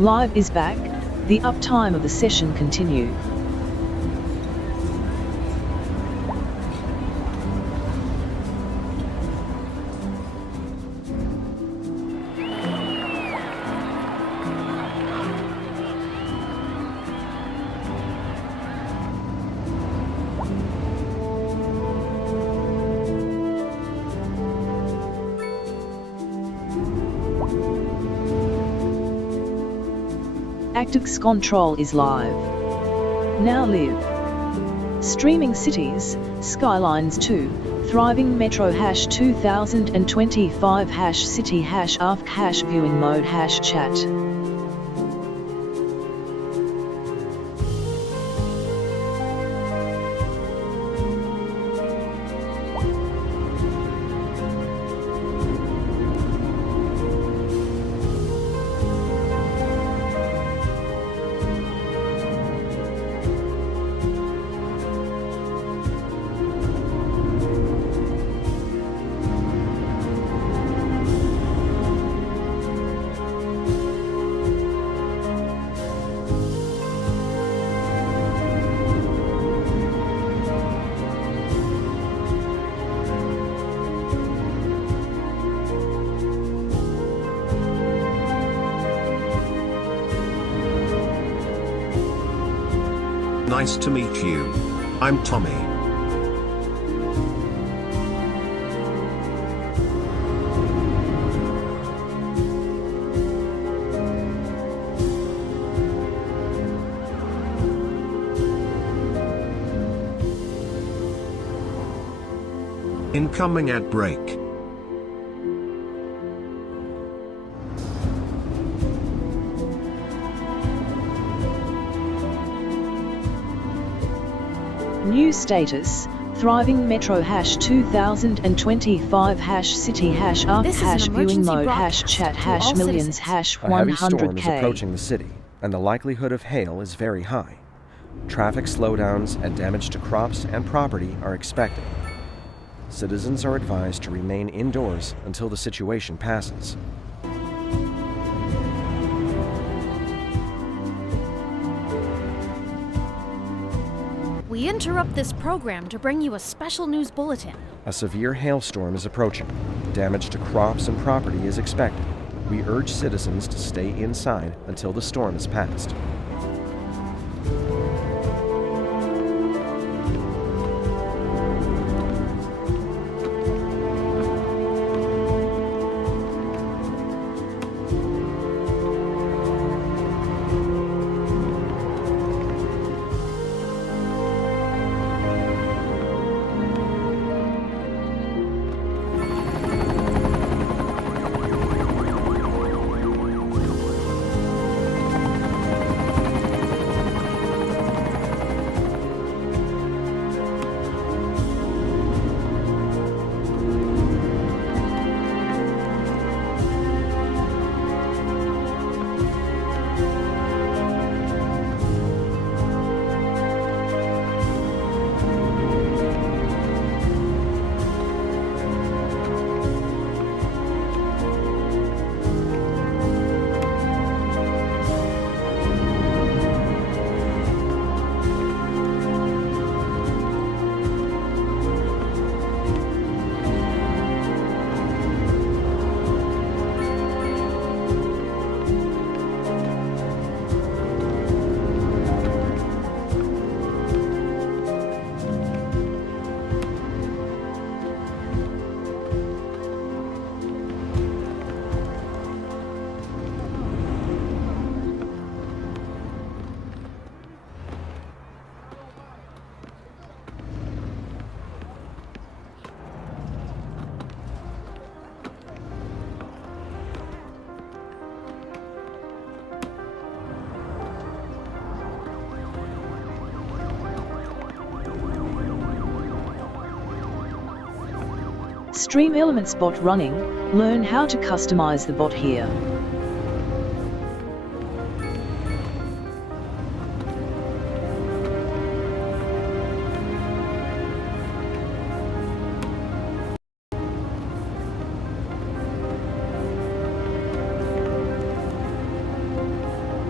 Live is back. The uptime of the session continue. Actix Control is live. Now live. Streaming cities, Skylines 2, Thriving Metro hash 2025 hash city hash AFK hash viewing mode hash chat. Nice to meet you. I'm Tommy. Incoming ad break. New status, Thriving Metro hash 2025 hash city hash AFK hash viewing mode hash chat hash millions hash A heavy storm is 100k. approaching the city, and the likelihood of hail is very high. Traffic slowdowns and damage to crops and property are expected. Citizens are advised to remain indoors until the situation passes. We interrupt this program to bring you a special news bulletin. A severe hailstorm is approaching. Damage to crops and property is expected. We urge citizens to stay inside until the storm is passed. Stream Elements bot running. Learn how to customize the bot here.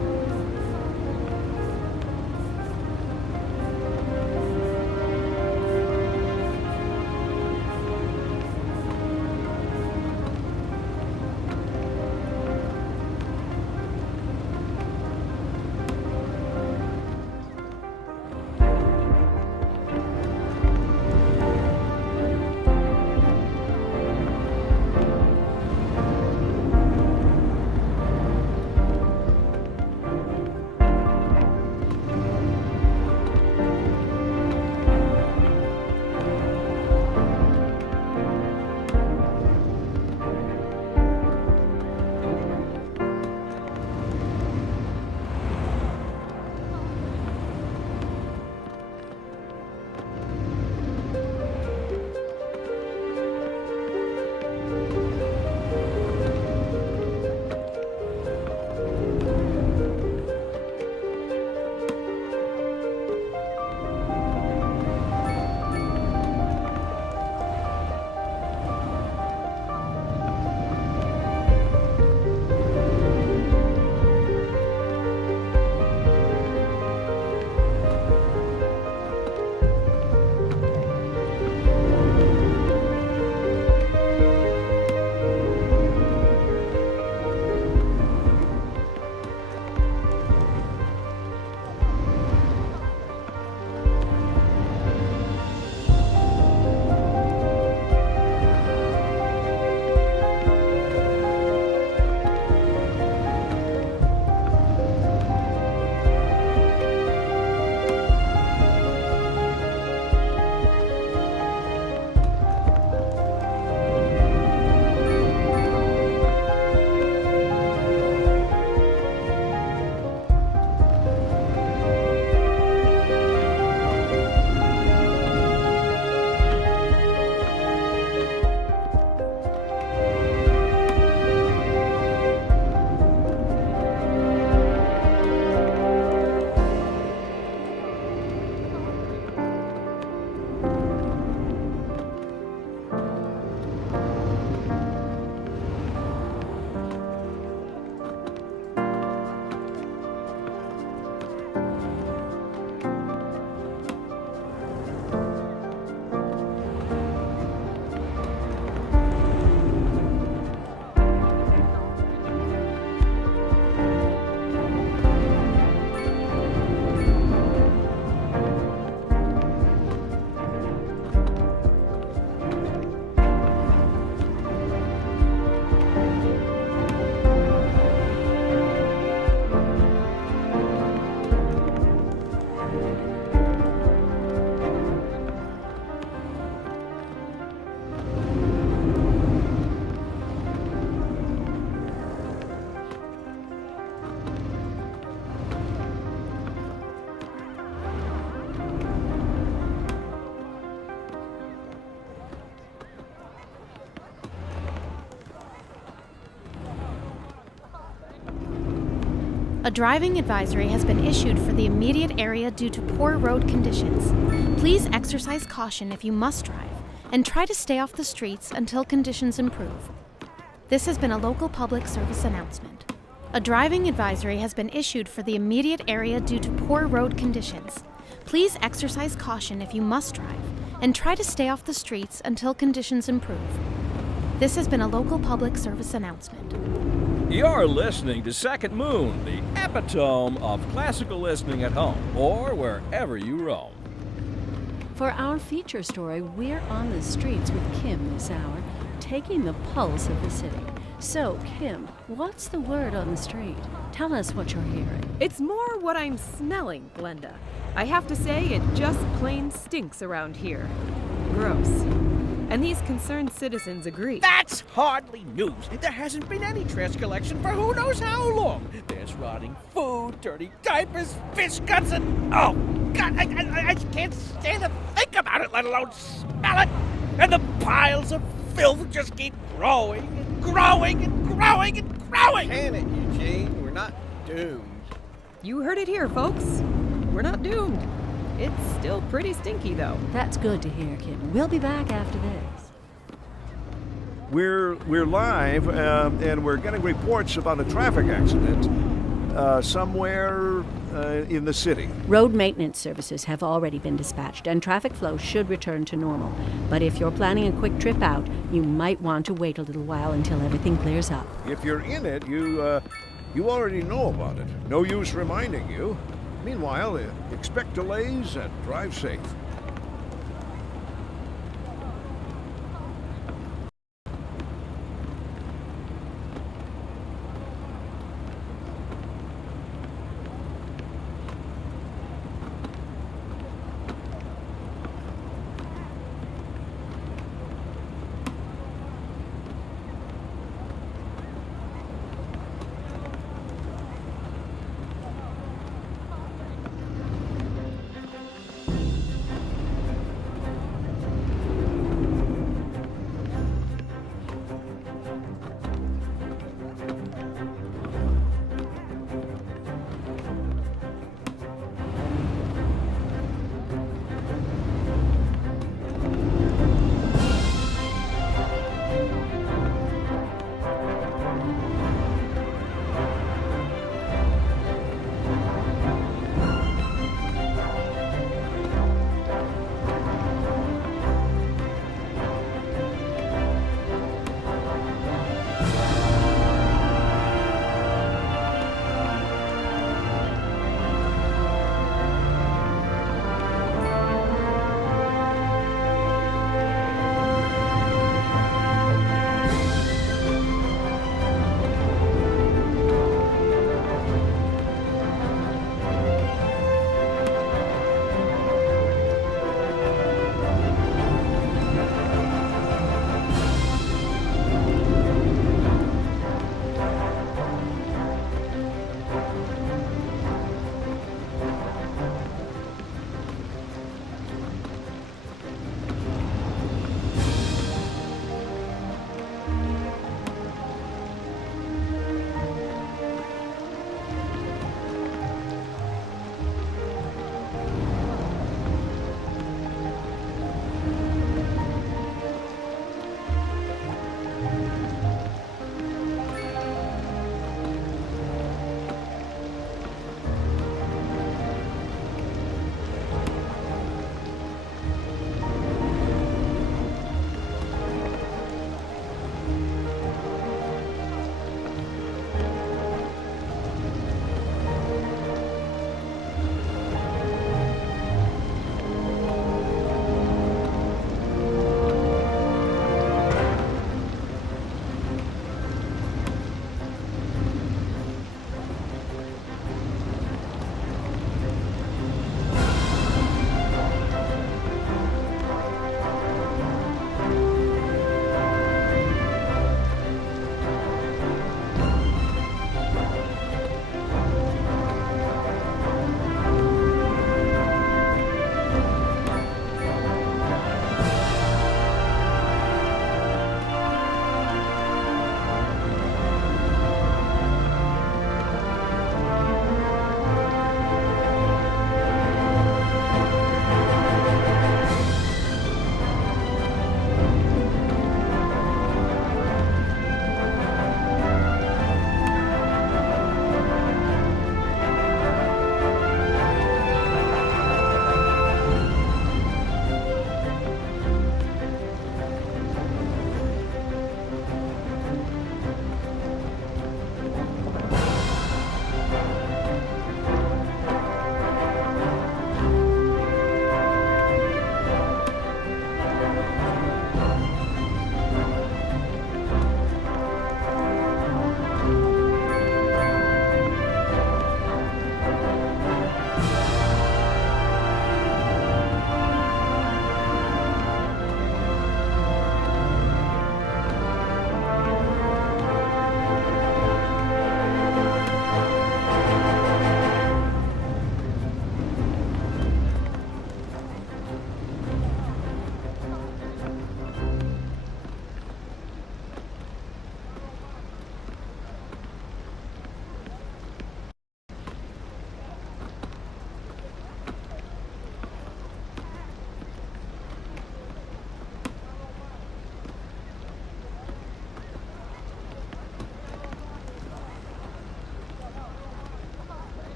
A driving advisory has been issued for the immediate area due to poor road conditions. Please exercise caution if you must drive, and try to stay off the streets until conditions improve. This has been a local public service announcement. A driving advisory has been issued for the immediate area due to poor road conditions. Please exercise caution if you must drive, and try to stay off the streets until conditions improve. This has been a local public service announcement. You're listening to Second Moon, the epitome of classical listening at home or wherever you roam. For our feature story, we're on the streets with Kim this hour, taking the pulse of the city. So, Kim, what's the word on the street? Tell us what you're hearing. It's more what I'm smelling, Glenda. I have to say, it just plain stinks around here. Gross. And these concerned citizens agree. That's hardly news. There hasn't been any trash collection for who knows how long. There's rotting food, dirty diapers, fish guts, and... Oh, God, I can't stand to think about it, let alone smell it. And the piles of filth just keep growing and growing and growing and growing. Can it, Eugene?'re not doomed. You heard it here, folks. We're not doomed. It's still pretty stinky, though. That's good to hear, Kim. We'll be back after this. We're live, and we're getting reports about a traffic accident somewhere in the city. Road maintenance services have already been dispatched, and traffic flow should return to normal. But if you're planning a quick trip out, you might want to wait a little while until everything clears up. If you're in it, you already know about it. No use reminding you. Meanwhile, expect delays and drive safe.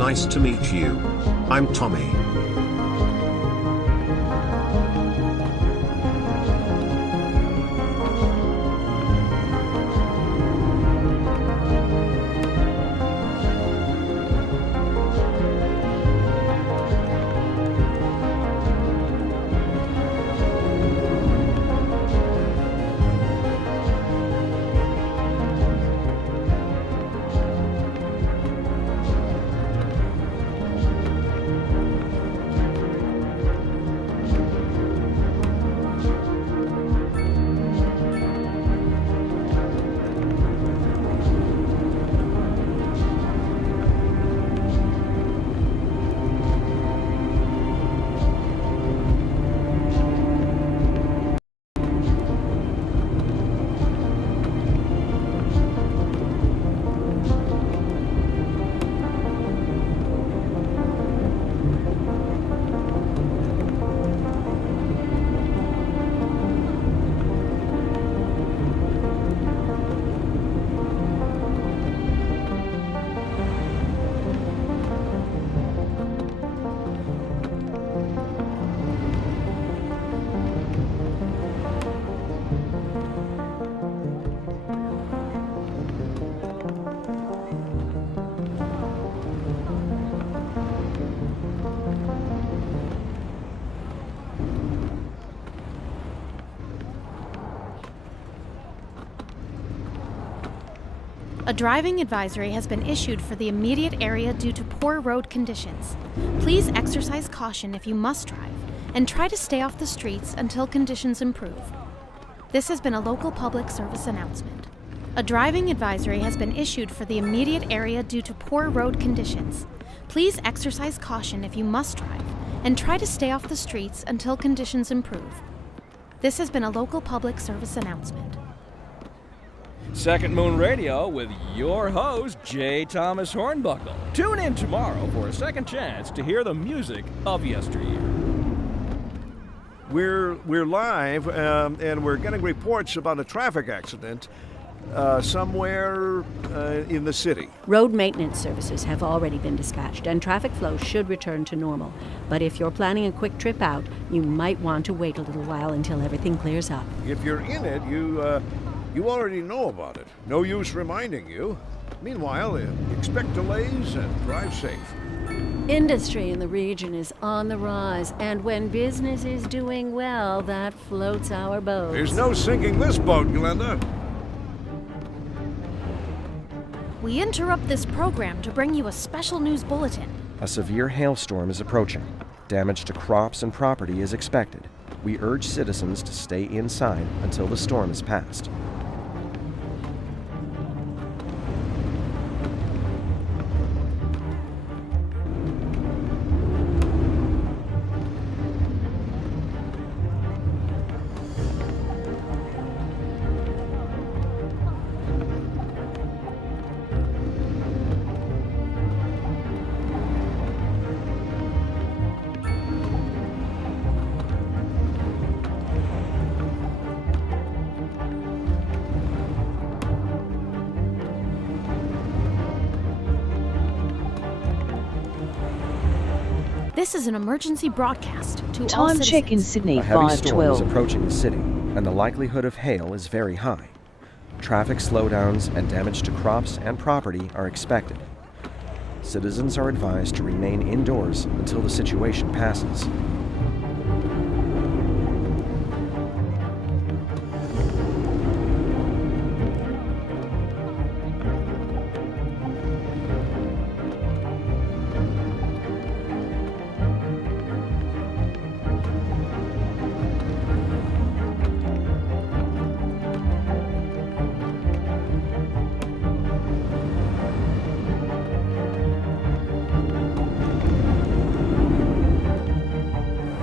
Nice to meet you. I'm Tommy. A driving advisory has been issued for the immediate area due to poor road conditions. Please exercise caution if you must drive, and try to stay off the streets until conditions improve. This has been a local public service announcement. A driving advisory has been issued for the immediate area due to poor road conditions. Please exercise caution if you must drive, and try to stay off the streets until conditions improve. This has been a local public service announcement. Second Moon Radio with your host, J. Thomas Hornbuckle. Tune in tomorrow for a second chance to hear the music of yesteryear. We're live, and we're getting reports about a traffic accident somewhere in the city. Road maintenance services have already been dispatched, and traffic flow should return to normal. But if you're planning a quick trip out, you might want to wait a little while until everything clears up. If you're in it, you already know about it. No use reminding you. Meanwhile, expect delays and drive safe. Industry in the region is on the rise, and when business is doing well, that floats our boat. There's no sinking this boat, Glenda. We interrupt this program to bring you a special news bulletin. A severe hailstorm is approaching. Damage to crops and property is expected. We urge citizens to stay inside until the storm is past. This is an emergency broadcast to all Time citizens. check in Sydney, A heavy storm is 5:12. approaching the city, and the likelihood of hail is very high. Traffic slowdowns and damage to crops and property are expected. Citizens are advised to remain indoors until the situation passes.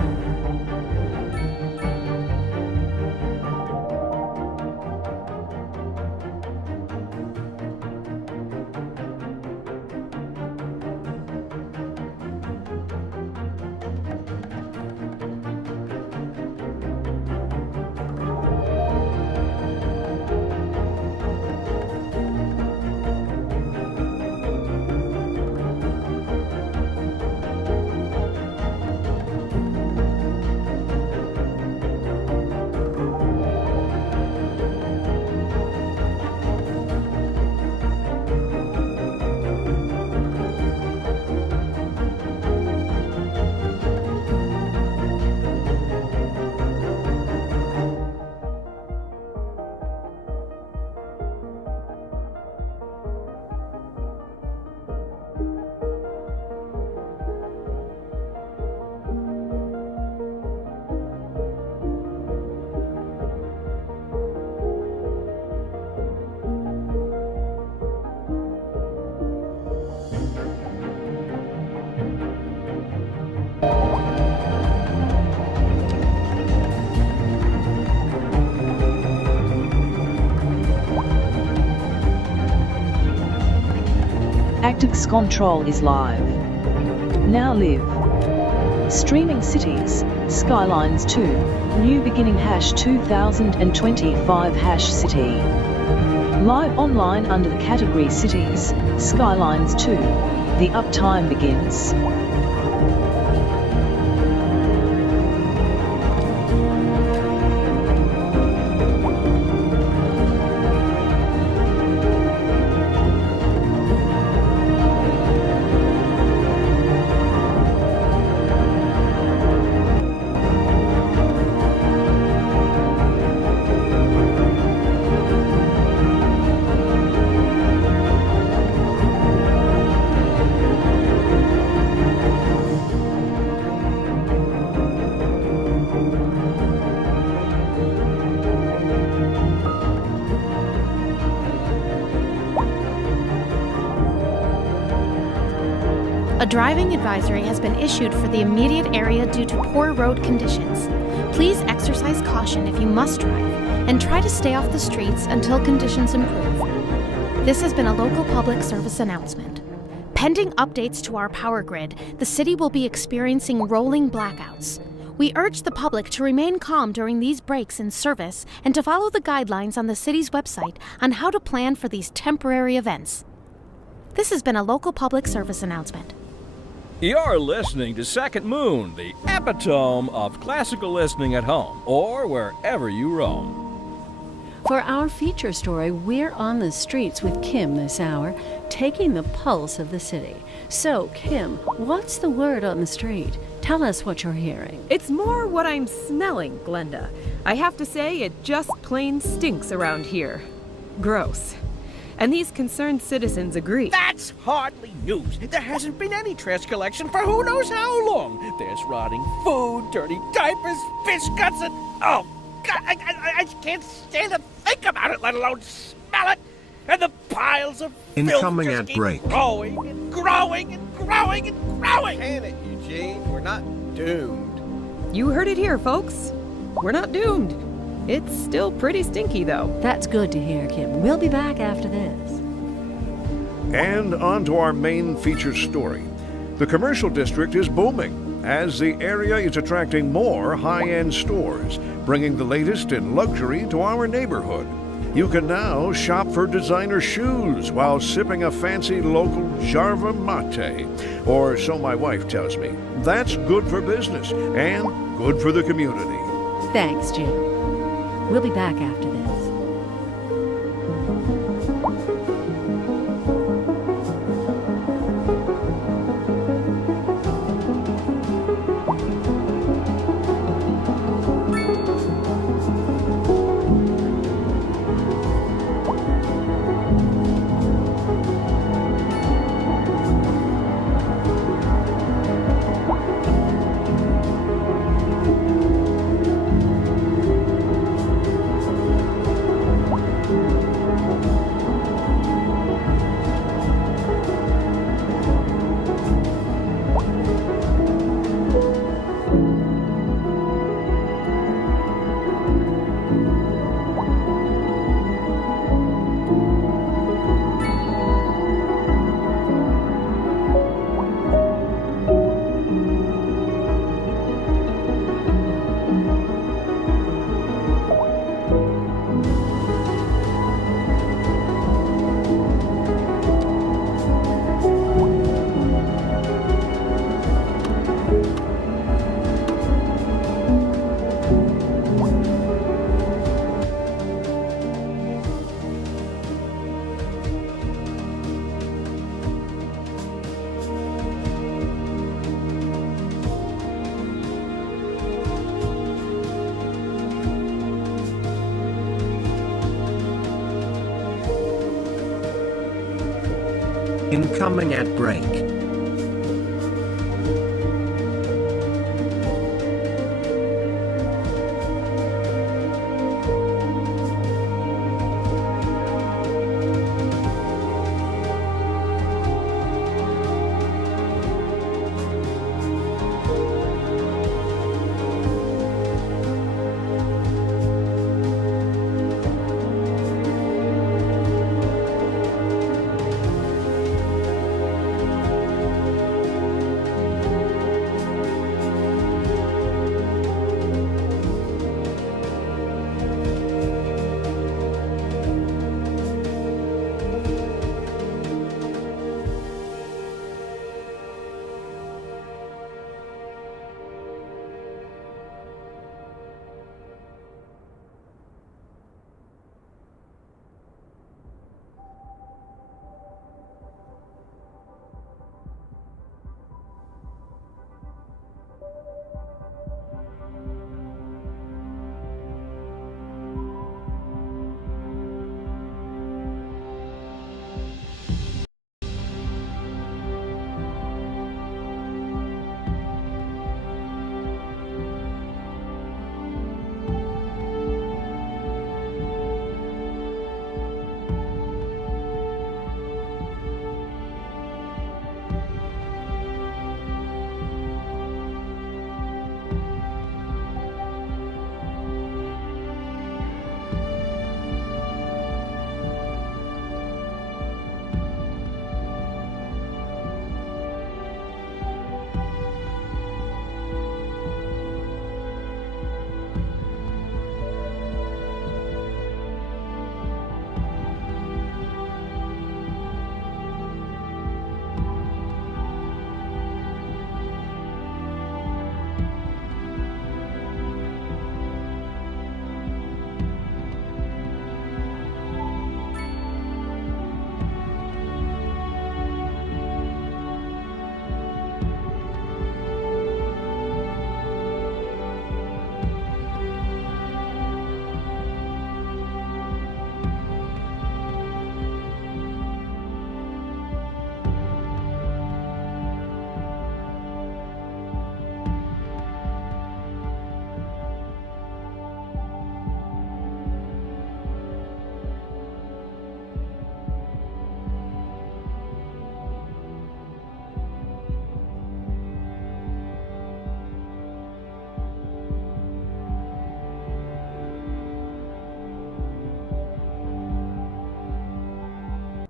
Actix Control is live. Now live. Streaming cities, Skylines 2, new beginning #2025 city. Live online under the category Cities, Skylines 2. The uptime begins. A driving advisory has been issued for the immediate area due to poor road conditions. Please exercise caution if you must drive, and try to stay off the streets until conditions improve. This has been a local public service announcement. Pending updates to our power grid, the city will be experiencing rolling blackouts. We urge the public to remain calm during these breaks in service and to follow the guidelines on the city's website on how to plan for these temporary events. This has been a local public service announcement. You're listening to Second Moon, the epitome of classical listening at home or wherever you roam. For our feature story, we're on the streets with Kim this hour, taking the pulse of the city. So, Kim, what's the word on the street? Tell us what you're hearing. It's more what I'm smelling, Glenda. I have to say, it just plain stinks around here. Gross. And these concerned citizens agree. That's hardly news. There hasn't been any trash collection for who knows how long. There's rotting food, dirty diapers, fish guts, and... Oh, God, I can't stand to think about it, let alone smell it. And the piles of filth Incoming just ad keep break. growing and growing and growing and growing. Can it, Eugene? We're not doomed. You heard it here, folks. We're not doomed. It's still pretty stinky, though. That's good to hear, Kim. We'll be back after this. And on to our main feature story. The commercial district is booming as the area is attracting more high-end stores, bringing the latest in luxury to our neighborhood. You can now shop for designer shoes while sipping a fancy local Jarva mate, or so my wife tells me. That's good for business and good for the community. Thanks, Jim. We'll be back after this. Incoming ad break.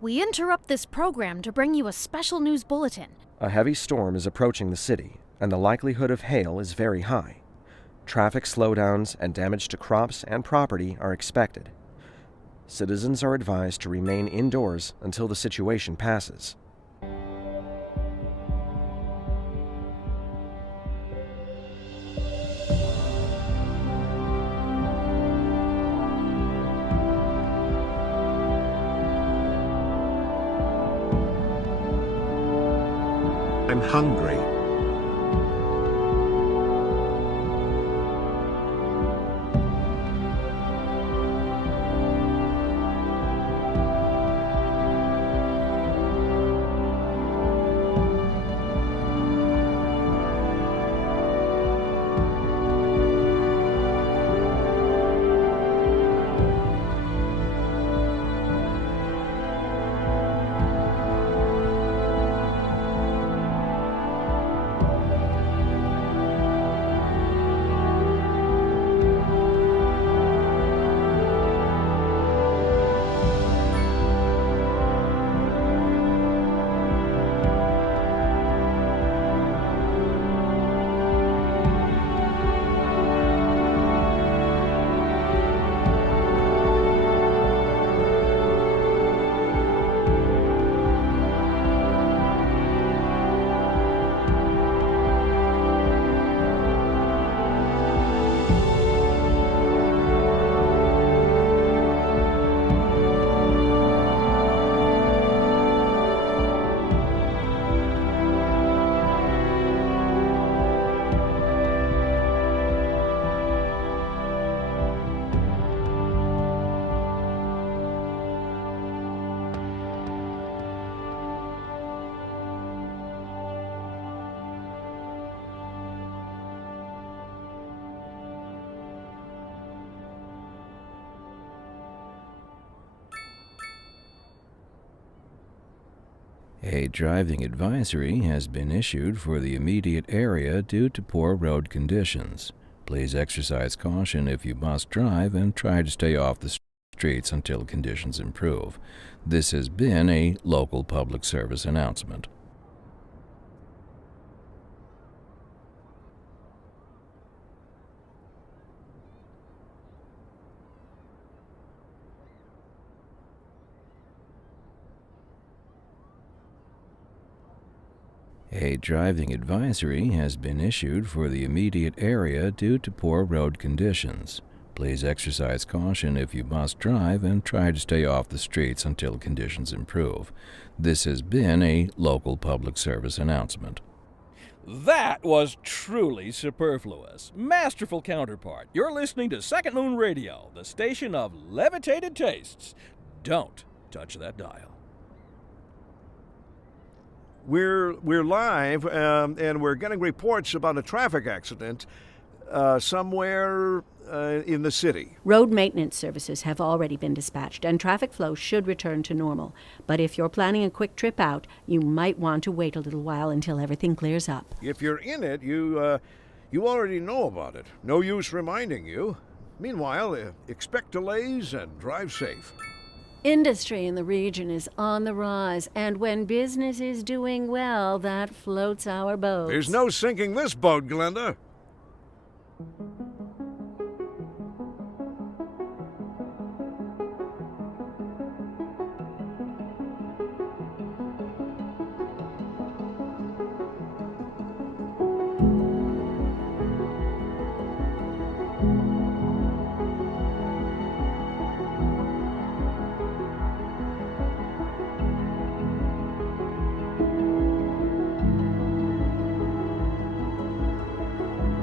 we interrupt this program to bring you a special news bulletin. A heavy storm is approaching the city, and the likelihood of hail is very high. Traffic slowdowns and damage to crops and property are expected. Citizens are advised to remain indoors until the situation passes. I'm hungry. A driving advisory has been issued for the immediate area due to poor road conditions. Please exercise caution if you must drive and try to stay off the streets until conditions improve. This has been a local public service announcement. A driving advisory has been issued for the immediate area due to poor road conditions. Please exercise caution if you must drive and try to stay off the streets until conditions improve. This has been a local public service announcement. That was truly superfluous. Masterful counterpart. You're listening to Second Moon Radio, the station of levitated tastes. Don't touch that dial. We're live, and we're getting reports about a traffic accident somewhere in the city. Road maintenance services have already been dispatched, and traffic flow should return to normal. But if you're planning a quick trip out, you might want to wait a little while until everything clears up. If you're in it, you already know about it. No use reminding you. Meanwhile, expect delays and drive safe. Industry in the region is on the rise, and when business is doing well, that floats our boats. There's no sinking this boat, Glenda.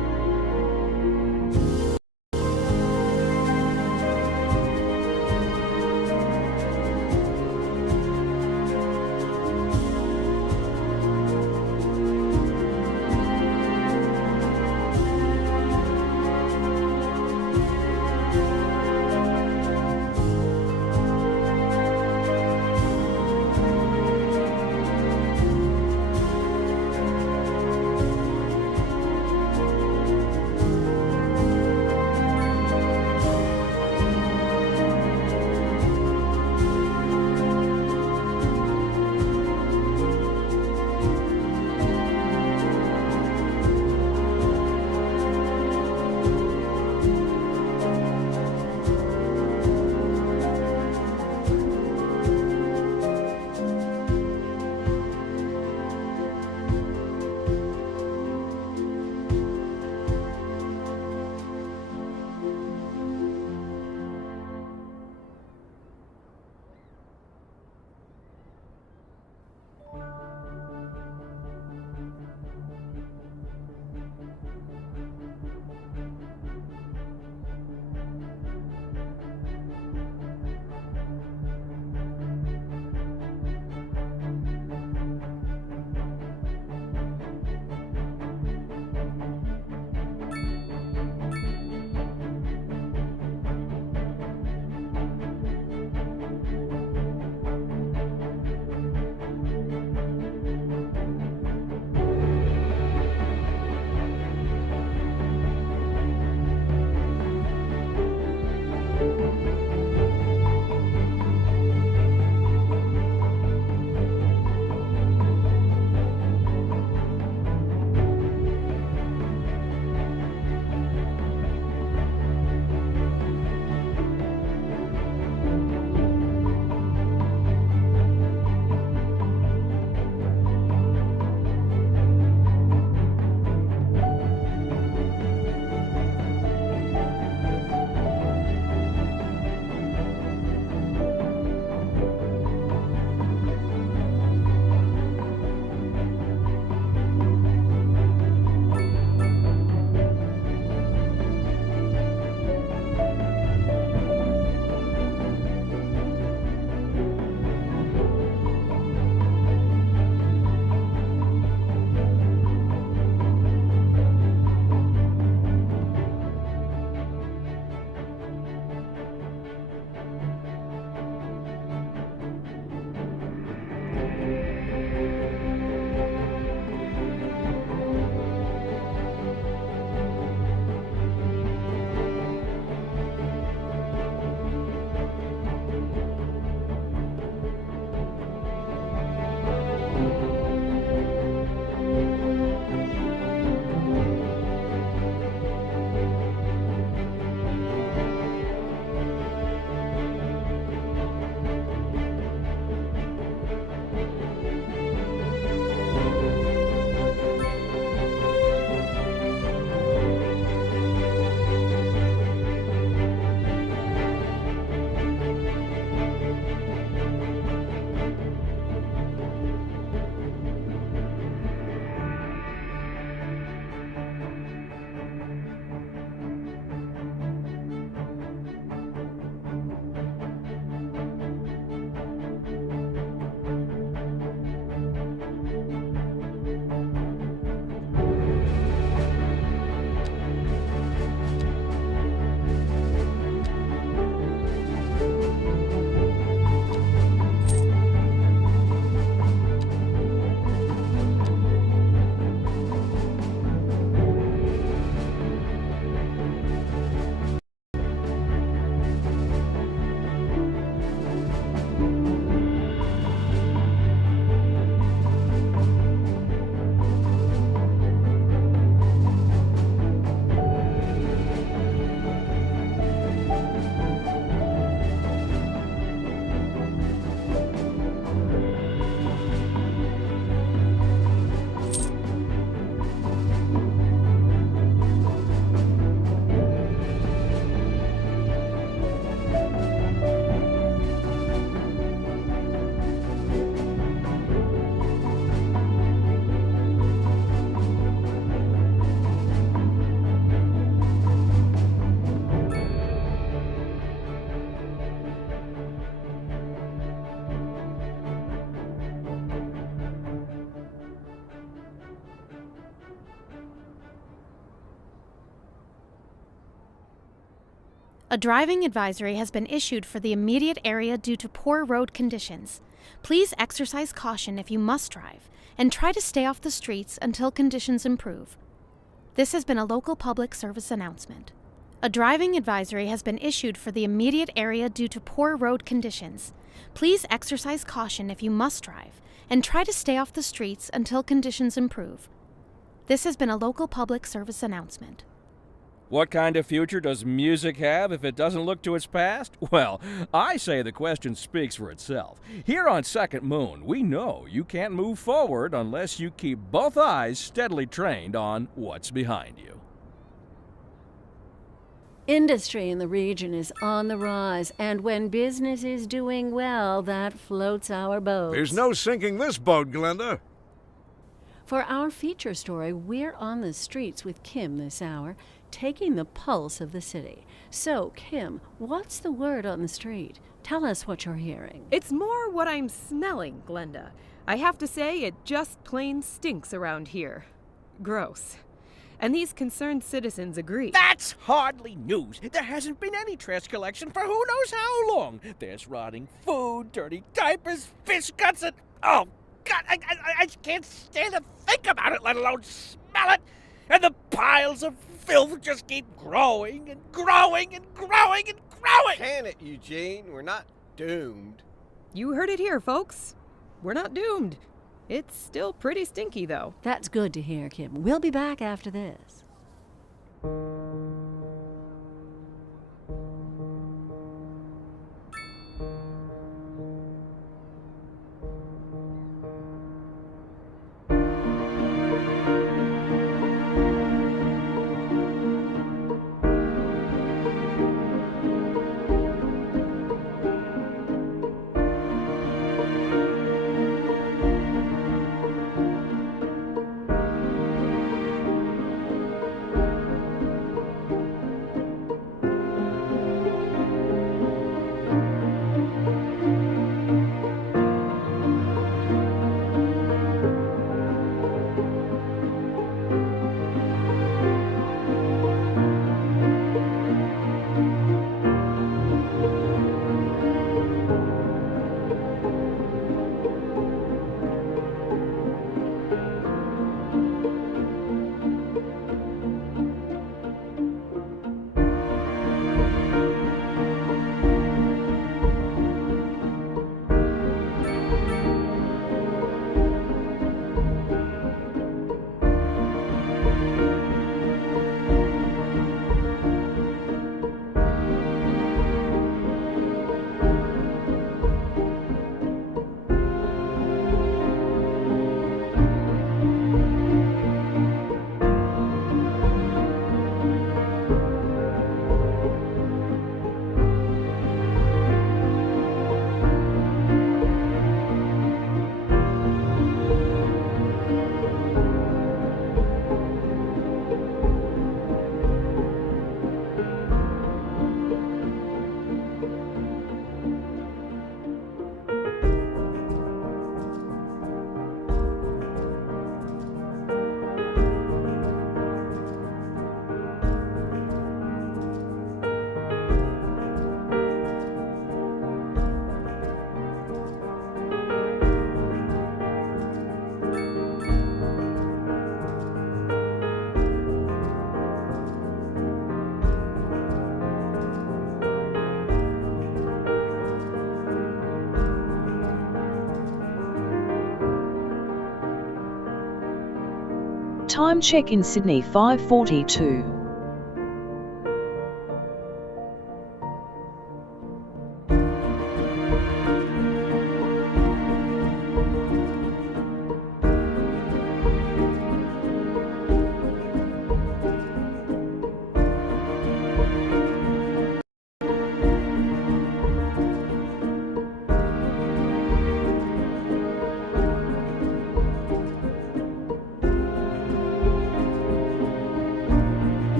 A driving advisory has been issued for the immediate area due to poor road conditions. Please exercise caution if you must drive, and try to stay off the streets until conditions improve. This has been a local public service announcement. A driving advisory has been issued for the immediate area due to poor road conditions. Please exercise caution if you must drive, and try to stay off the streets until conditions improve. This has been a local public service announcement. What kind of future does music have if it doesn't look to its past? Well, I say the question speaks for itself. Here on Second Moon, we know you can't move forward unless you keep both eyes steadily trained on what's behind you. Industry in the region is on the rise, and when business is doing well, that floats our boats. There's no sinking this boat, Glenda. For our feature story, we're on the streets with Kim this hour, taking the pulse of the city. So, Kim, what's the word on the street? Tell us what you're hearing. It's more what I'm smelling, Glenda. I have to say, it just plain stinks around here. Gross. And these concerned citizens agree. That's hardly news. There hasn't been any trash collection for who knows how long. There's rotting food, dirty diapers, fish guts, and... Oh, God, I can't stand to think about it, let alone smell it. And the piles of filth just keep growing and growing and growing and growing. Can it, Eugene? We're not doomed. You heard it here, folks. We're not doomed. It's still pretty stinky, though. That's good to hear, Kim. We'll be back after this. Time check in Sydney 5:42.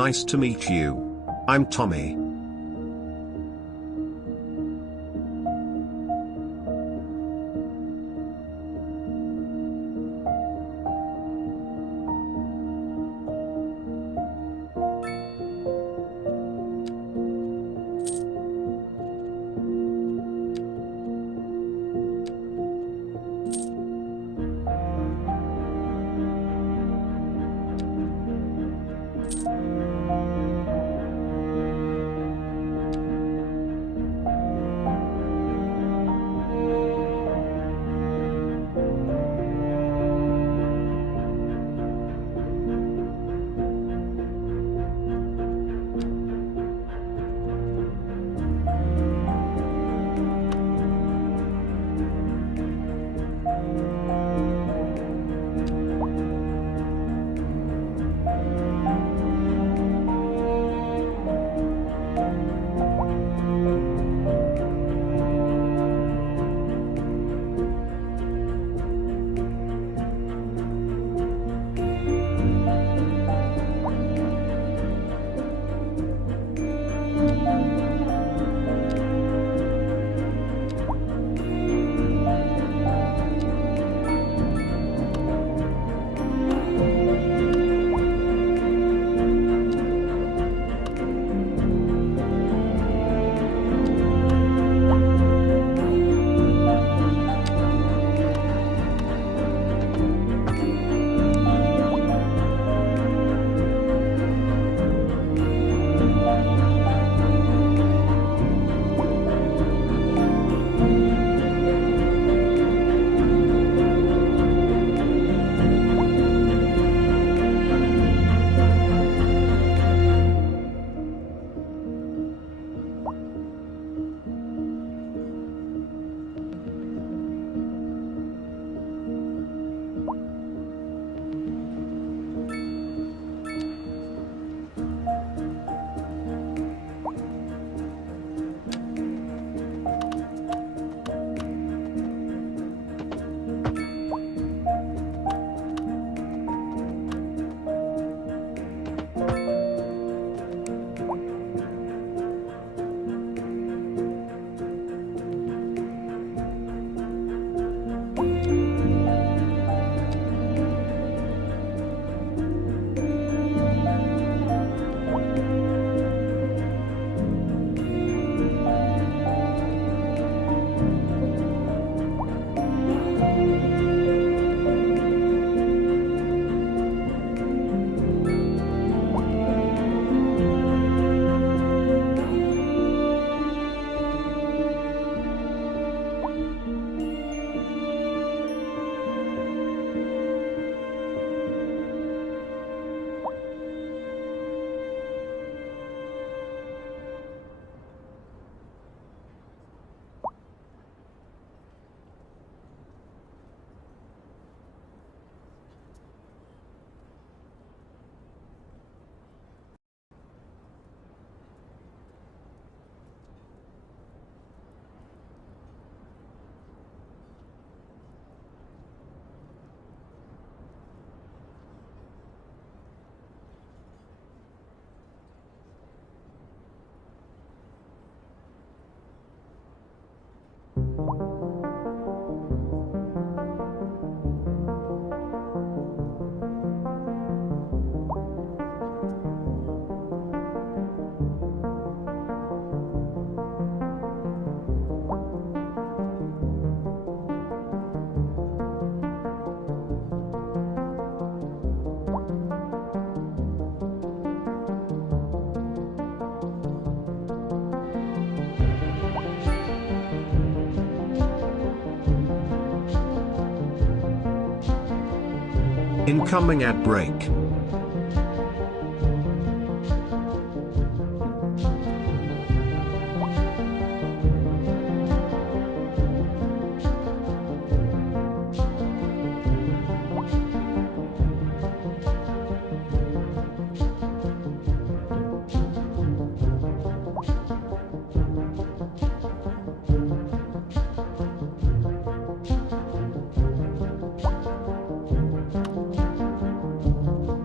Nice to meet you. I'm Tommy. Incoming ad break.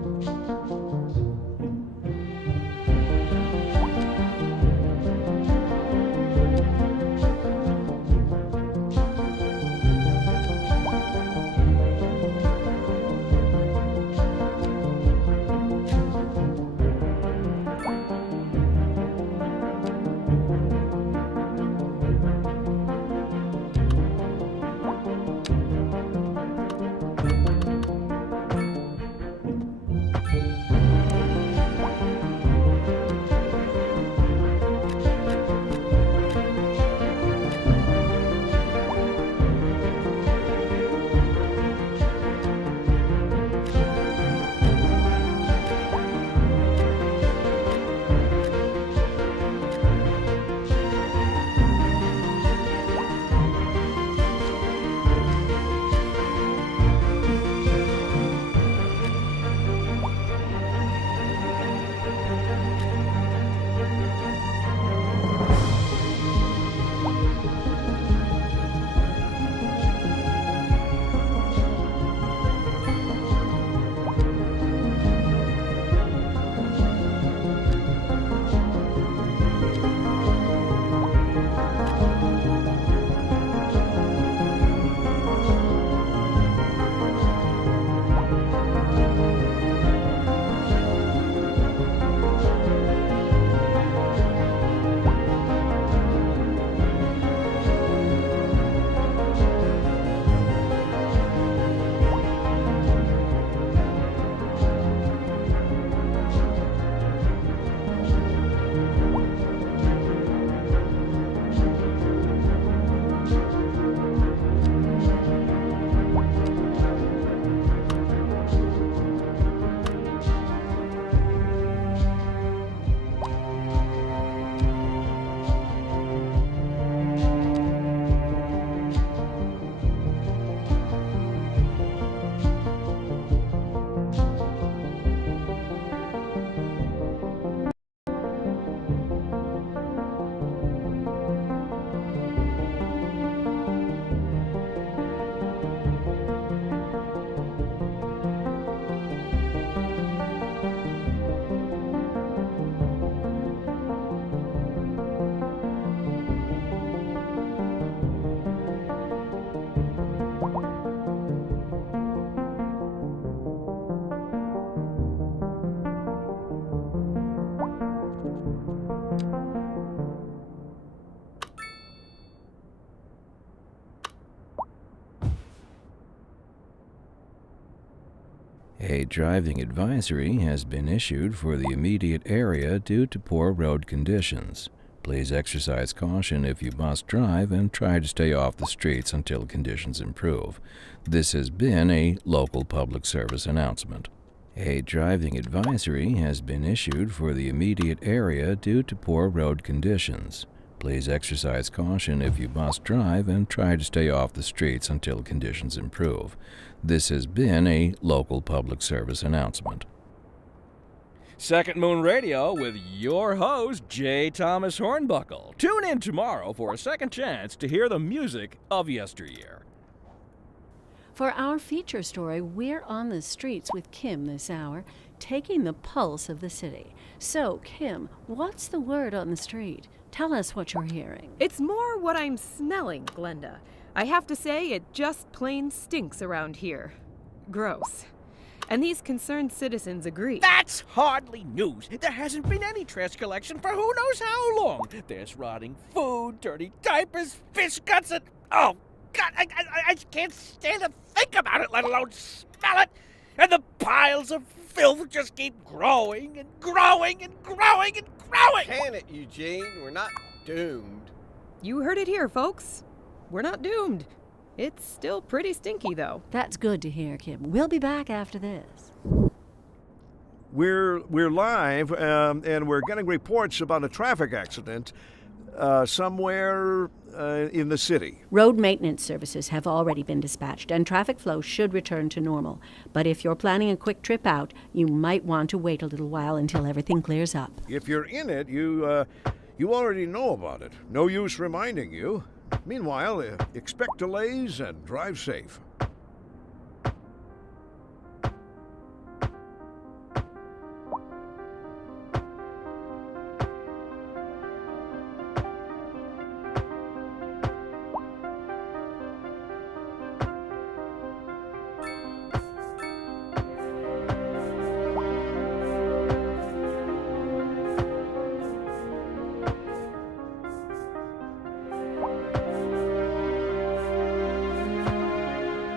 A driving advisory has been issued for the immediate area due to poor road conditions. Please exercise caution if you must drive and try to stay off the streets until conditions improve. This has been a local public service announcement. A driving advisory has been issued for the immediate area due to poor road conditions. Please exercise caution if you must drive and try to stay off the streets until conditions improve. This has been a local public service announcement. Second Moon Radio with your host, J. Thomas Hornbuckle. Tune in tomorrow for a second chance to hear the music of yesteryear. For our feature story, we're on the streets with Kim this hour, taking the pulse of the city. So, Kim, what's the word on the street? Tell us what you're hearing. It's more what I'm smelling, Glenda. I have to say, it just plain stinks around here. Gross. And these concerned citizens agree. That's hardly news. There hasn't been any trash collection for who knows how long. There's rotting food, dirty diapers, fish guts, and... Oh, God, I can't stand to think about it, let alone smell it. And the piles of filth just keep growing and growing and growing and growing. Can it, Eugene? We're not doomed. You heard it here, folks. We're not doomed. It's still pretty stinky, though. That's good to hear, Kim. We'll be back after this. We're live, and we're getting reports about a traffic accident somewhere in the city. Road maintenance services have already been dispatched, and traffic flow should return to normal. But if you're planning a quick trip out, you might want to wait a little while until everything clears up. If you're in it, you already know about it. No use reminding you. Meanwhile, expect delays and drive safe.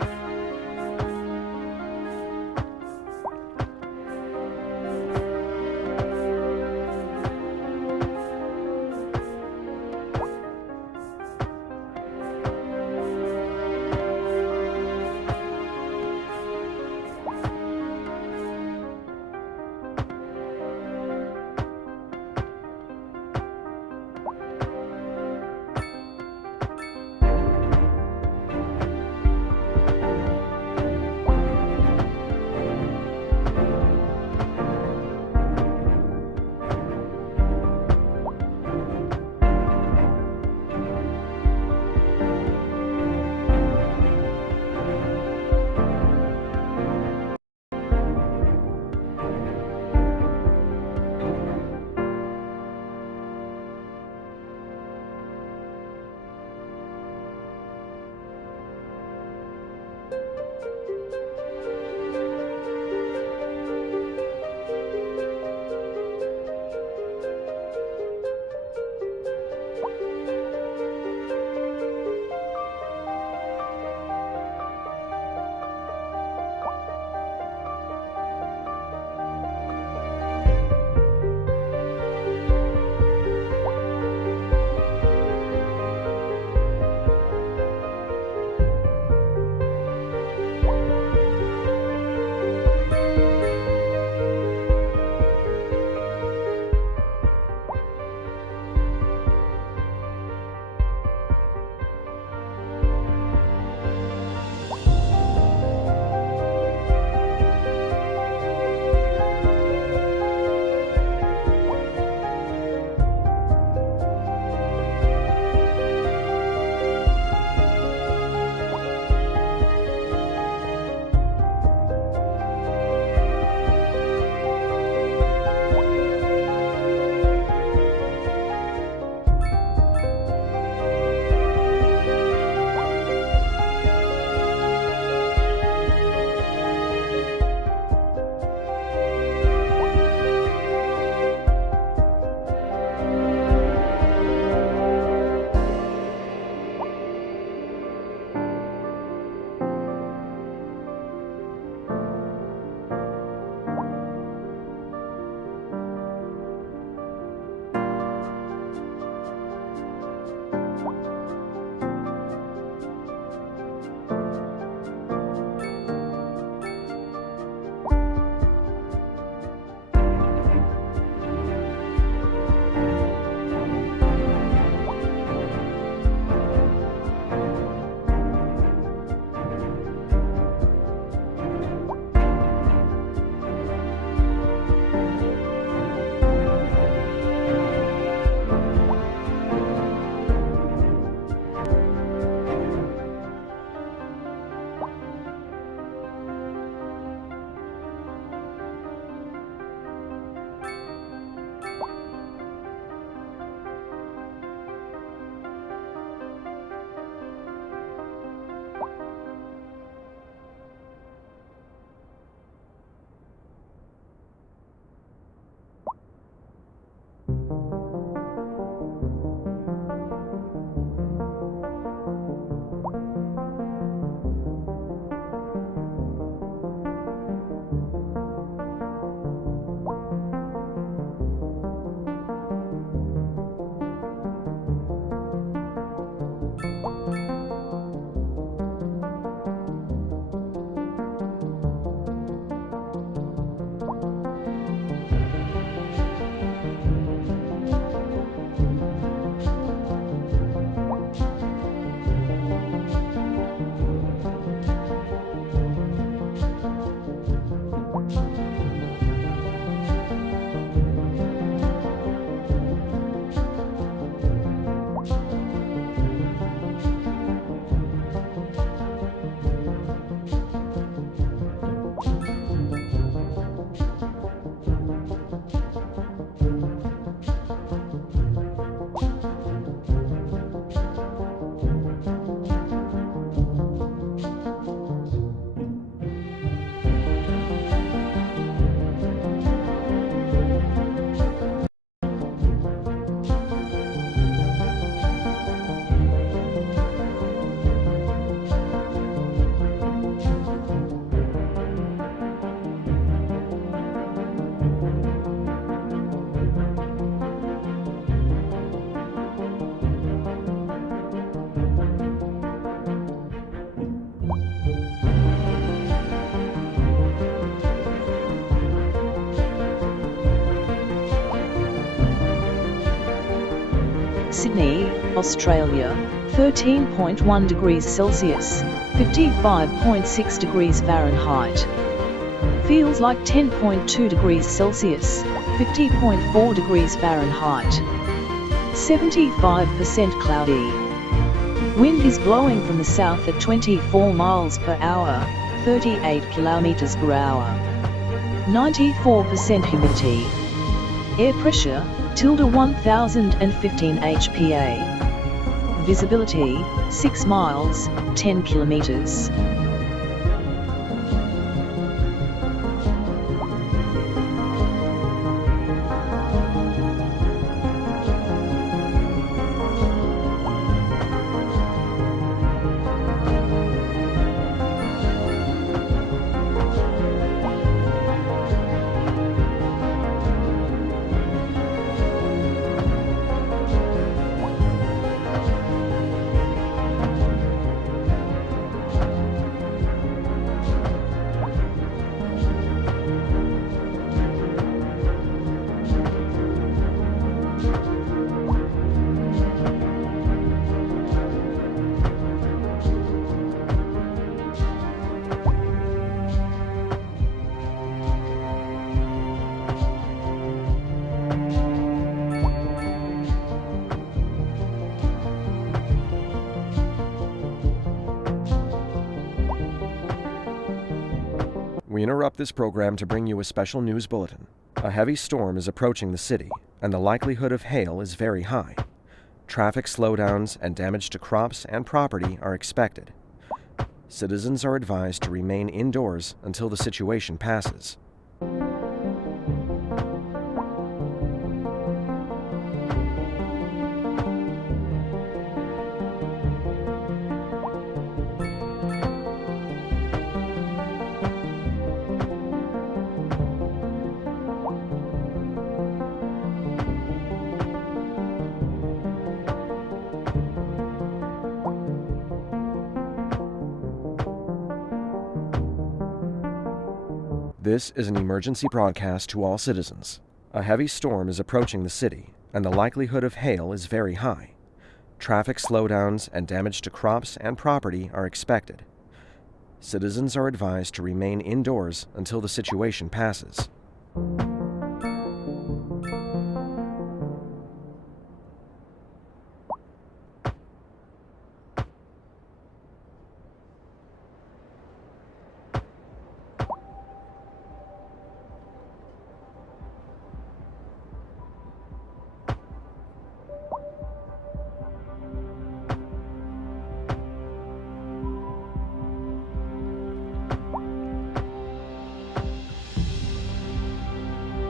Sydney, Australia, 13.1 degrees Celsius, 55.6 degrees Fahrenheit. Feels like 10.2 degrees Celsius, 50.4 degrees Fahrenheit. 75% cloudy. Wind is blowing from the south at 24 miles per hour, 38 kilometers per hour. 94% humidity. Air pressure, ~1015 HPA. Visibility, 6 miles, 10 kilometers. We interrupt this program to bring you a special news bulletin. A heavy storm is approaching the city, and the likelihood of hail is very high. Traffic slowdowns and damage to crops and property are expected. Citizens are advised to remain indoors until the situation passes. This is an emergency broadcast to all citizens. A heavy storm is approaching the city, and the likelihood of hail is very high. Traffic slowdowns and damage to crops and property are expected. Citizens are advised to remain indoors until the situation passes.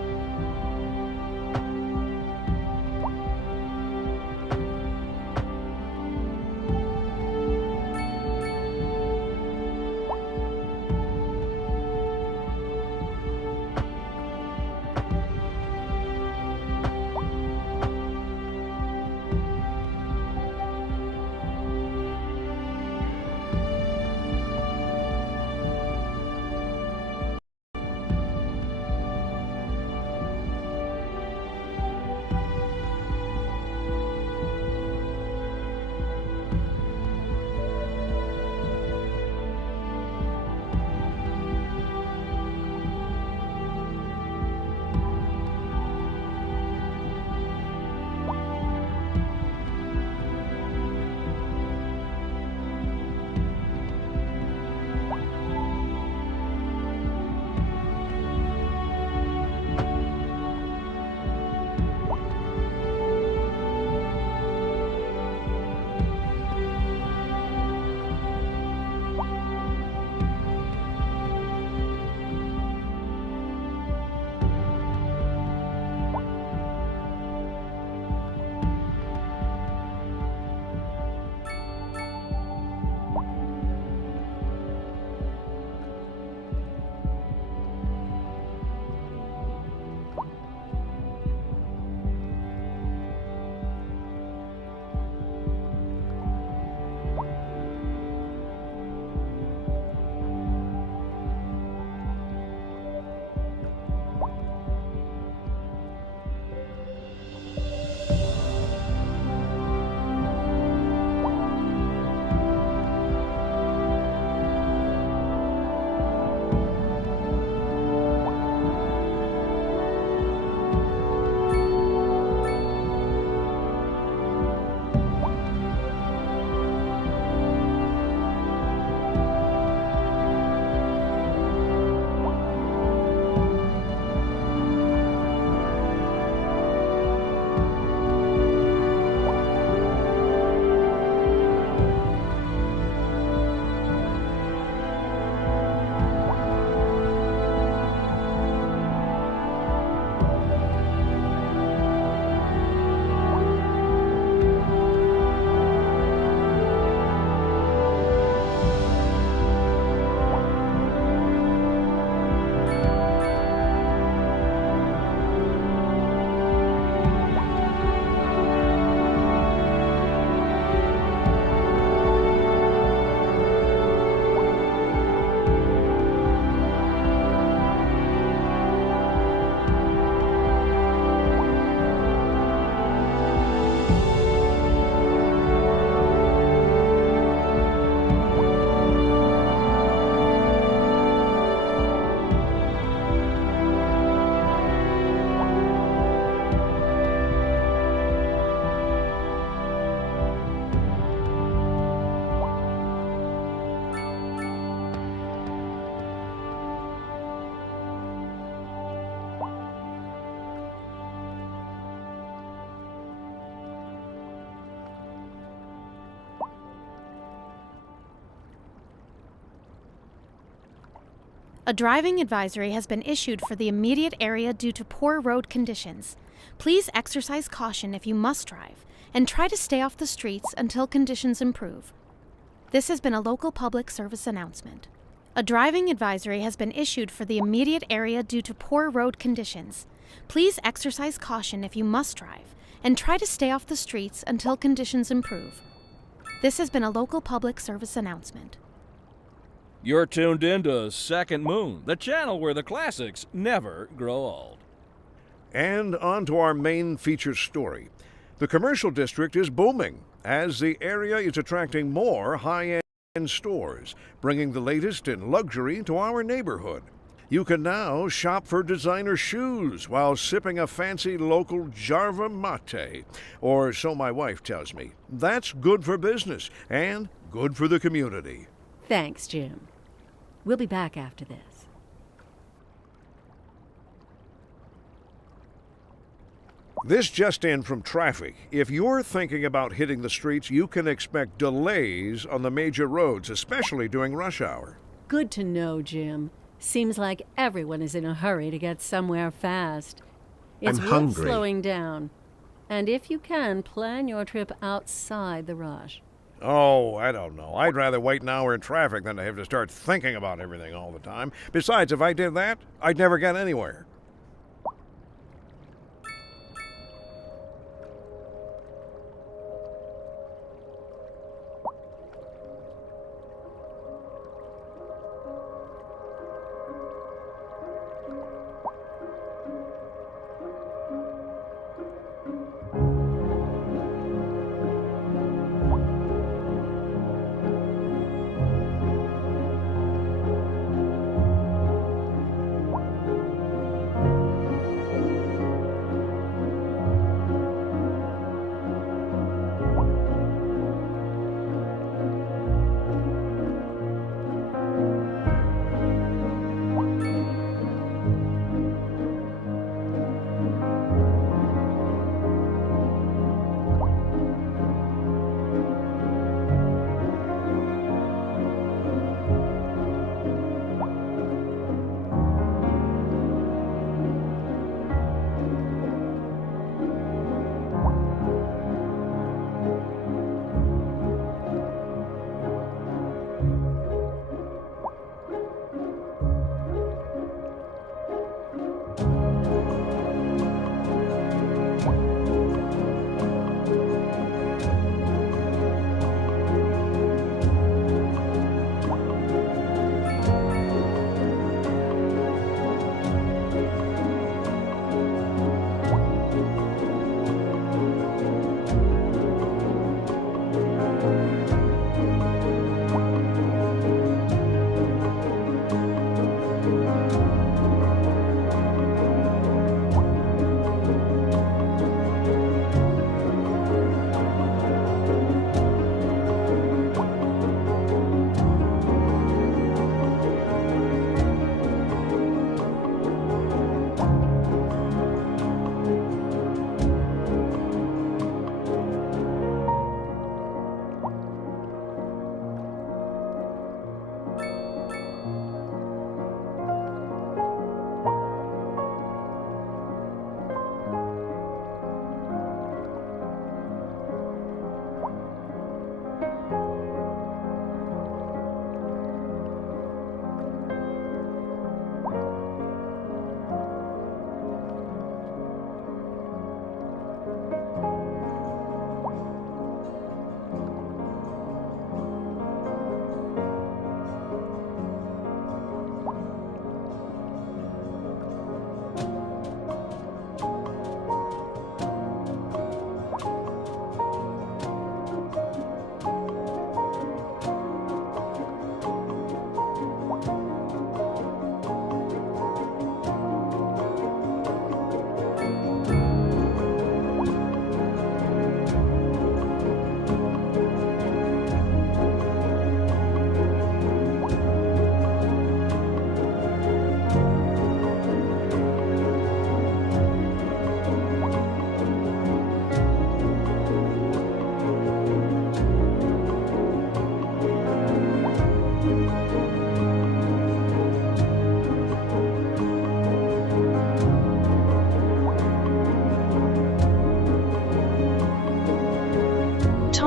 A driving advisory has been issued for the immediate area due to poor road conditions. Please exercise caution if you must drive, and try to stay off the streets until conditions improve. This has been a local public service announcement. A driving advisory has been issued for the immediate area due to poor road conditions. Please exercise caution if you must drive, and try to stay off the streets until conditions improve. This has been a local public service announcement. You're tuned in to Second Moon, the channel where the classics never grow old. And on to our main feature story. The commercial district is booming as the area is attracting more high-end stores, bringing the latest in luxury to our neighborhood. You can now shop for designer shoes while sipping a fancy local Jarva mate, or so my wife tells me. That's good for business and good for the community. Thanks, Jim. We'll be back after this. This just in from traffic. If you're thinking about hitting the streets, you can expect delays on the major roads, especially during rush hour. Good to know, Jim. Seems like everyone is in a hurry to get somewhere fast. It's I'm worth hungry. slowing down. And if you can, plan your trip outside the rush. Oh, I don't know. I'd rather wait an hour in traffic than to have to start thinking about everything all the time. Besides, if I did that, I'd never get anywhere.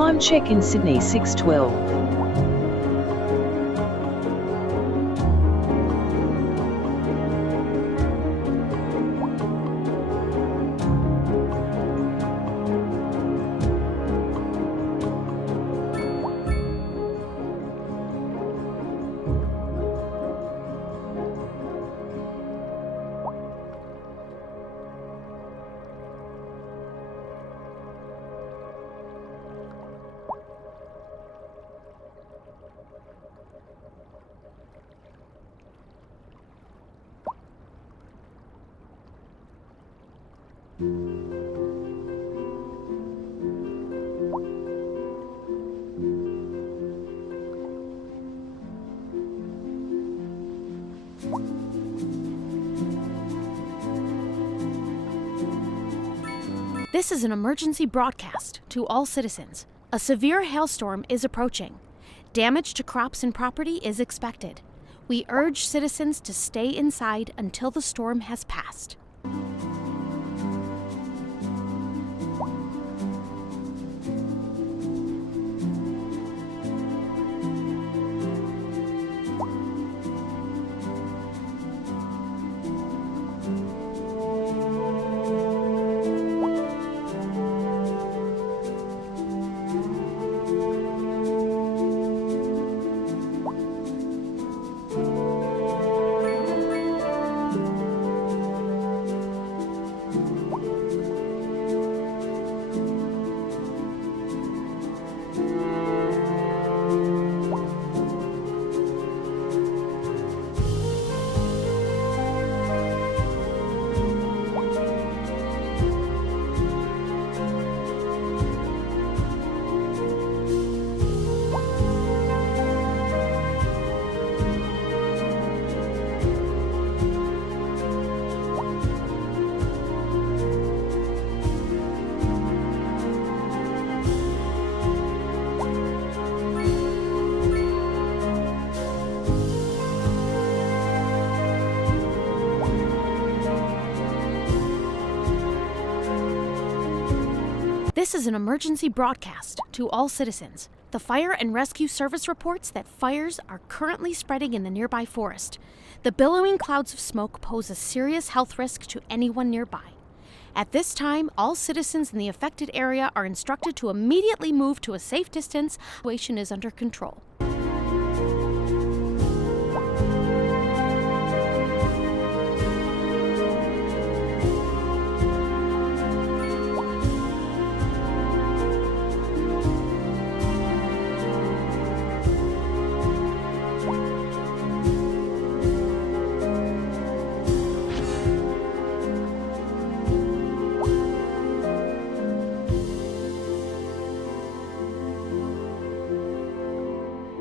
Time check in Sydney 6:12. This is an emergency broadcast to all citizens. A severe hailstorm is approaching. Damage to crops and property is expected. We urge citizens to stay inside until the storm has passed. This is an emergency broadcast to all citizens. The Fire and Rescue Service reports that fires are currently spreading in the nearby forest. The billowing clouds of smoke pose a serious health risk to anyone nearby. At this time, all citizens in the affected area are instructed to immediately move to a safe distance. The situation is under control.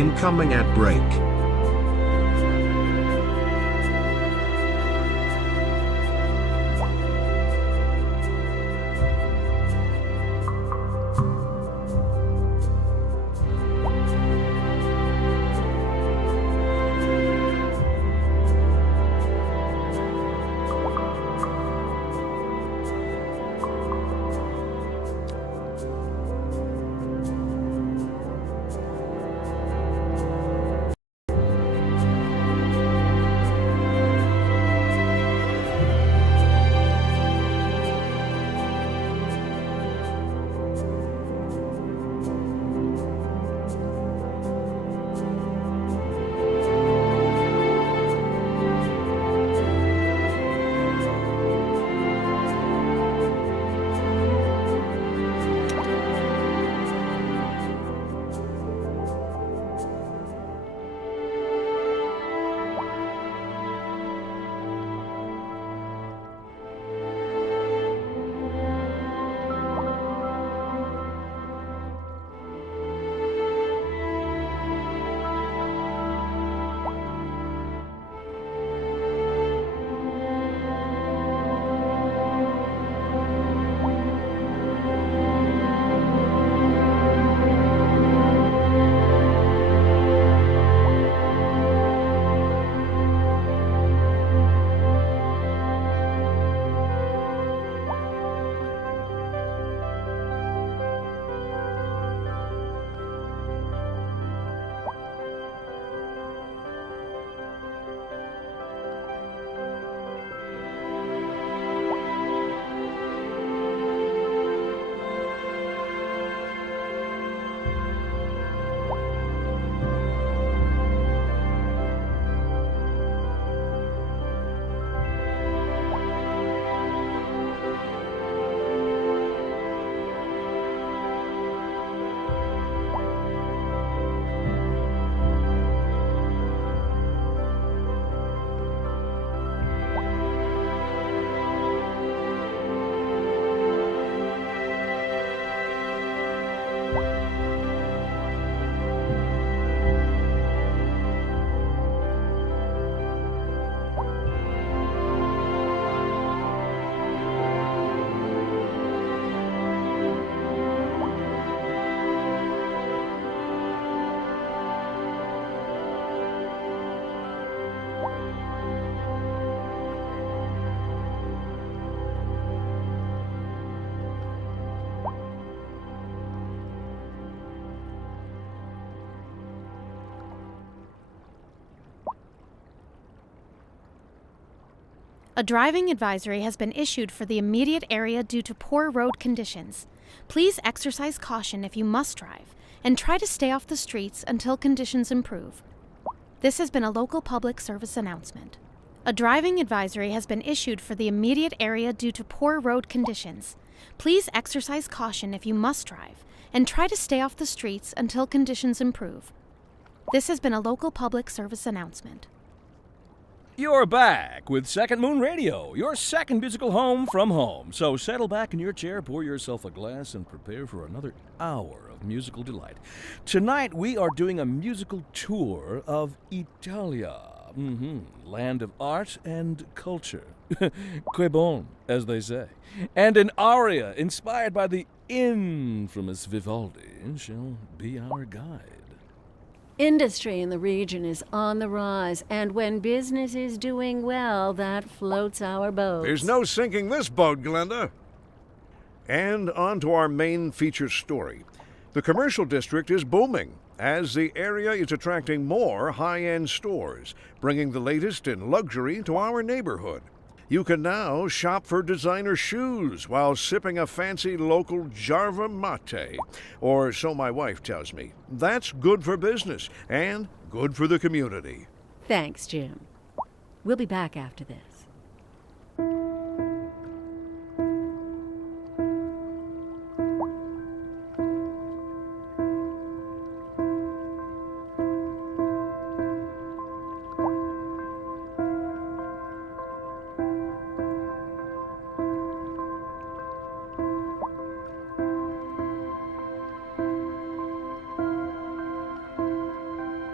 Incoming ad break. A driving advisory has been issued for the immediate area due to poor road conditions. Please exercise caution if you must drive, and try to stay off the streets until conditions improve. This has been a local public service announcement. A driving advisory has been issued for the immediate area due to poor road conditions. Please exercise caution if you must drive, and try to stay off the streets until conditions improve. This has been a local public service announcement. You're back with Second Moon Radio, your second musical home from home. So settle back in your chair, pour yourself a glass, and prepare for another hour of musical delight. Tonight we are doing a musical tour of Italia. Land of art and culture. Que bon, as they say. And an aria inspired by the infamous Vivaldi shall be our guide. Industry in the region is on the rise, and when business is doing well, that floats our boats. There's no sinking this boat, Glenda. And on to our main feature story. The commercial district is booming as the area is attracting more high-end stores, bringing the latest in luxury to our neighborhood. You can now shop for designer shoes while sipping a fancy local Jarva mate. Or so my wife tells me. That's good for business and good for the community. Thanks, Jim. We'll be back after this.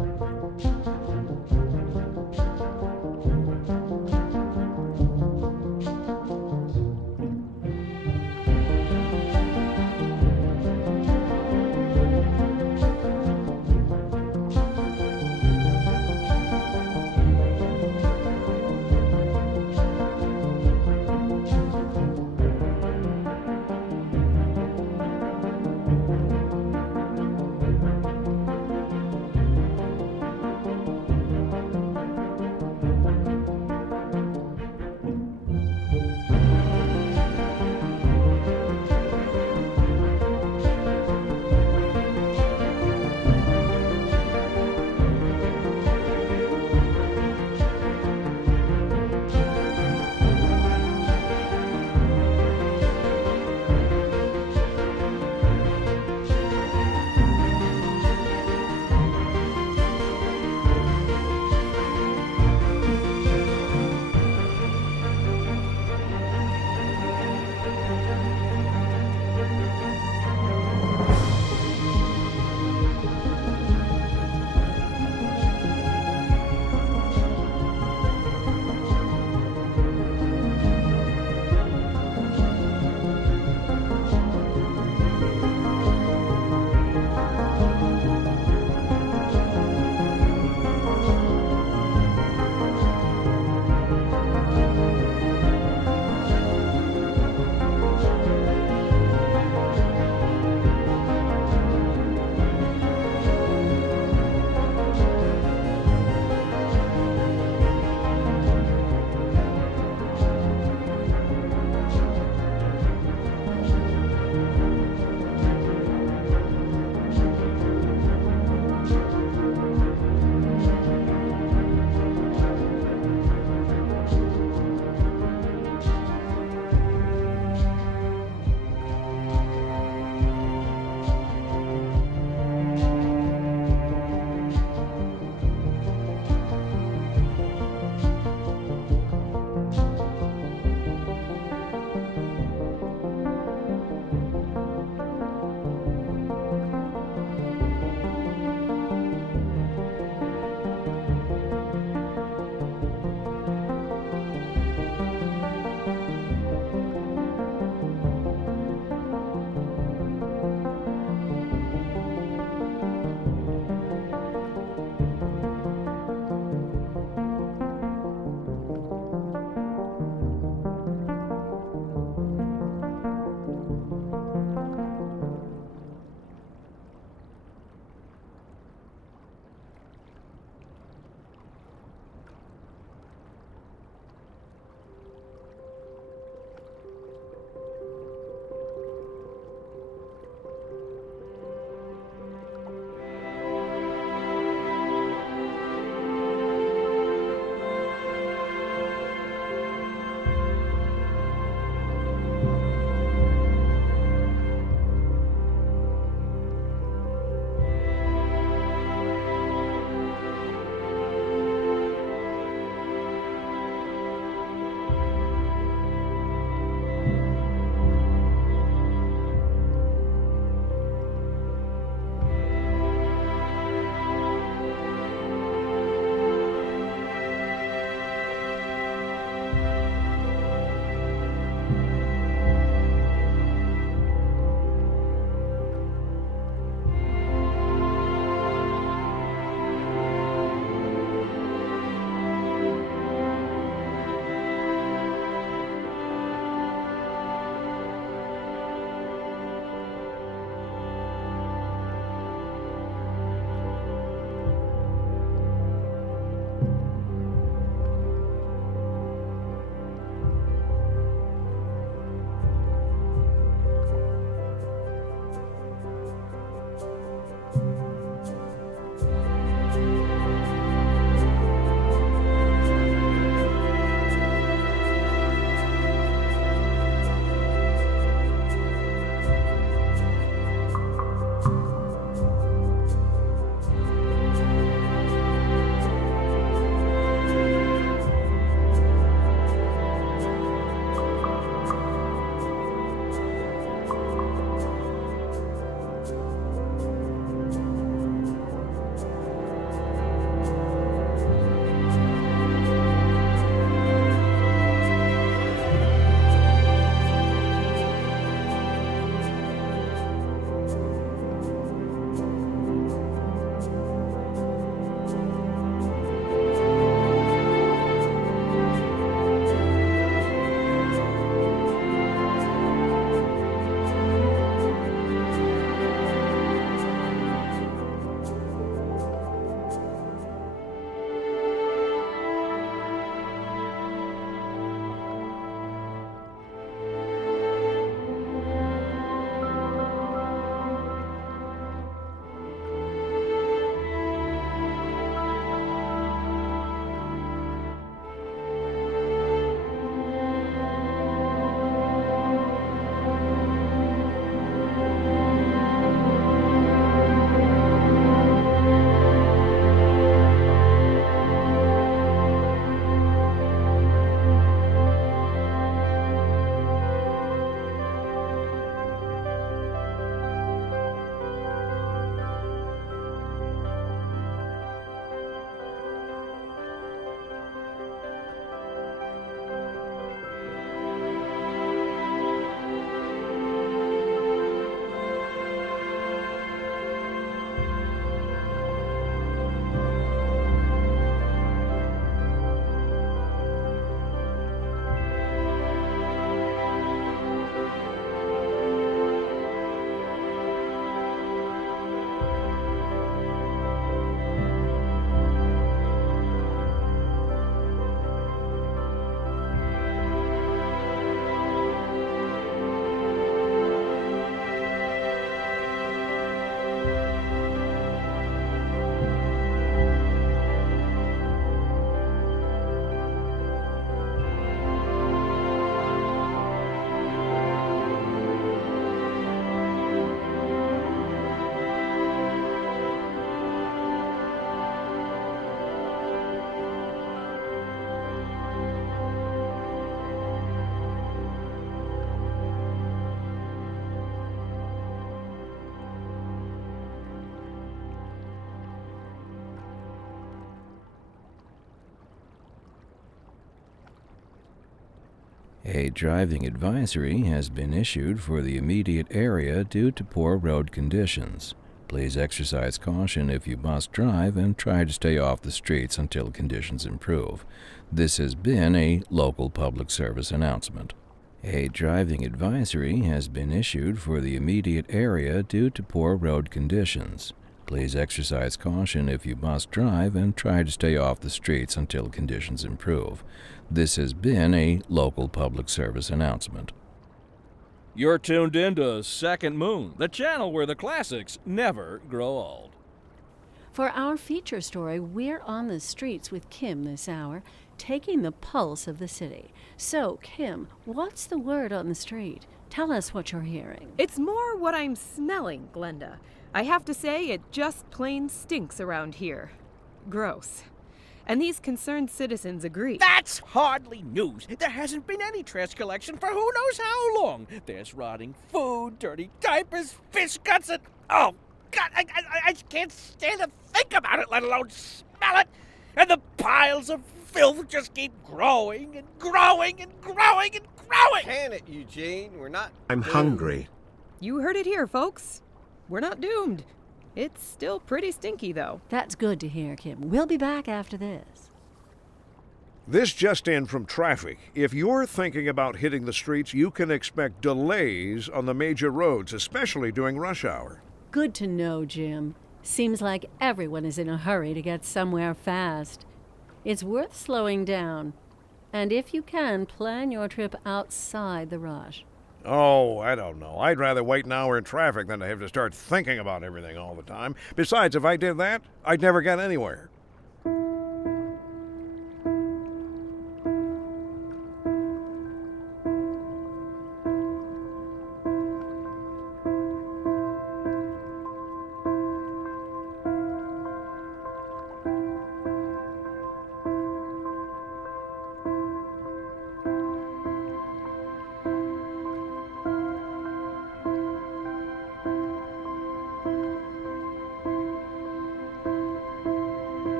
A driving advisory has been issued for the immediate area due to poor road conditions. Please exercise caution if you must drive and try to stay off the streets until conditions improve. This has been a local public service announcement. A driving advisory has been issued for the immediate area due to poor road conditions. Please exercise caution if you must drive and try to stay off the streets until conditions improve. This has been a local public service announcement. You're tuned in to Second Moon, the channel where the classics never grow old. For our feature story, we're on the streets with Kim this hour, taking the pulse of the city. So, Kim, what's the word on the street? Tell us what you're hearing. It's more what I'm smelling, Glenda. I have to say, it just plain stinks around here. Gross. And these concerned citizens agree. That's hardly news. There hasn't been any trash collection for who knows how long. There's rotting food, dirty diapers, fish guts, and... Oh, God, I can't stand to think about it, let alone smell it. And the piles of filth just keep growing and growing and growing and growing. Can it, Eugene? We're not... I'm hungry. You heard it here, folks. We're not doomed. It's still pretty stinky, though. That's good to hear, Kim. We'll be back after this. This just in from traffic. If you're thinking about hitting the streets, you can expect delays on the major roads, especially during rush hour. Good to know, Jim. Seems like everyone is in a hurry to get somewhere fast. It's worth slowing down. And if you can, plan your trip outside the rush. Oh, I don't know. I'd rather wait an hour in traffic than to have to start thinking about everything all the time. Besides, if I did that, I'd never get anywhere.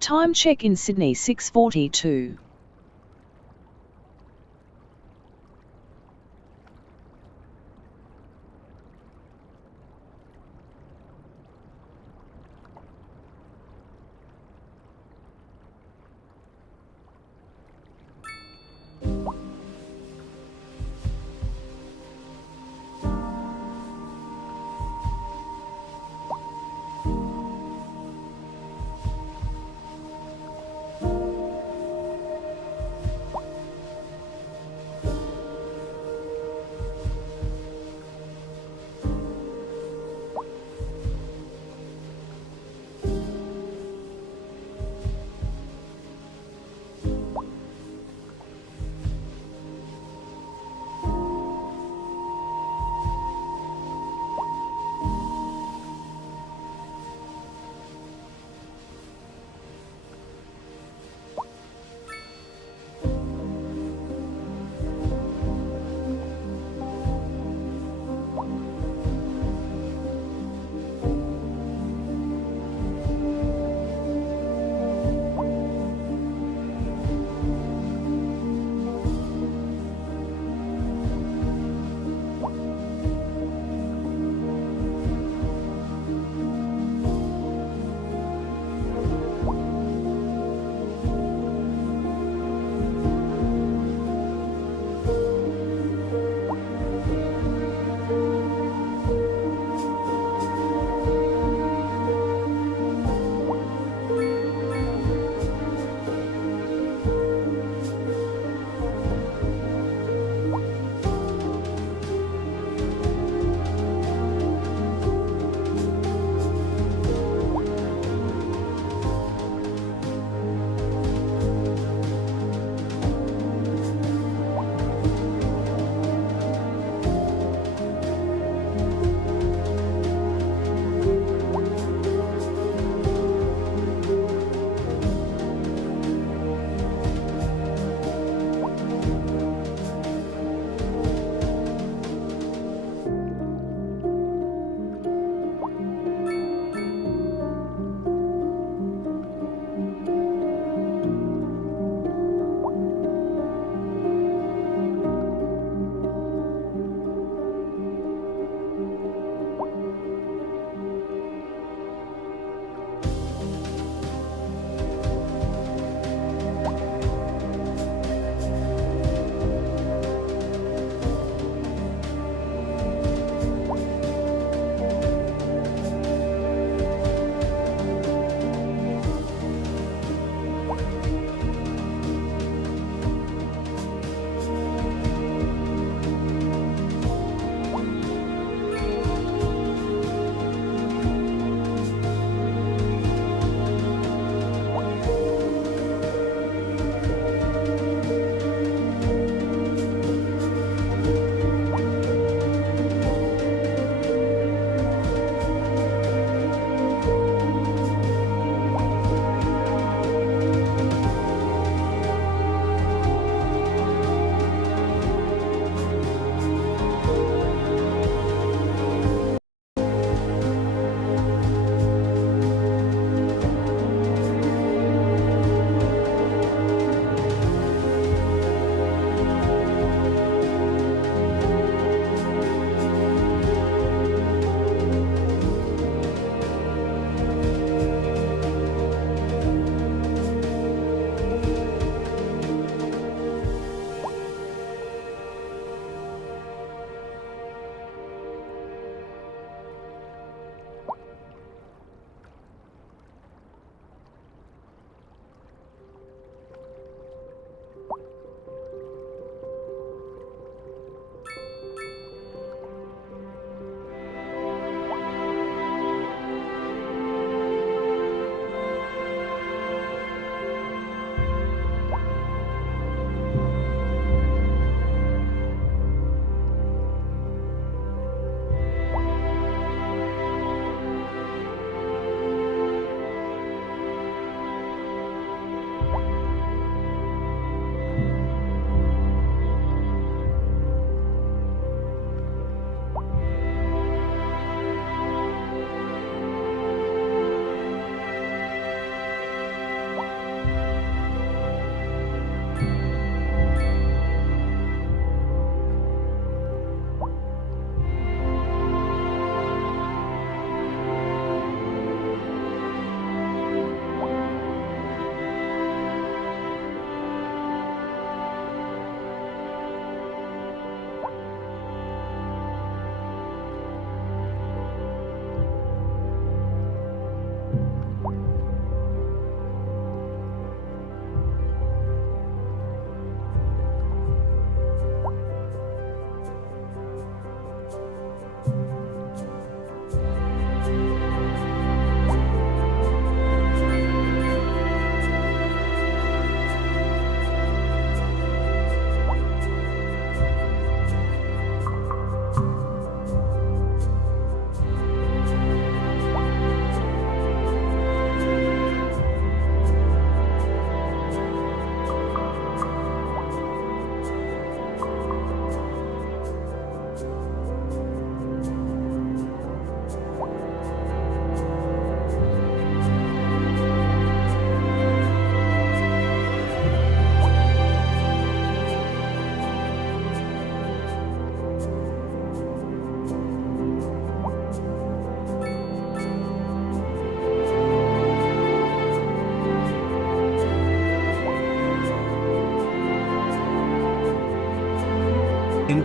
Time check in Sydney 6:42.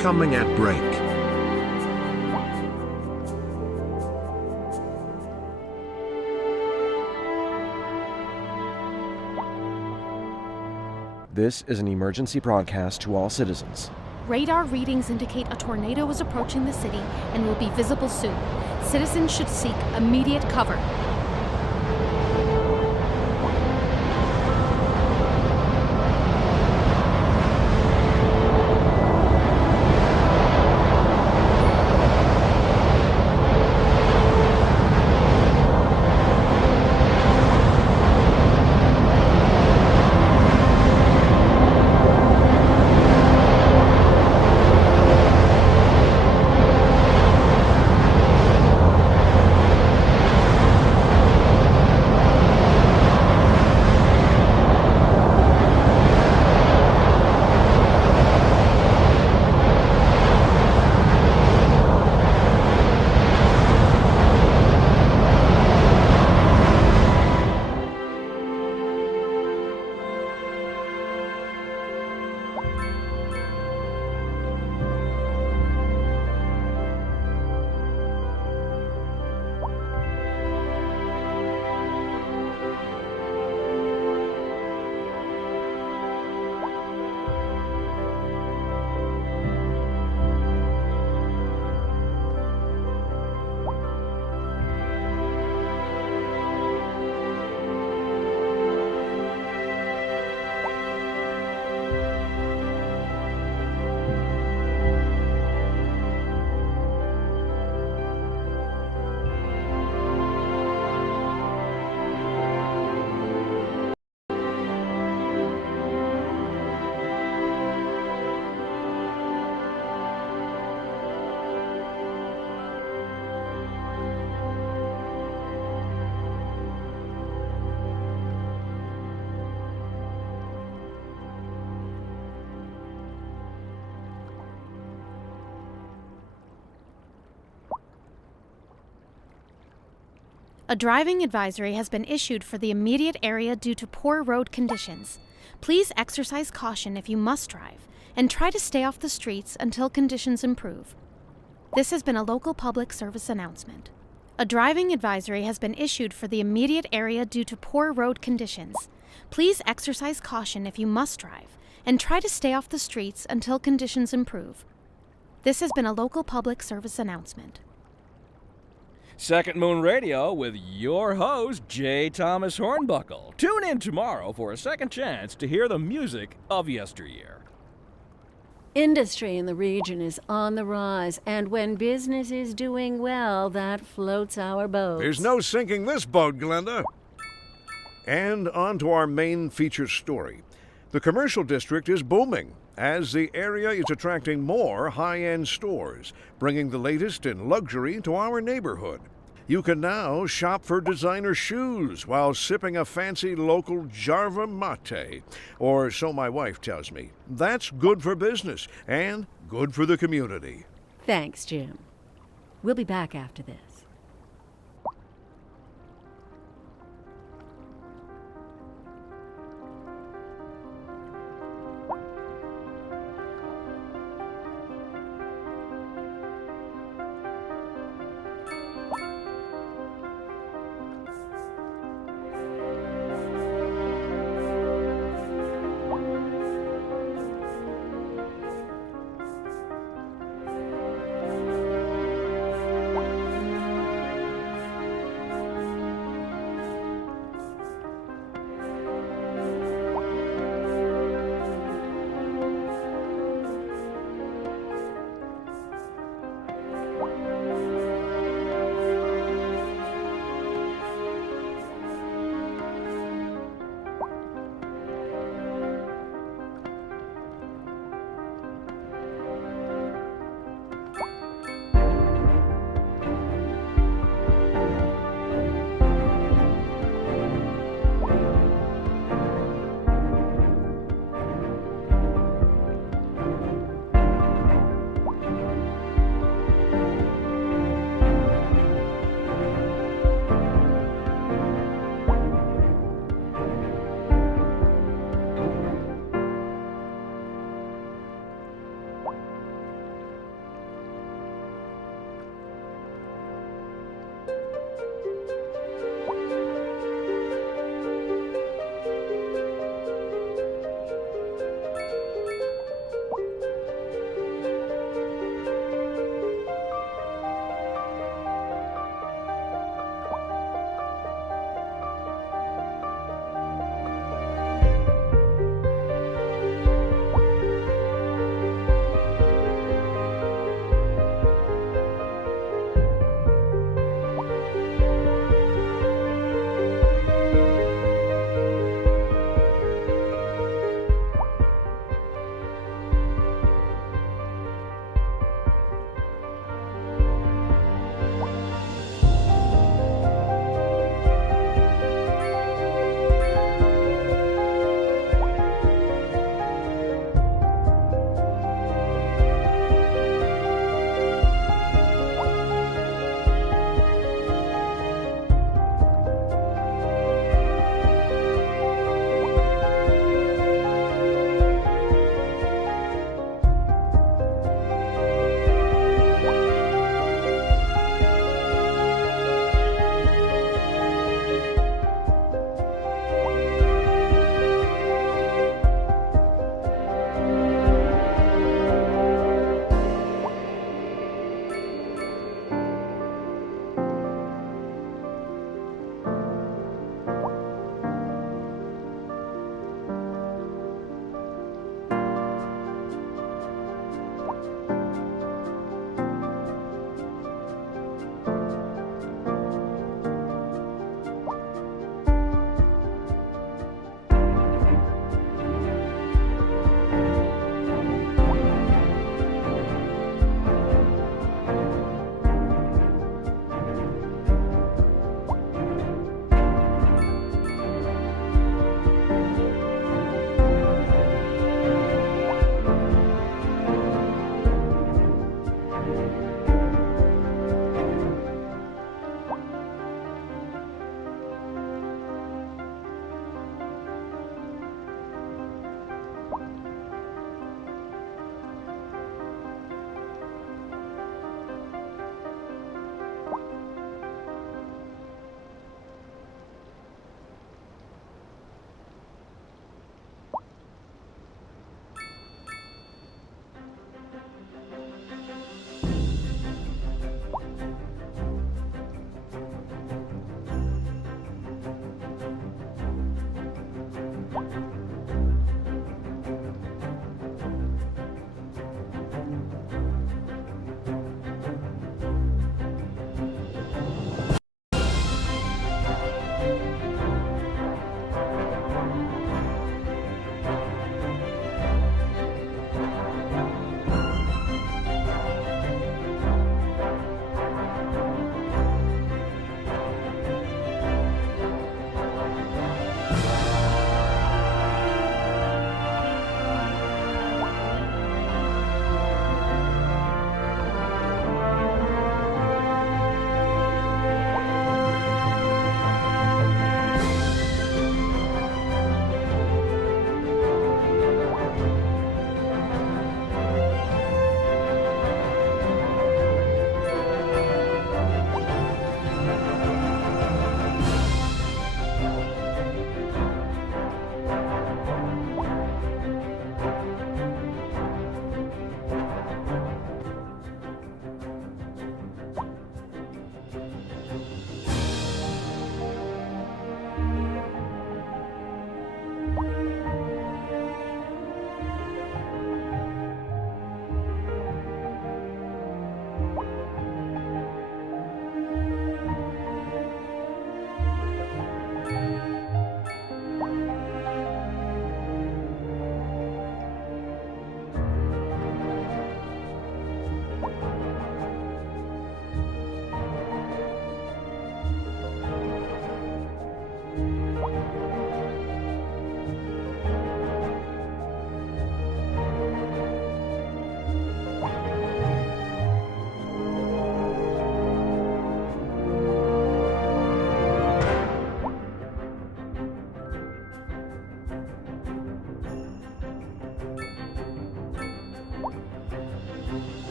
incoming ad break. This is an emergency broadcast to all citizens. Radar readings indicate a tornado is approaching the city and will be visible soon. Citizens should seek immediate cover. A driving advisory has been issued for the immediate area due to poor road conditions. Please exercise caution if you must drive, and try to stay off the streets until conditions improve. This has been a local public service announcement. A driving advisory has been issued for the immediate area due to poor road conditions. Please exercise caution if you must drive, and try to stay off the streets until conditions improve. This has been a local public service announcement. Second Moon Radio with your host, J. Thomas Hornbuckle. Tune in tomorrow for a second chance to hear the music of yesteryear. Industry in the region is on the rise, and when business is doing well, that floats our boat. There's no sinking this boat, Glenda. And on to our main feature story. The commercial district is booming as the area is attracting more high-end stores, bringing the latest in luxury to our neighborhood. You can now shop for designer shoes while sipping a fancy local Jarva mate, or so my wife tells me. That's good for business and good for the community. Thanks, Jim. We'll be back after this.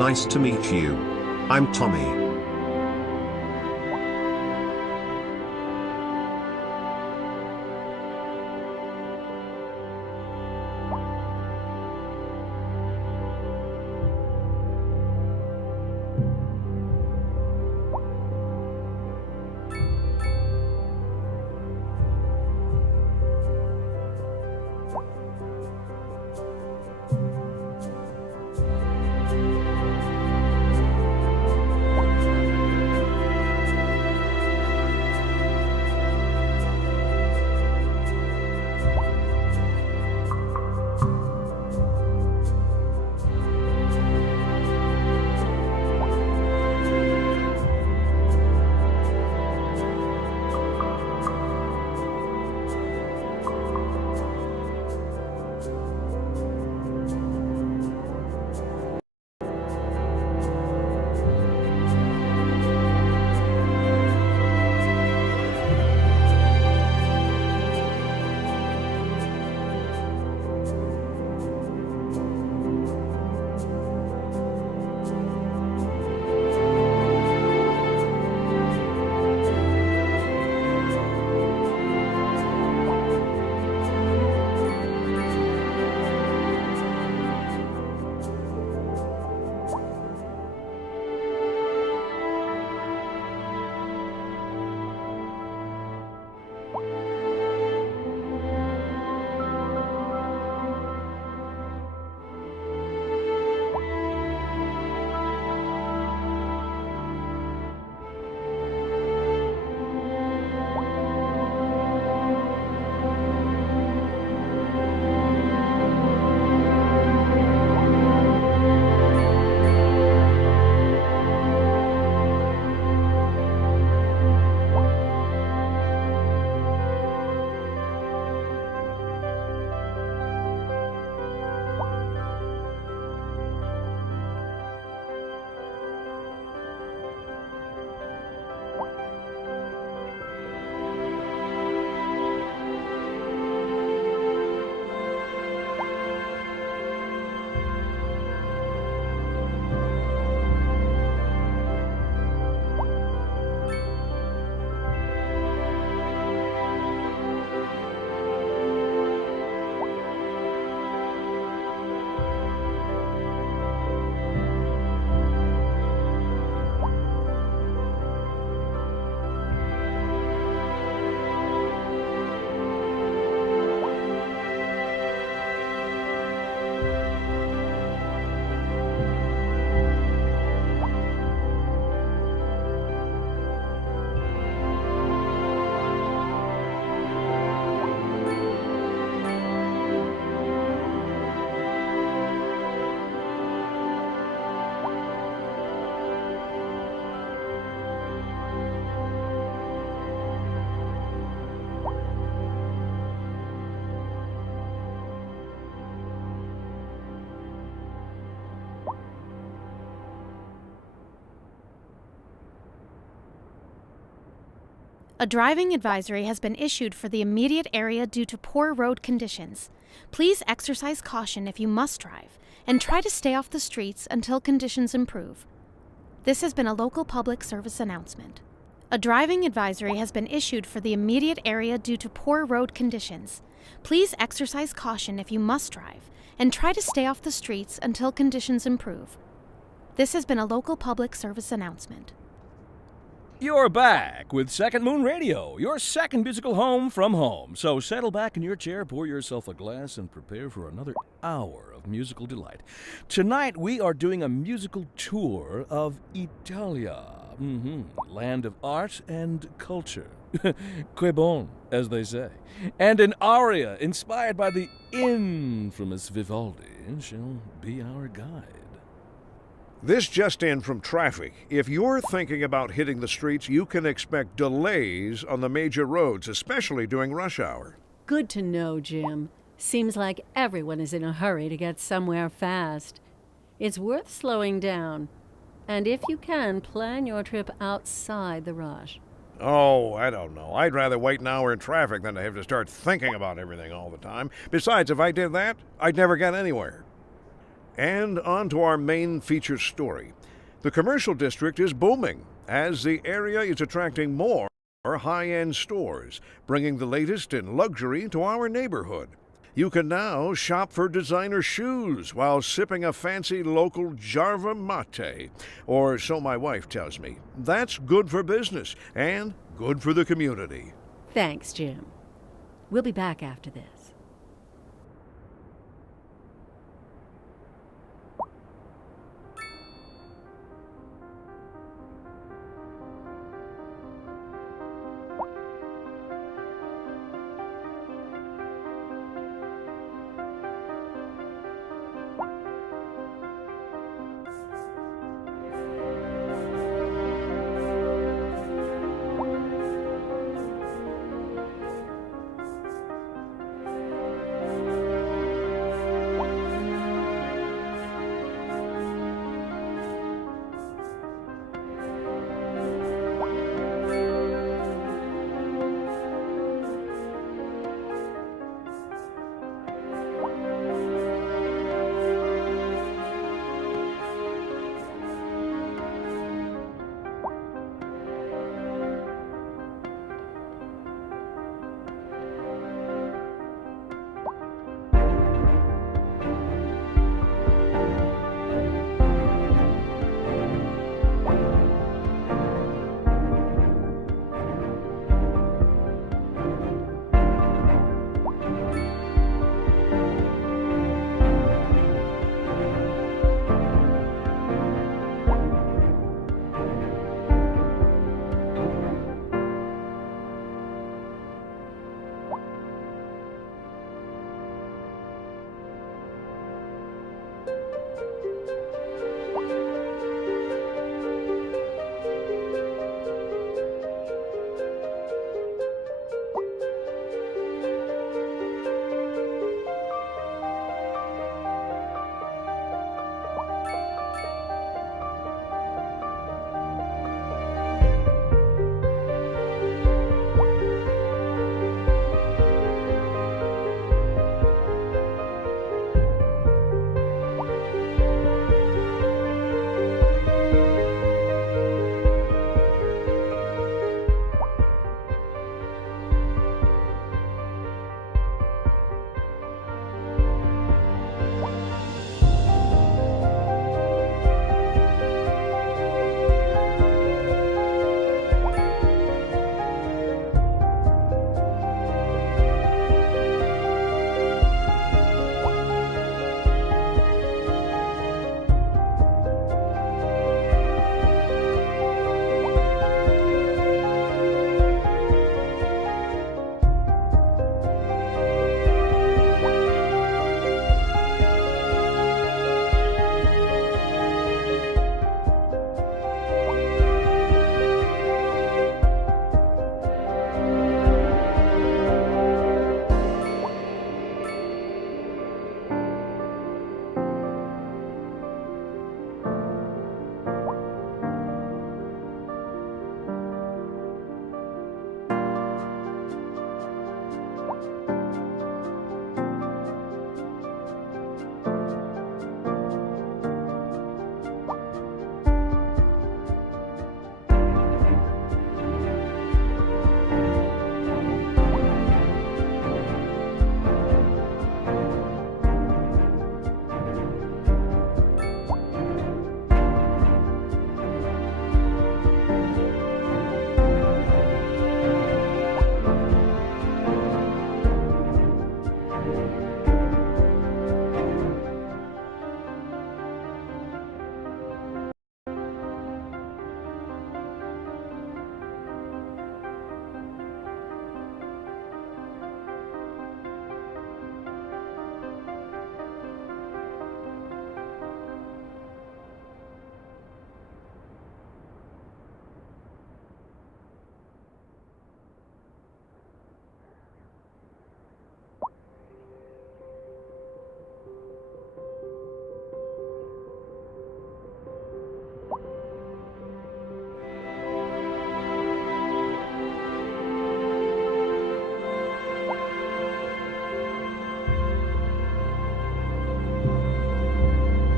Nice to meet you. I'm Tommy. A driving advisory has been issued for the immediate area due to poor road conditions. Please exercise caution if you must drive, and try to stay off the streets until conditions improve. This has been a local public service announcement. A driving advisory has been issued for the immediate area due to poor road conditions. Please exercise caution if you must drive, and try to stay off the streets until conditions improve. This has been a local public service announcement. You're back with Second Moon Radio, your second musical home from home. So settle back in your chair, pour yourself a glass, and prepare for another hour of musical delight. Tonight we are doing a musical tour of Italia, land of art and culture. Que bon, as they say. And an aria inspired by the infamous Vivaldi shall be our guide. This just in from traffic. If you're thinking about hitting the streets, you can expect delays on the major roads, especially during rush hour. Good to know, Jim. Seems like everyone is in a hurry to get somewhere fast. It's worth slowing down. And if you can, plan your trip outside the rush. Oh, I don't know. I'd rather wait an hour in traffic than to have to start thinking about everything all the time. Besides, if I did that, I'd never get anywhere. And on to our main feature story. The commercial district is booming as the area is attracting more high-end stores, bringing the latest in luxury to our neighborhood. You can now shop for designer shoes while sipping a fancy local Jarva mate, or so my wife tells me. That's good for business and good for the community. Thanks, Jim. We'll be back after this.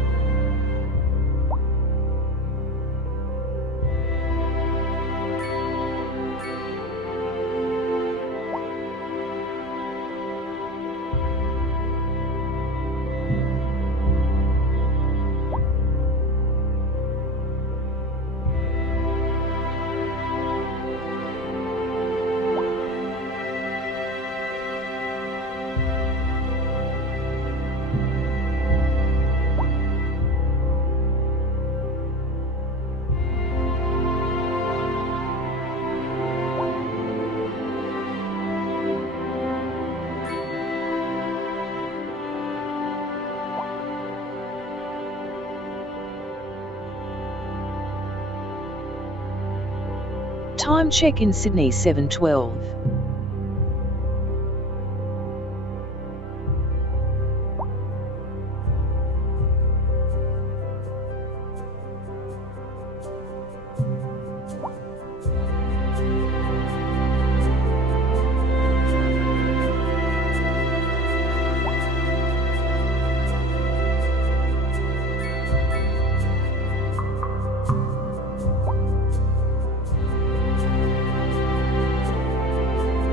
Time check in Sydney 7:12.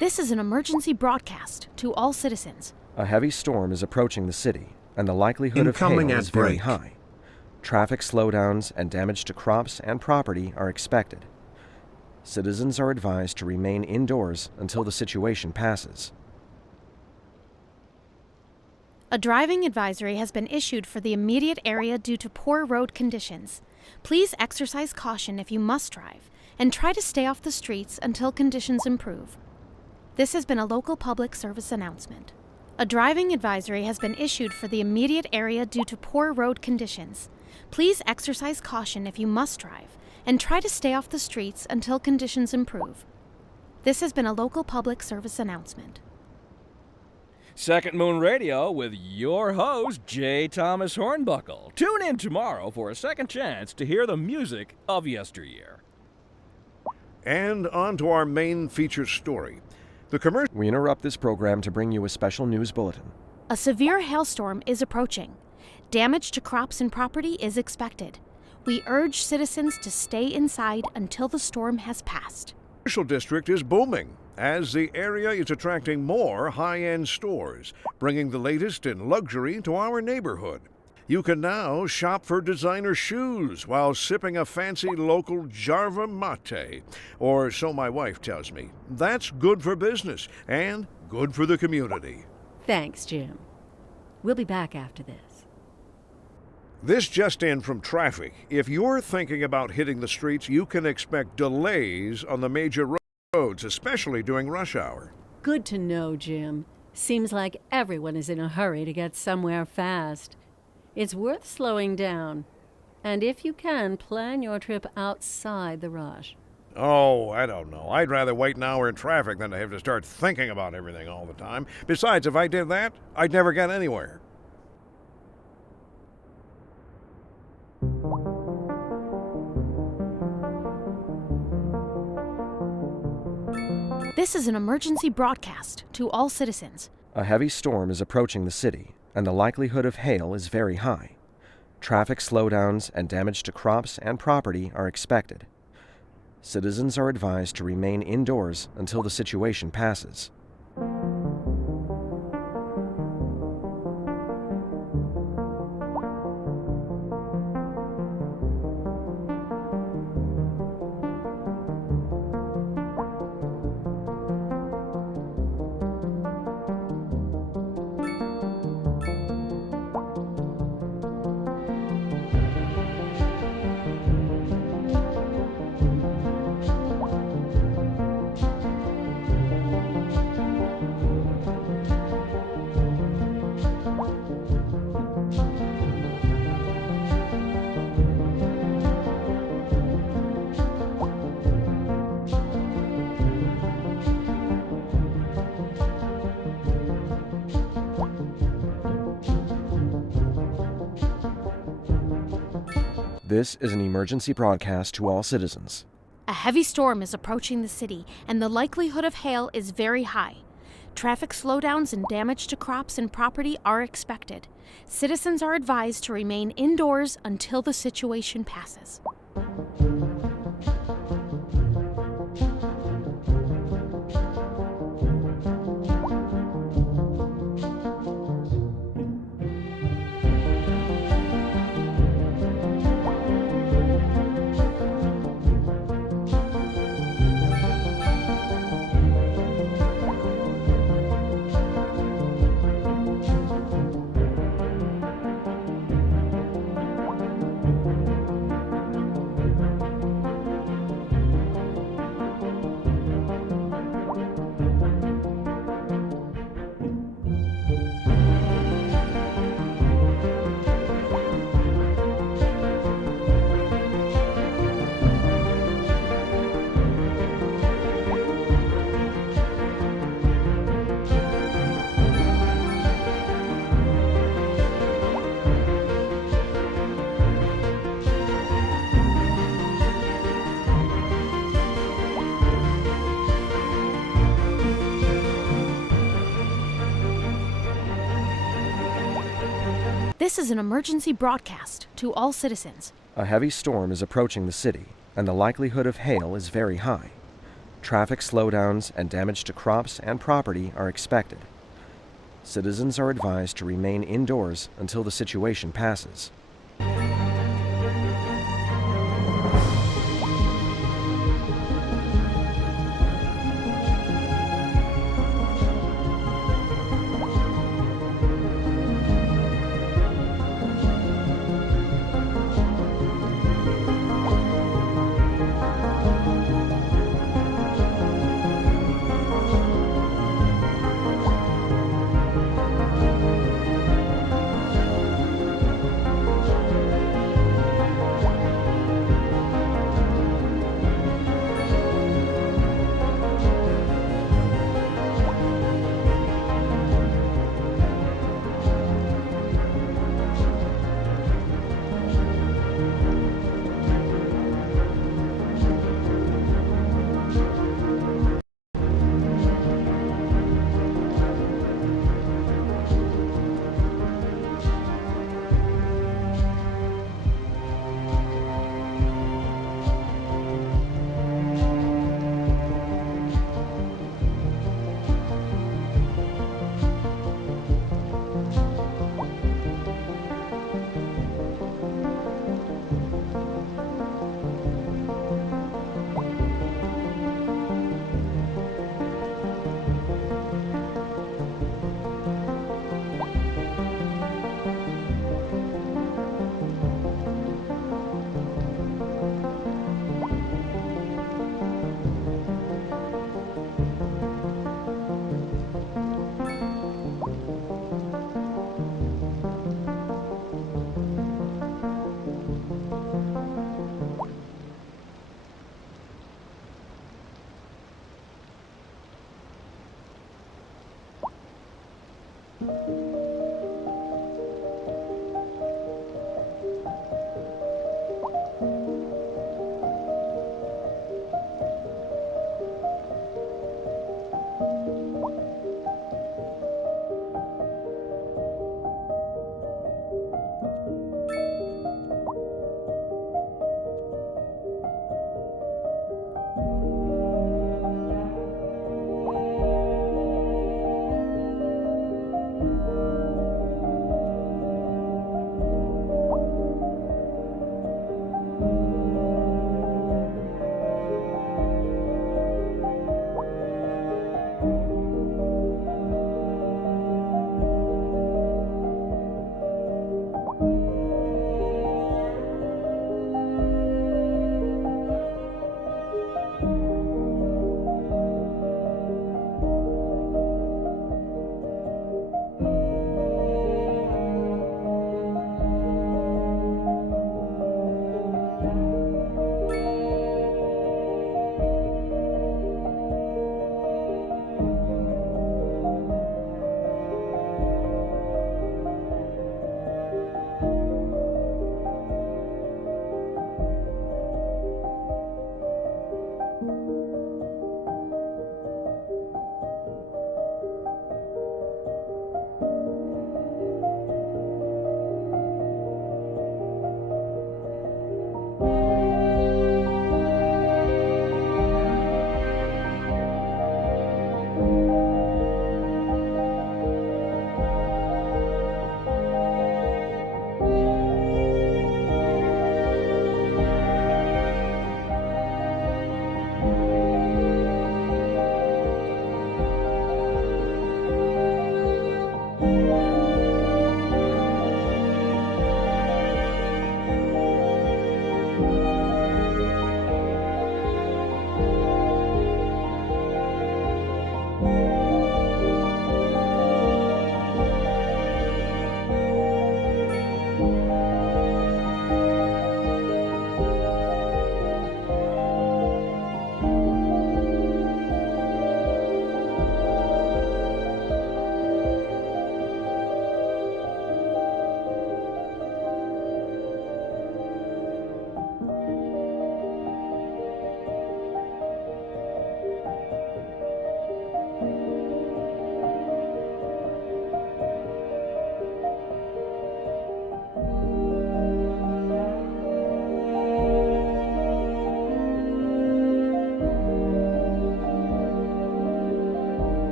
This is an emergency broadcast to all citizens. A heavy storm is approaching the city, and the likelihood of Incoming hail ad is very break. high. Traffic slowdowns and damage to crops and property are expected. Citizens are advised to remain indoors until the situation passes. A driving advisory has been issued for the immediate area due to poor road conditions. Please exercise caution if you must drive, and try to stay off the streets until conditions improve. This has been a local public service announcement. A driving advisory has been issued for the immediate area due to poor road conditions. Please exercise caution if you must drive, and try to stay off the streets until conditions improve. This has been a local public service announcement. Second Moon Radio with your host, J. Thomas Hornbuckle. Tune in tomorrow for a second chance to hear the music of yesteryear. And on to our main feature story. The commercial. We interrupt this program to bring you a special news bulletin. A severe hailstorm is approaching. Damage to crops and property is expected. We urge citizens to stay inside until the storm has passed. The commercial district is booming as the area is attracting more high-end stores, bringing the latest in luxury to our neighborhood. You can now shop for designer shoes while sipping a fancy local Jarva mate, or so my wife tells me. That's good for business and good for the community. Thanks, Jim. We'll be back after this. This just in from traffic. If you're thinking about hitting the streets, you can expect delays on the major roads, especially during rush hour. Good to know, Jim. Seems like everyone is in a hurry to get somewhere fast. It's worth slowing down. And if you can, plan your trip outside the rush. Oh, I don't know. I'd rather wait an hour in traffic than to have to start thinking about everything all the time. Besides, if I did that, I'd never get anywhere. This is an emergency broadcast to all citizens. A heavy storm is approaching the city, and the likelihood of hail is very high. Traffic slowdowns and damage to crops and property are expected. Citizens are advised to remain indoors until the situation passes. This is an emergency broadcast to all citizens. A heavy storm is approaching the city, and the likelihood of hail is very high. Traffic slowdowns and damage to crops and property are expected. Citizens are advised to remain indoors until the situation passes. This is an emergency broadcast to all citizens. A heavy storm is approaching the city, and the likelihood of hail is very high. Traffic slowdowns and damage to crops and property are expected. Citizens are advised to remain indoors until the situation passes.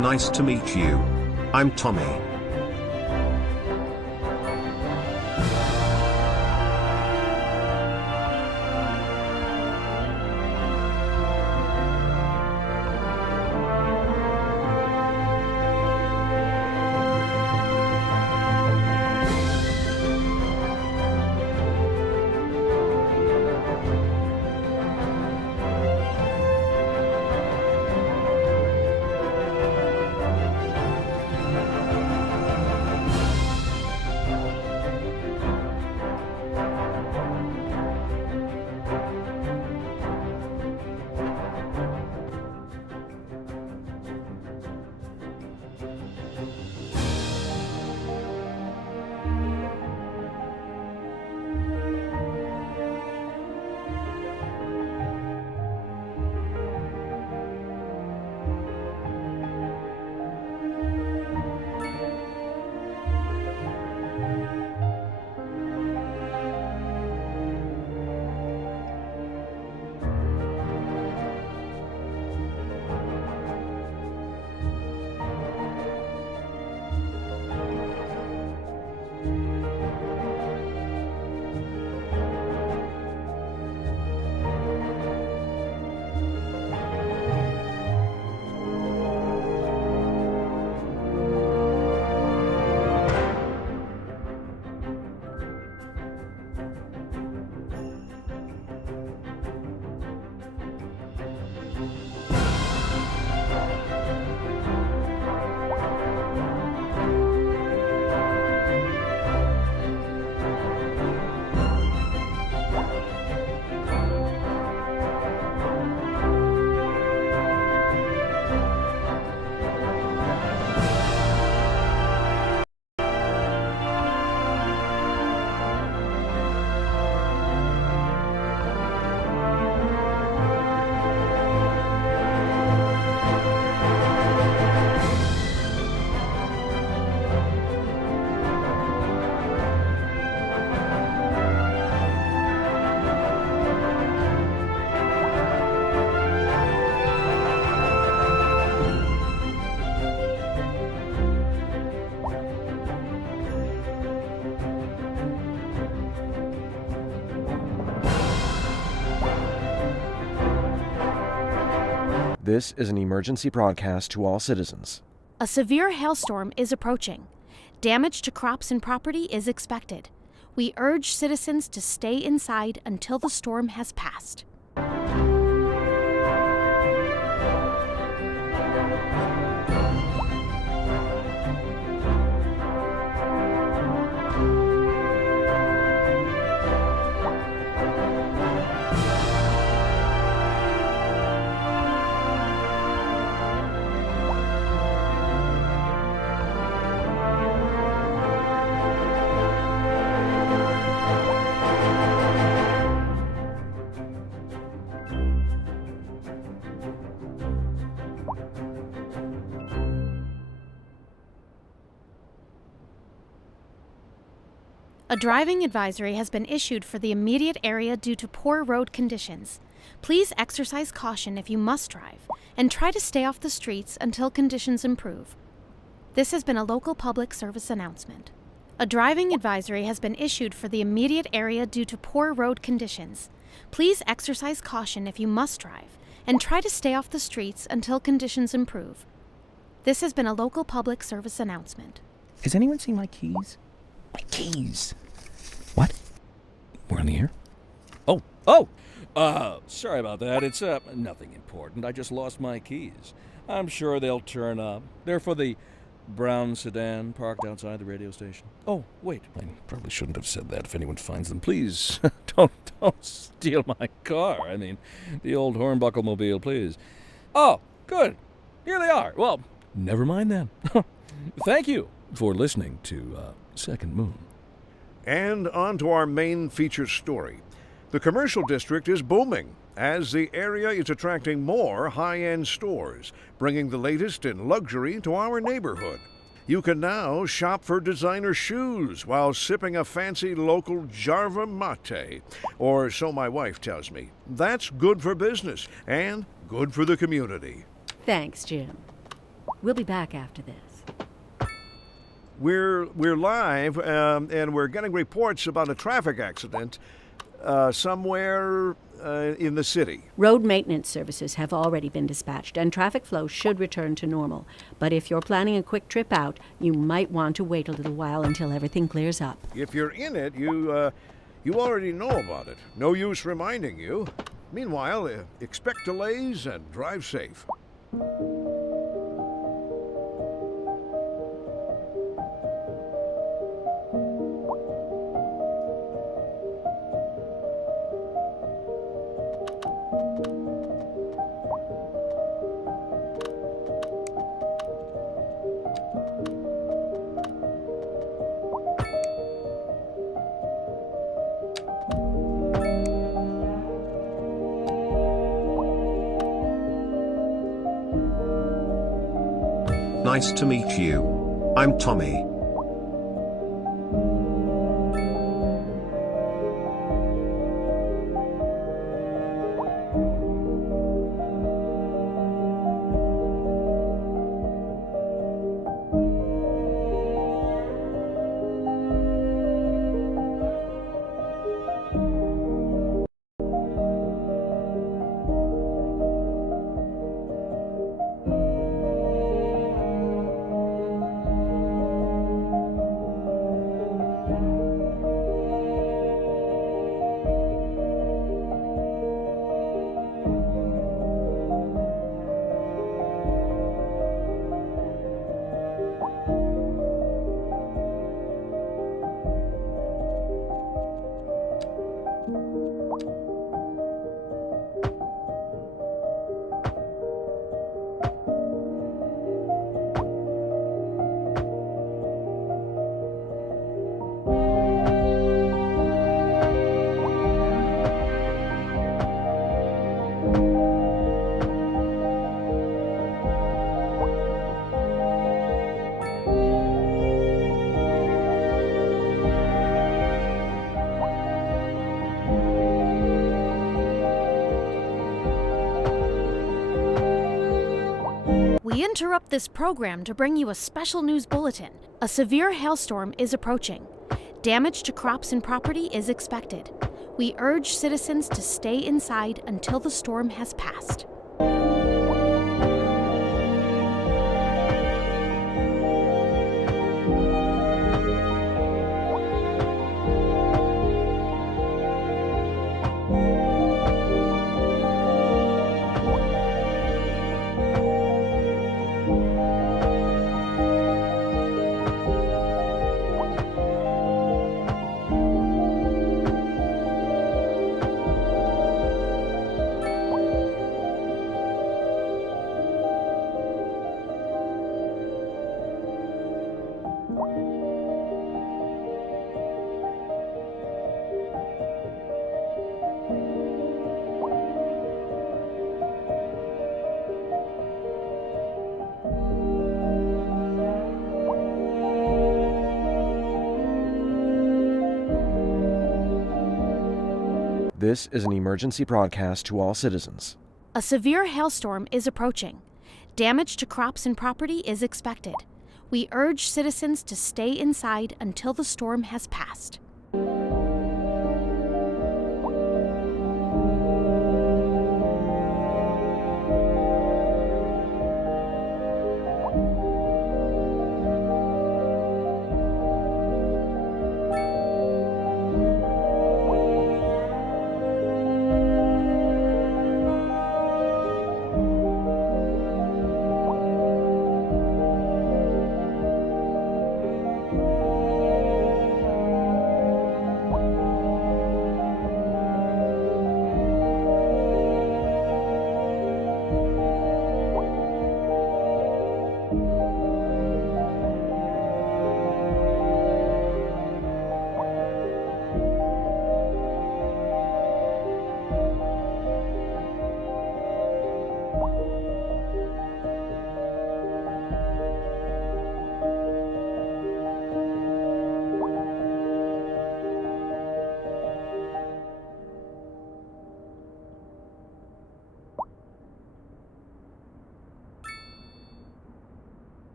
Nice to meet you. I'm Tommy. This is an emergency broadcast to all citizens. A severe hailstorm is approaching. Damage to crops and property is expected. We urge citizens to stay inside until the storm has passed. A driving advisory has been issued for the immediate area due to poor road conditions. Please exercise caution if you must drive, and try to stay off the streets until conditions improve. This has been a local public service announcement. A driving advisory has been issued for the immediate area due to poor road conditions. Please exercise caution if you must drive, and try to stay off the streets until conditions improve. This has been a local public service announcement. Has anyone seen my keys? My keys. What? We're on the air? Sorry about that. It's, nothing important. I just lost my keys. I'm sure they'll turn up. They're for the brown sedan parked outside the radio station. Oh, wait. I probably shouldn't have said that. If anyone finds them, please don't steal my car. I mean, the old Hornbuckle mobile, please. Oh, good. Here they are. Well, never mind then. Thank you for listening to Second Moon. And on to our main feature story. The commercial district is booming as the area is attracting more high-end stores, bringing the latest in luxury to our neighborhood. You can now shop for designer shoes while sipping a fancy local Jarva mate, or so my wife tells me. That's good for business and good for the community. Thanks, Jim. We'll be back after this. We're live, and we're getting reports about a traffic accident somewhere in the city. Road maintenance services have already been dispatched, and traffic flow should return to normal. But if you're planning a quick trip out, you might want to wait a little while until everything clears up. If you're in it, you already know about it. No use reminding you. Meanwhile, expect delays and drive safe. Nice to meet you. I'm Tommy. We interrupt this program to bring you a special news bulletin. A severe hailstorm is approaching. Damage to crops and property is expected. We urge citizens to stay inside until the storm has passed. This is an emergency broadcast to all citizens. A severe hailstorm is approaching. Damage to crops and property is expected. We urge citizens to stay inside until the storm has passed.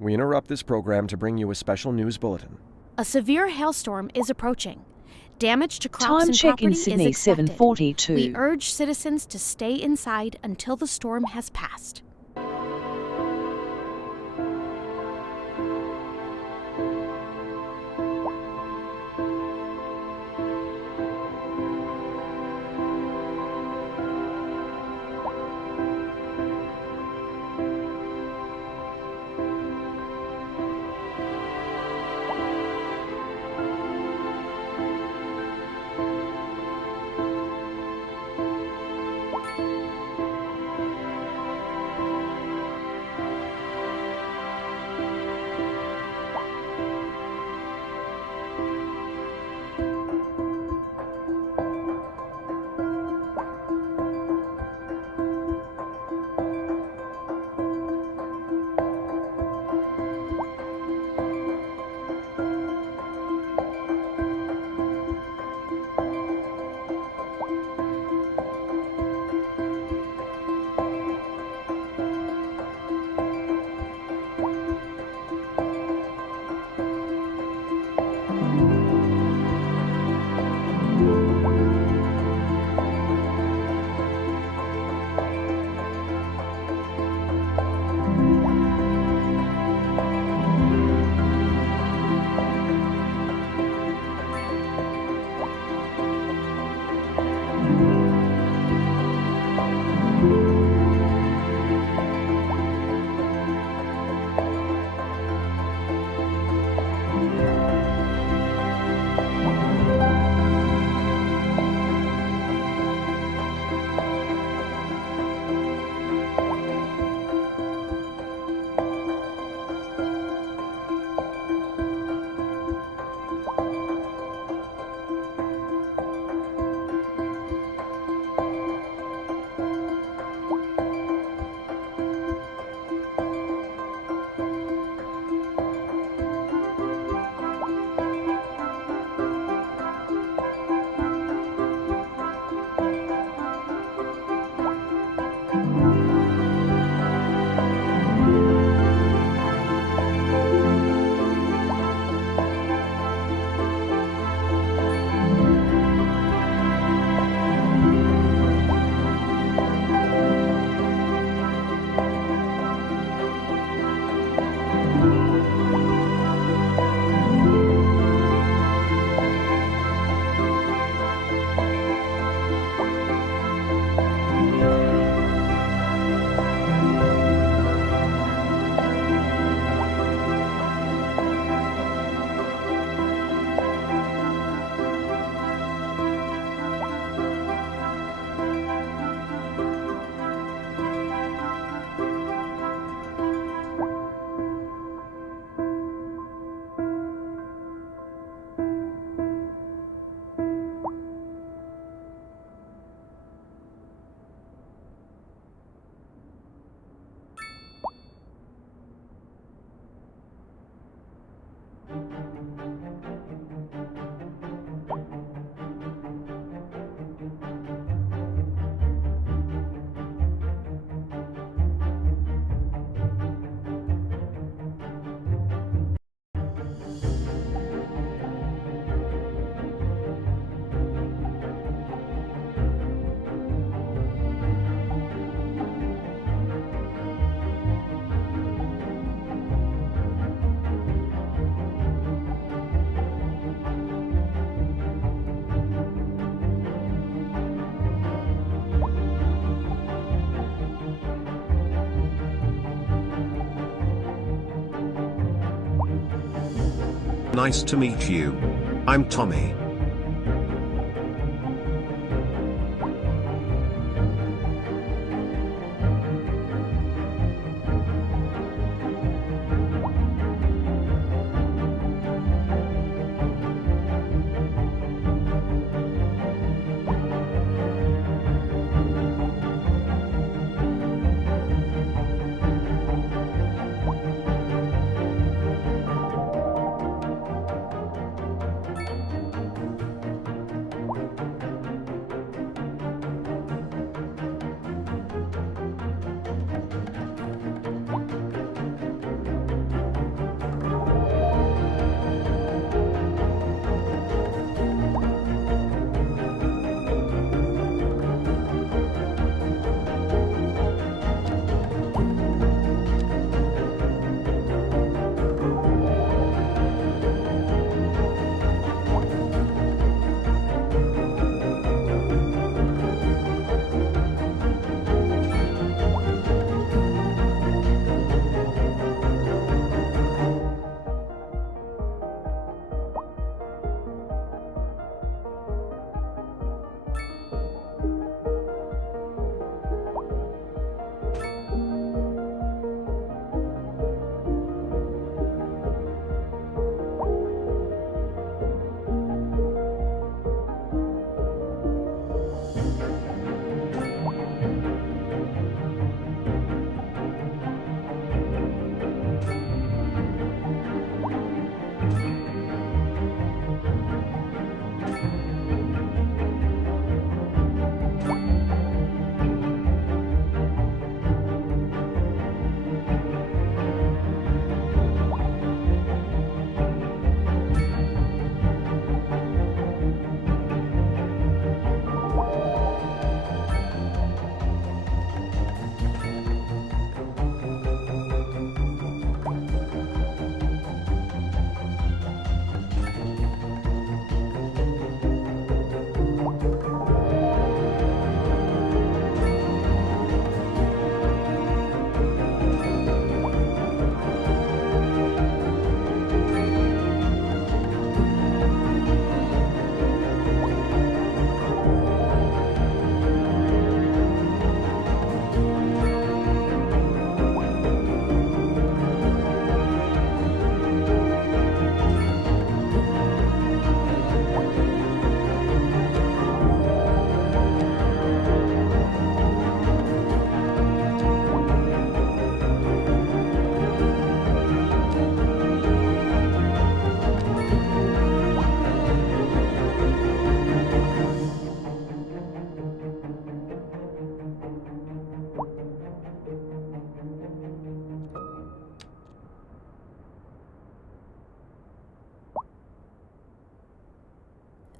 We interrupt this program to bring you a special news bulletin. A severe hailstorm is approaching. Damage to crops Time and check property in Sydney, is expected. 7:42. We urge citizens to stay inside until the storm has passed. Nice to meet you. I'm Tommy.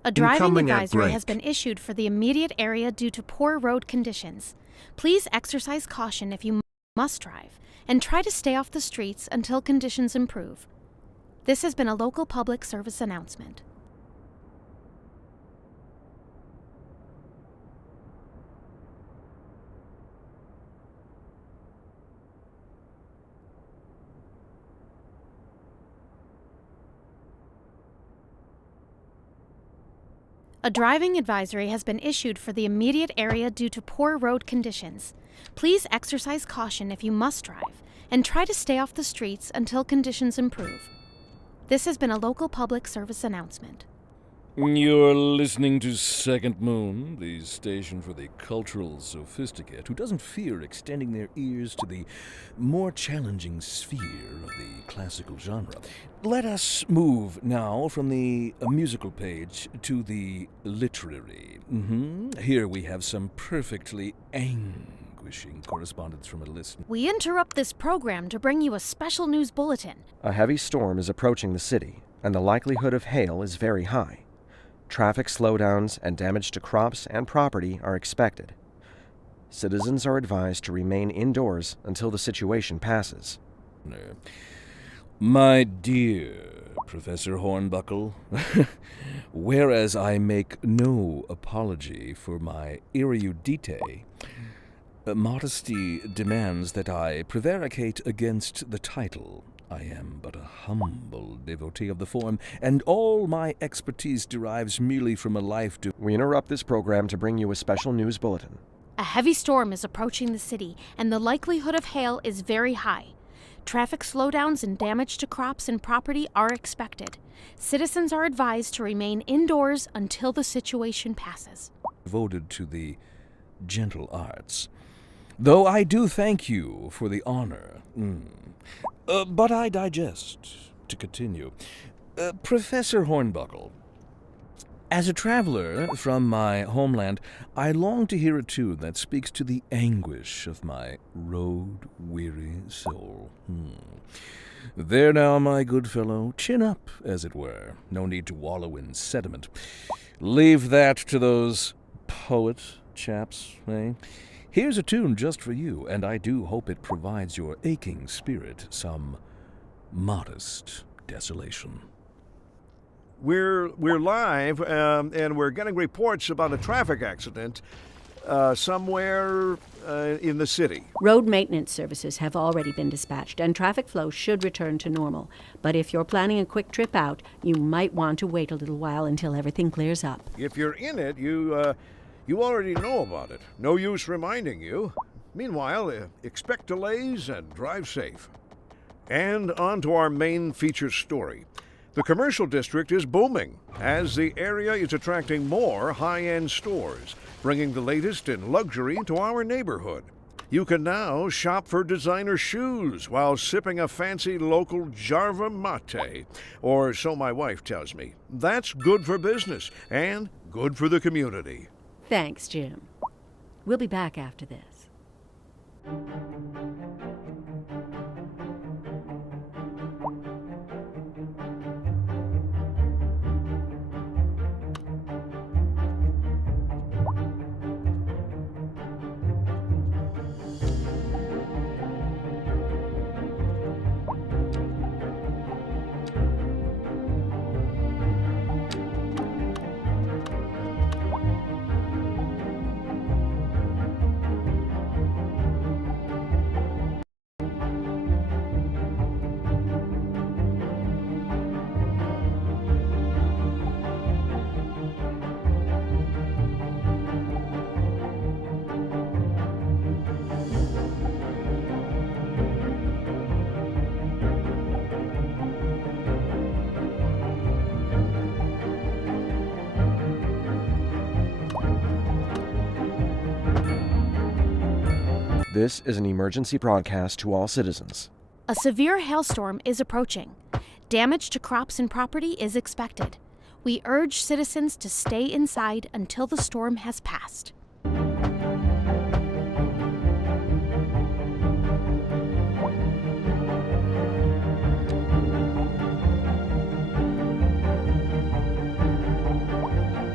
A driving Incoming at advisory break. has been issued for the immediate area due to poor road conditions. Please exercise caution if you must drive, and try to stay off the streets until conditions improve. This has been a local public service announcement. A driving advisory has been issued for the immediate area due to poor road conditions. Please exercise caution if you must drive, and try to stay off the streets until conditions improve. This has been a local public service announcement. You're listening to Second Moon, the station for the cultural sophisticate who doesn't fear extending their ears to the more challenging sphere of the classical genre. Let us move now from the musical page to the literary. Here we have some perfectly anguishing correspondence from a listener. We interrupt this program to bring you a special news bulletin. A heavy storm is approaching the city, and the likelihood of hail is very high. Traffic slowdowns and damage to crops and property are expected. Citizens are advised to remain indoors until the situation passes. My dear Professor Hornbuckle, whereas I make no apology for my erudite, modesty demands that I prevaricate against the title. I am but a humble devotee of the form, and all my expertise derives merely from a life We interrupt this program to bring you a special news bulletin. A heavy storm is approaching the city, and the likelihood of hail is very high. Traffic slowdowns and damage to crops and property are expected. Citizens are advised to remain indoors until the situation passes. devoted to the gentle arts. Though I do thank you for the honor. But I digest. To continue. Professor Hornbuckle, as a traveler from my homeland, I long to hear a tune that speaks to the anguish of my road-weary soul. There now, my good fellow, chin up, as it were. No need to wallow in sediment. Leave that to those poet chaps, eh? Here's a tune just for you, and I do hope it provides your aching spirit some modest desolation. We're live, and we're getting reports about a traffic accident somewhere in the city. Road maintenance services have already been dispatched, and traffic flow should return to normal. But if you're planning a quick trip out, you might want to wait a little while until everything clears up. If you're in it, you already know about it. No use reminding you. Meanwhile, expect delays and drive safe. And on to our main feature story. The commercial district is booming as the area is attracting more high-end stores, bringing the latest in luxury to our neighborhood. You can now shop for designer shoes while sipping a fancy local Jarva mate, or so my wife tells me. That's good for business and good for the community. Thanks, Jim. We'll be back after this. This is an emergency broadcast to all citizens. A severe hailstorm is approaching. Damage to crops and property is expected. We urge citizens to stay inside until the storm has passed.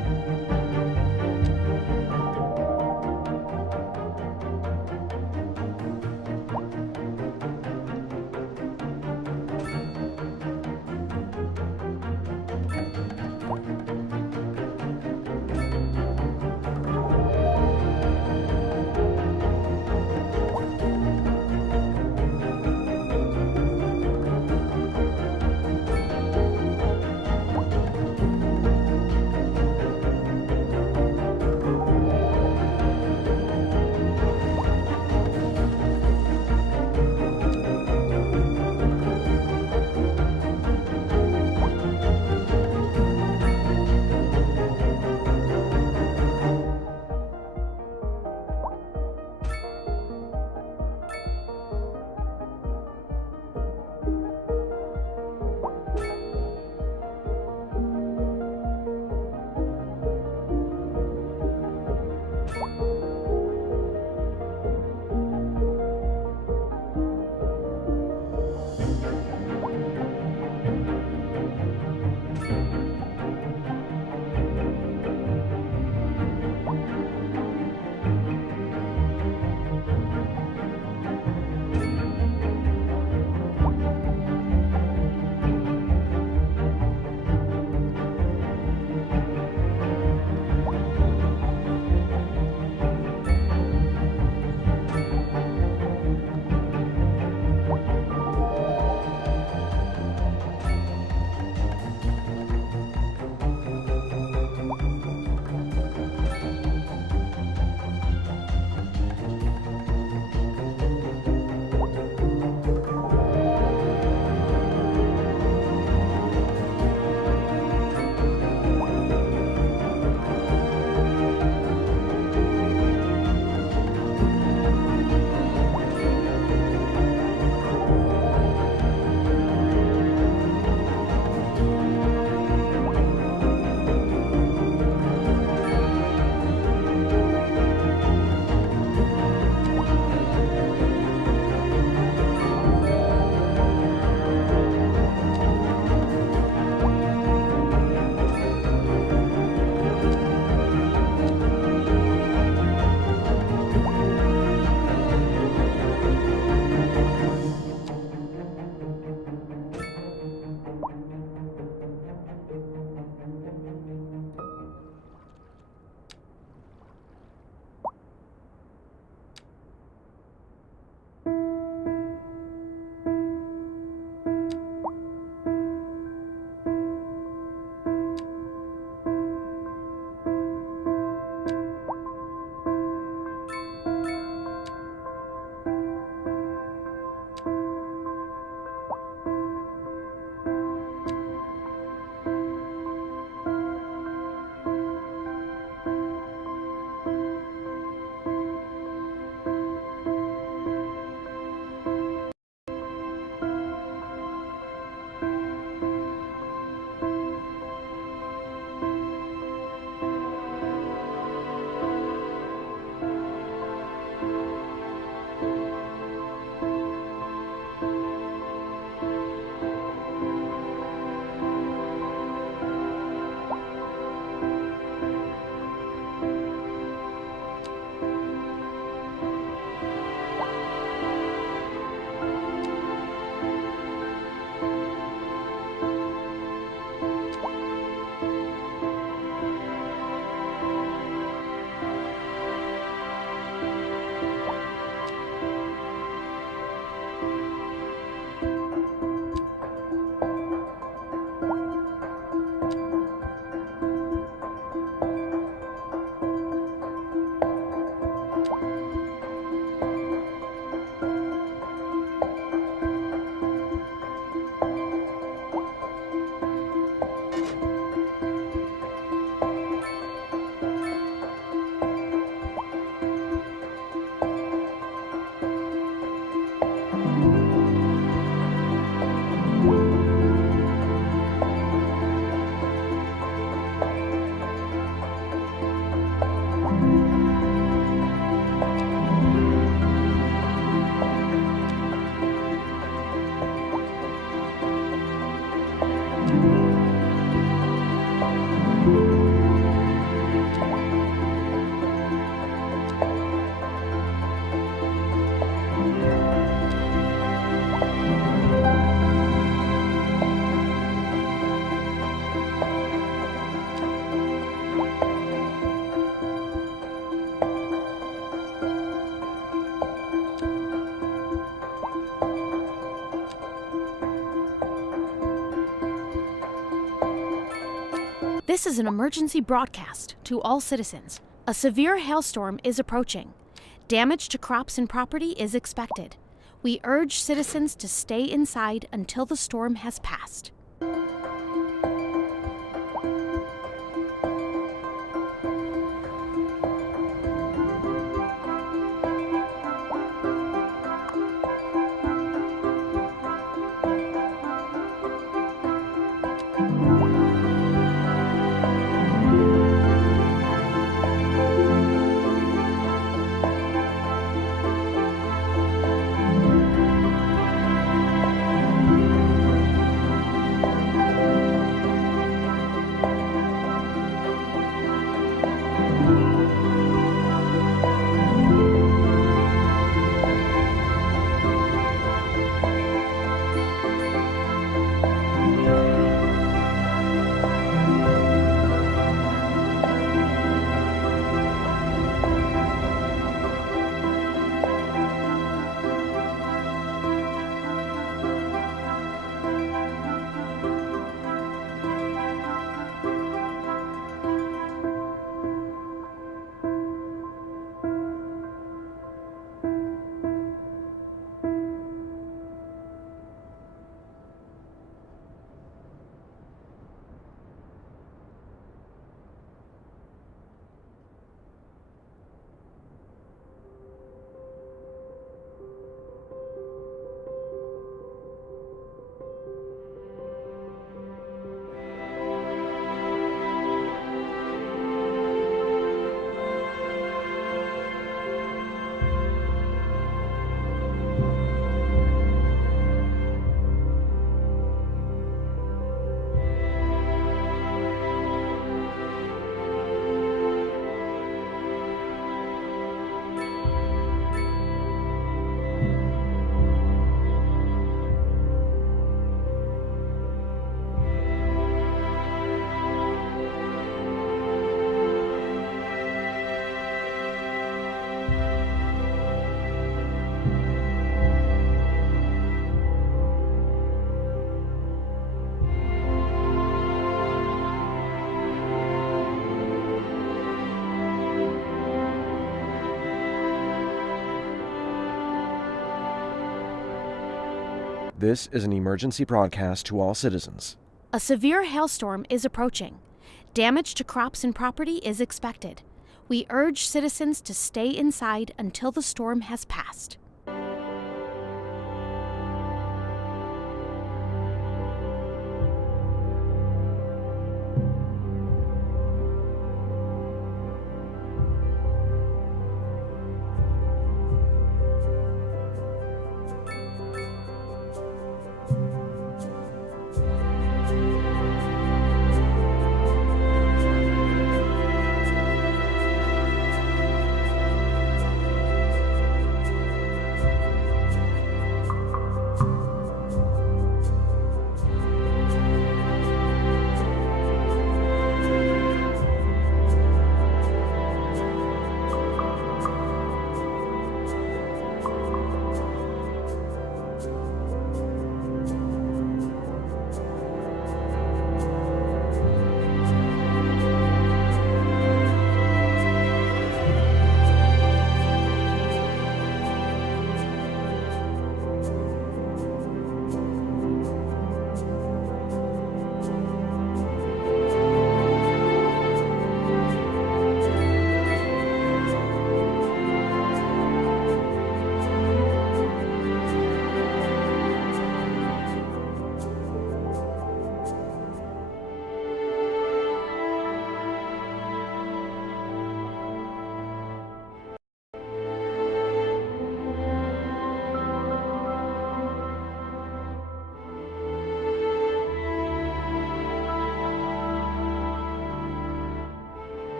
This is an emergency broadcast to all citizens. A severe hailstorm is approaching. Damage to crops and property is expected. We urge citizens to stay inside until the storm has passed. This is an emergency broadcast to all citizens. A severe hailstorm is approaching. Damage to crops and property is expected. We urge citizens to stay inside until the storm has passed.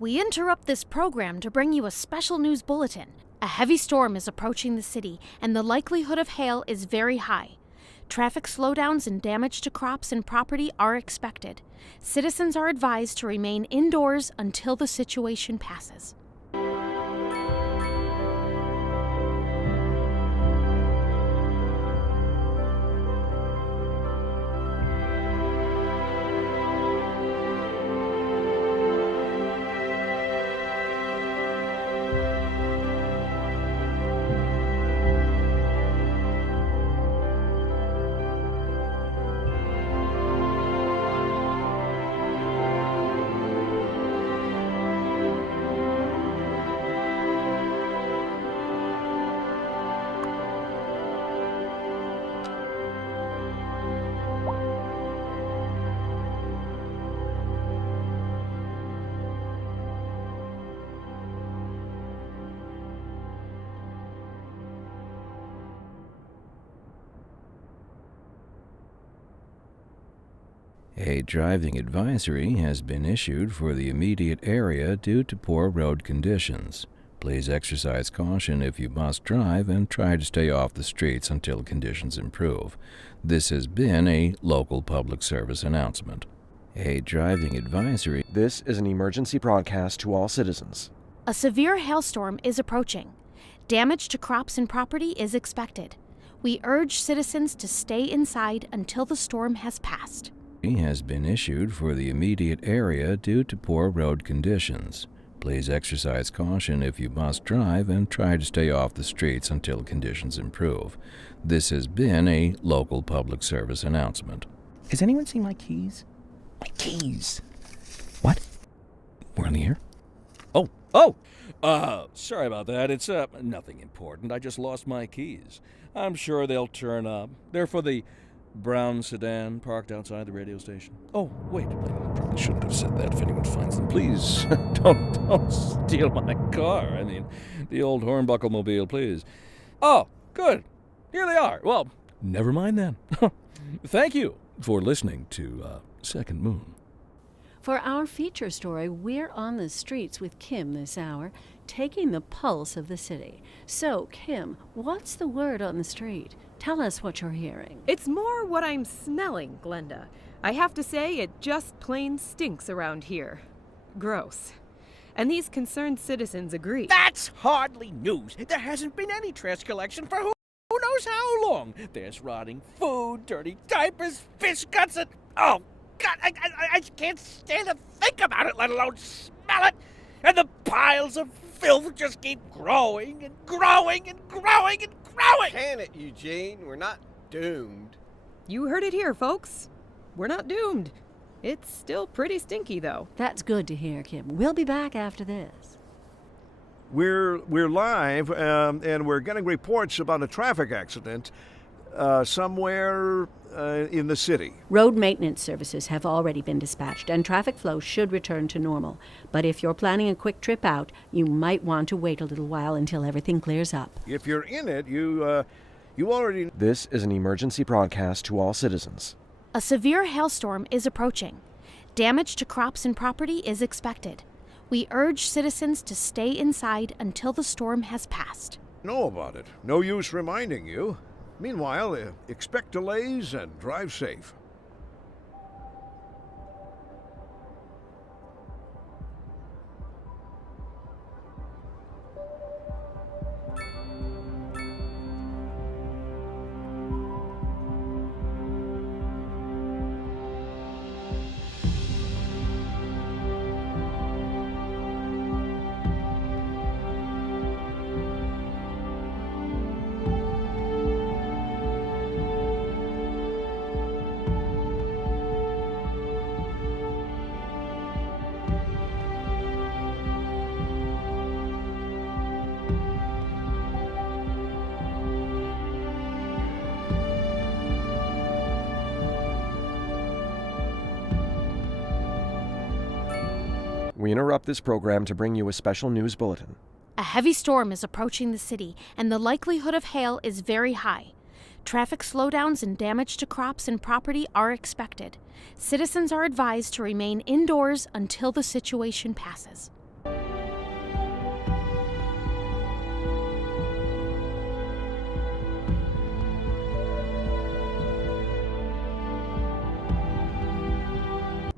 We interrupt this program to bring you a special news bulletin. A heavy storm is approaching the city, and the likelihood of hail is very high. Traffic slowdowns and damage to crops and property are expected. Citizens are advised to remain indoors until the situation passes. A driving advisory has been issued for the immediate area due to poor road conditions. Please exercise caution if you must drive and try to stay off the streets until conditions improve. This has been a local public service announcement. A driving advisory. This is an emergency broadcast to all citizens. A severe hailstorm is approaching. Damage to crops and property is expected. We urge citizens to stay inside until the storm has passed. Has been issued for the immediate area due to poor road conditions. Please exercise caution if you must drive and try to stay off the streets until conditions improve. This has been a local public service announcement. Has anyone seen my keys? My keys! What? We're in the air? Sorry about that. It's, nothing important. I just lost my keys. I'm sure they'll turn up. They're for the brown sedan parked outside the radio station. Oh, wait. I probably shouldn't have said that. If anyone finds them, please don't steal my car. I mean, the old Hornbuckle mobile, please. Oh, good. Here they are. Well, never mind then. Thank you for listening to Second Moon. For our feature story, we're on the streets with Kim this hour, taking the pulse of the city. So, Kim, what's the word on the street? Tell us what you're hearing. It's more what I'm smelling, Glenda. I have to say, it just plain stinks around here. Gross. And these concerned citizens agree. That's hardly news. There hasn't been any trash collection for who knows how long. There's rotting food, dirty diapers, fish guts, and... Oh, God, I can't stand to think about it, let alone smell it. And the piles of filth just keep growing and growing and growing and growing. Can it, Eugene? We're not doomed. You heard it here, folks. We're not doomed. It's still pretty stinky, though. That's good to hear, Kim. We'll be back after this. We're live, and we're getting reports about a traffic accident somewhere in the city. Road maintenance services have already been dispatched, and traffic flow should return to normal. But if you're planning a quick trip out, you might want to wait a little while until everything clears up. If you're in it, you already... This is an emergency broadcast to all citizens. A severe hailstorm is approaching. Damage to crops and property is expected. We urge citizens to stay inside until the storm has passed. Know about it. No use reminding you. Meanwhile, expect delays and drive safe. We interrupt this program to bring you a special news bulletin. A heavy storm is approaching the city, and the likelihood of hail is very high. Traffic slowdowns and damage to crops and property are expected. Citizens are advised to remain indoors until the situation passes.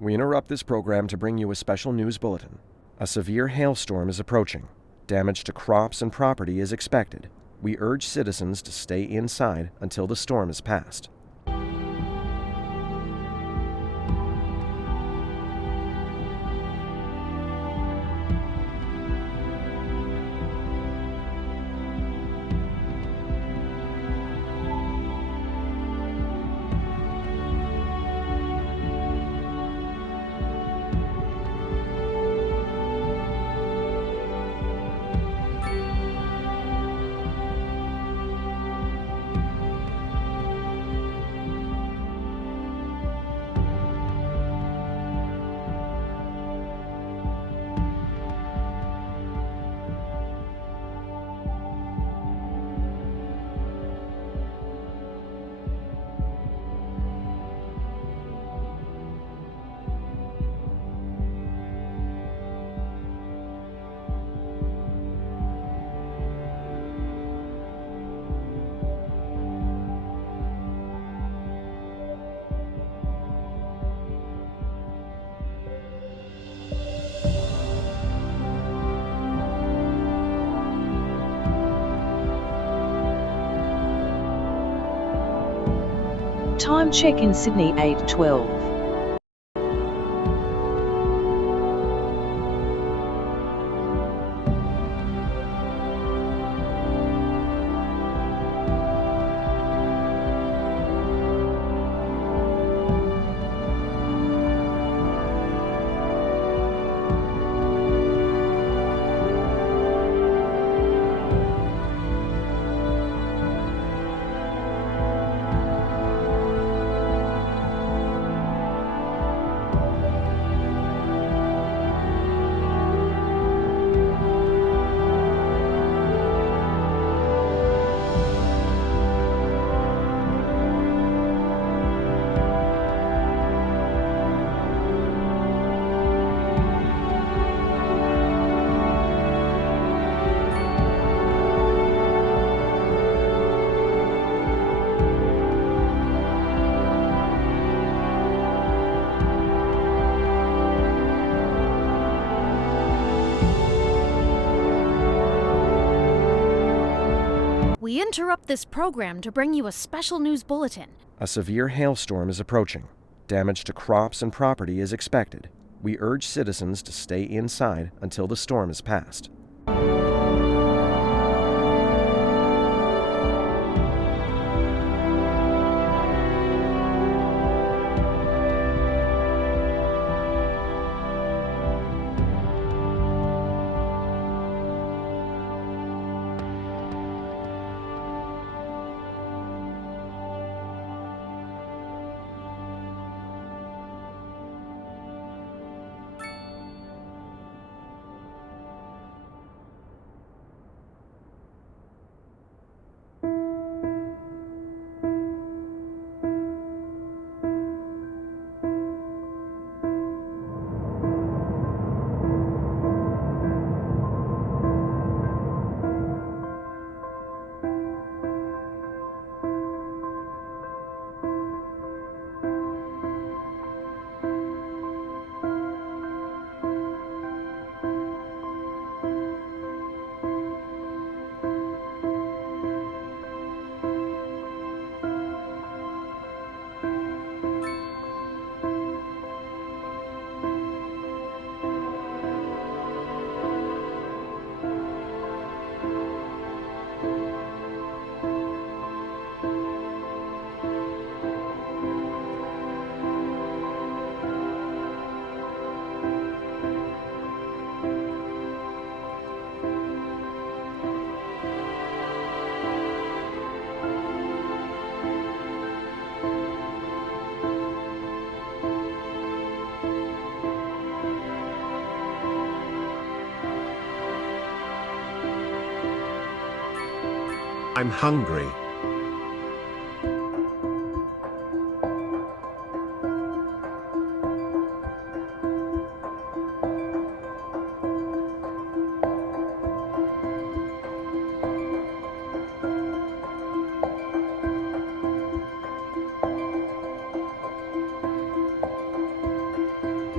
We interrupt this program to bring you a special news bulletin. A severe hailstorm is approaching. Damage to crops and property is expected. We urge citizens to stay inside until the storm is past. Time check in Sydney 8:12. We interrupt this program to bring you a special news bulletin. A severe hailstorm is approaching. Damage to crops and property is expected. We urge citizens to stay inside until the storm is past. I'm hungry.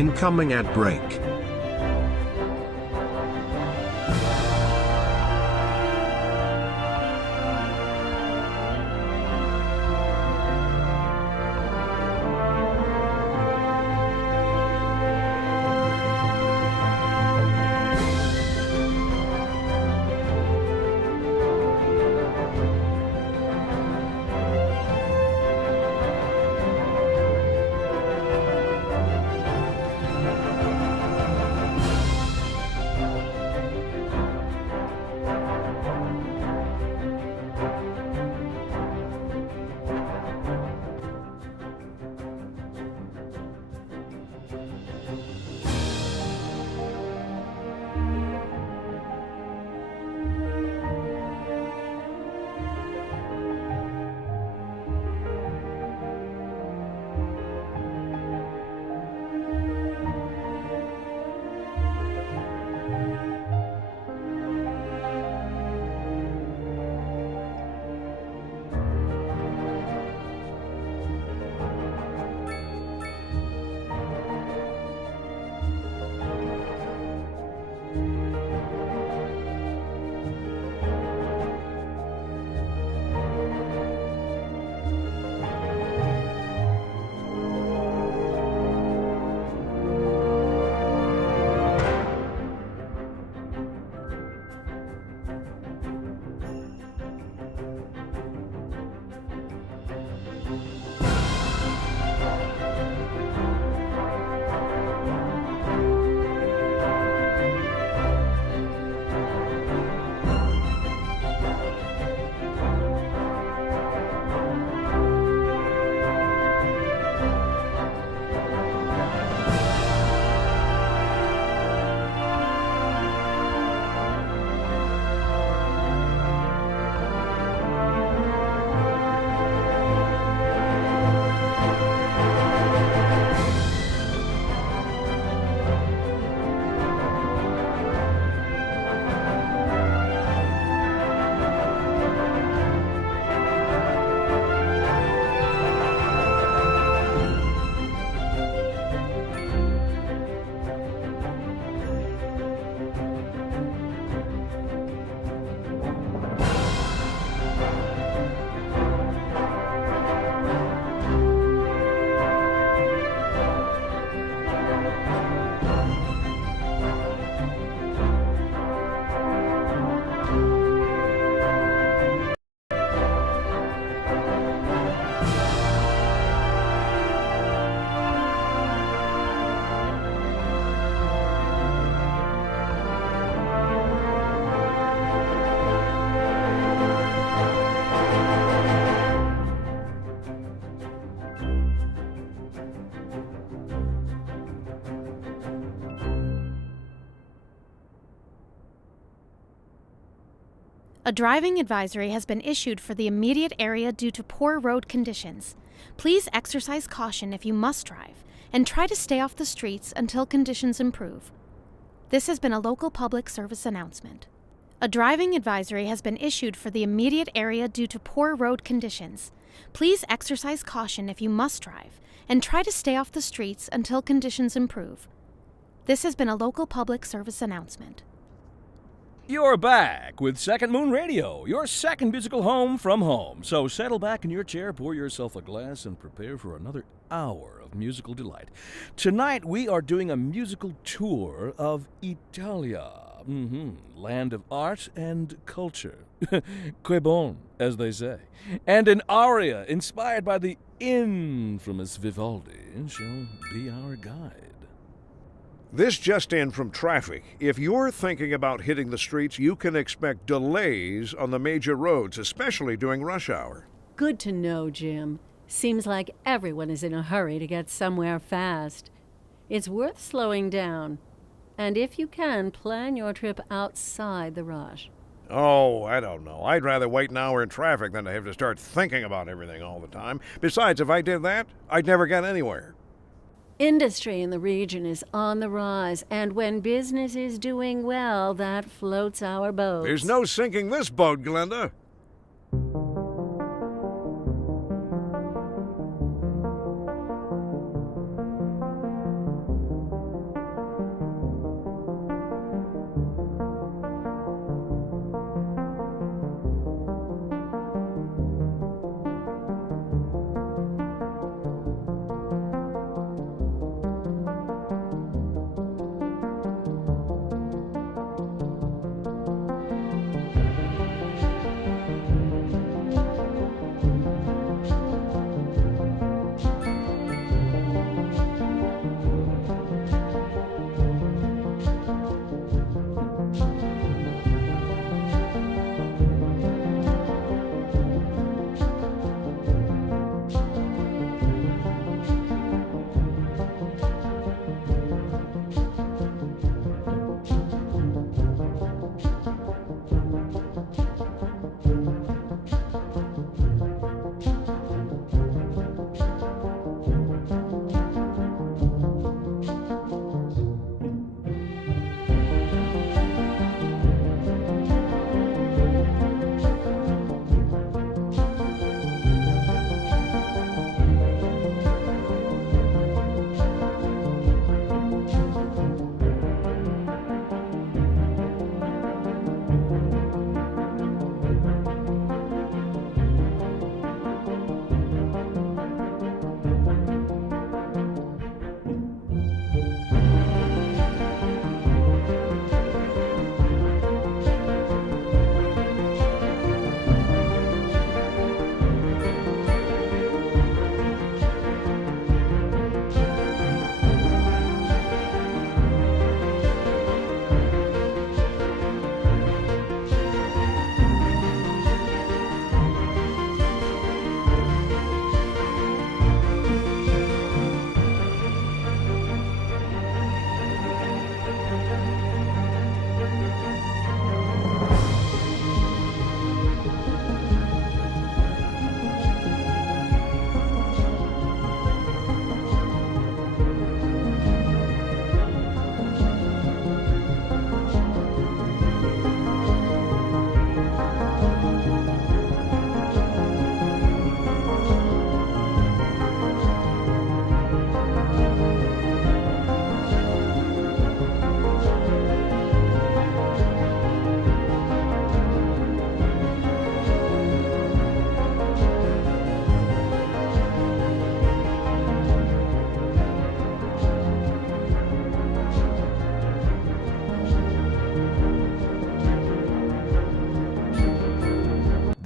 Incoming ad break. A driving advisory has been issued for the immediate area due to poor road conditions. Please exercise caution if you must drive, and try to stay off the streets until conditions improve. This has been a local public service announcement. A driving advisory has been issued for the immediate area due to poor road conditions. Please exercise caution if you must drive, and try to stay off the streets until conditions improve. This has been a local public service announcement. You're back with Second Moon Radio, your second musical home from home. So settle back in your chair, pour yourself a glass, and prepare for another hour of musical delight. Tonight we are doing a musical tour of Italia, land of art and culture. Que bon, as they say. And an aria inspired by the infamous Vivaldi shall be our guide. This just in from traffic. If you're thinking about hitting the streets, you can expect delays on the major roads, especially during rush hour. Good to know, Jim. Seems like everyone is in a hurry to get somewhere fast. It's worth slowing down. And if you can, plan your trip outside the rush. Oh, I don't know. I'd rather wait an hour in traffic than to have to start thinking about everything all the time. Besides, if I did that, I'd never get anywhere. Industry in the region is on the rise, and when business is doing well, that floats our boats. There's no sinking this boat, Glenda.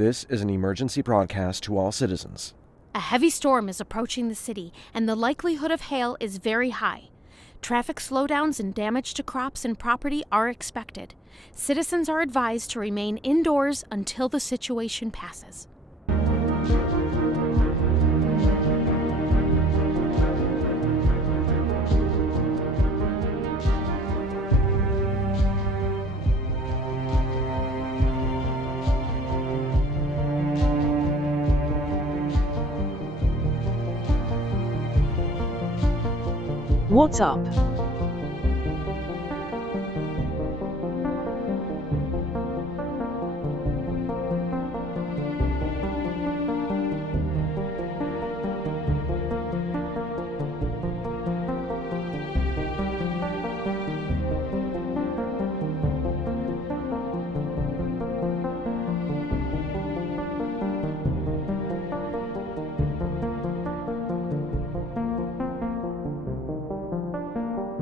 This is an emergency broadcast to all citizens. A heavy storm is approaching the city, and the likelihood of hail is very high. Traffic slowdowns and damage to crops and property are expected. Citizens are advised to remain indoors until the situation passes. What's up?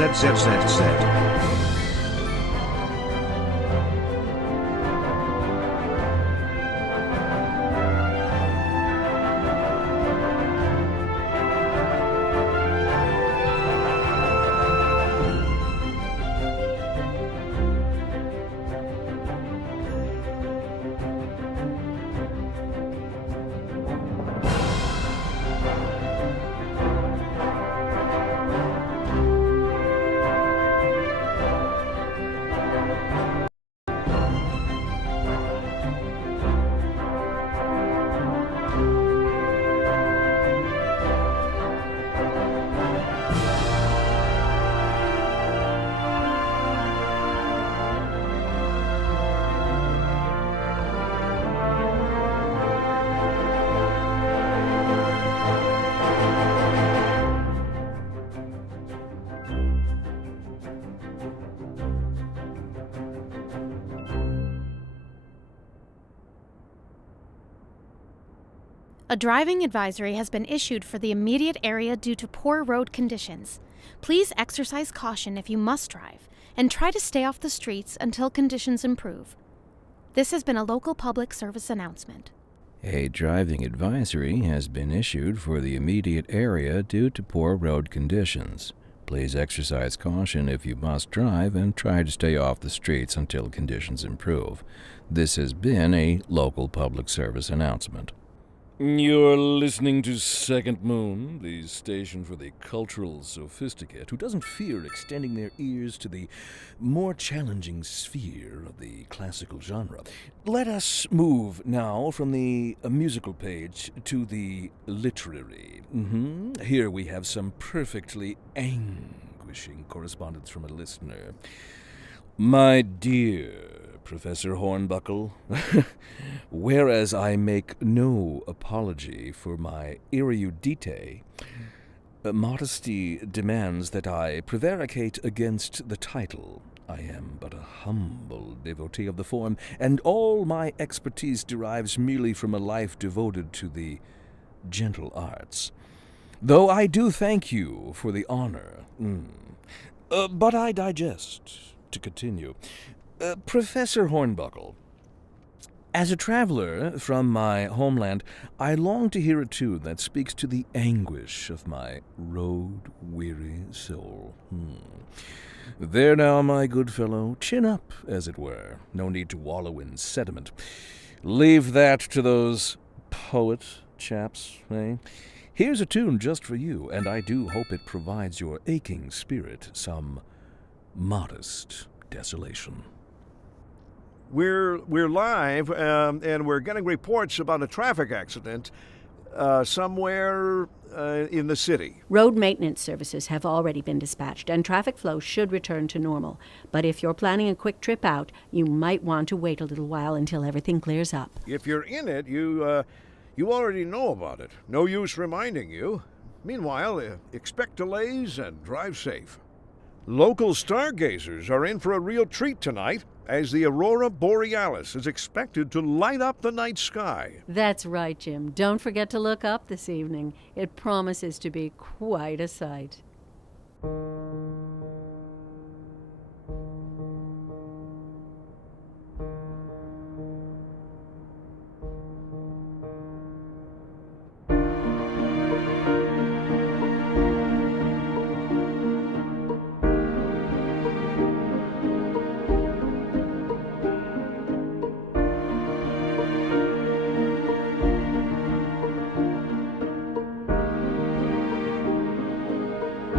ZZZZ. A driving advisory has been issued for the immediate area due to poor road conditions. Please exercise caution if you must drive, and try to stay off the streets until conditions improve. This has been a local public service announcement. A driving advisory has been issued for the immediate area due to poor road conditions. Please exercise caution if you must drive and try to stay off the streets until conditions improve. This has been a local public service announcement. You're listening to Second Moon, the station for the cultural sophisticate who doesn't fear extending their ears to the more challenging sphere of the classical genre. Let us move now from the musical page to the literary. Here we have some perfectly anguishing correspondence from a listener. My dear Professor Hornbuckle, whereas I make no apology for my erudite, modesty demands that I prevaricate against the title. I am but a humble devotee of the form, and all my expertise derives merely from a life devoted to the gentle arts. Though I do thank you for the honor. But I digest. To continue. Professor Hornbuckle, as a traveler from my homeland, I long to hear a tune that speaks to the anguish of my road-weary soul. There now, my good fellow, chin up, as it were. No need to wallow in sediment. Leave that to those poet chaps, eh? Here's a tune just for you, and I do hope it provides your aching spirit some modest desolation. We're live, and we're getting reports about a traffic accident somewhere in the city. Road maintenance services have already been dispatched, and traffic flow should return to normal. But if you're planning a quick trip out, you might want to wait a little while until everything clears up. If you're in it, you already know about it. No use reminding you. Meanwhile, expect delays and drive safe. Local stargazers are in for a real treat tonight, as the aurora borealis is expected to light up the night sky. That's right, Jim. Don't forget to look up this evening. It promises to be quite a sight.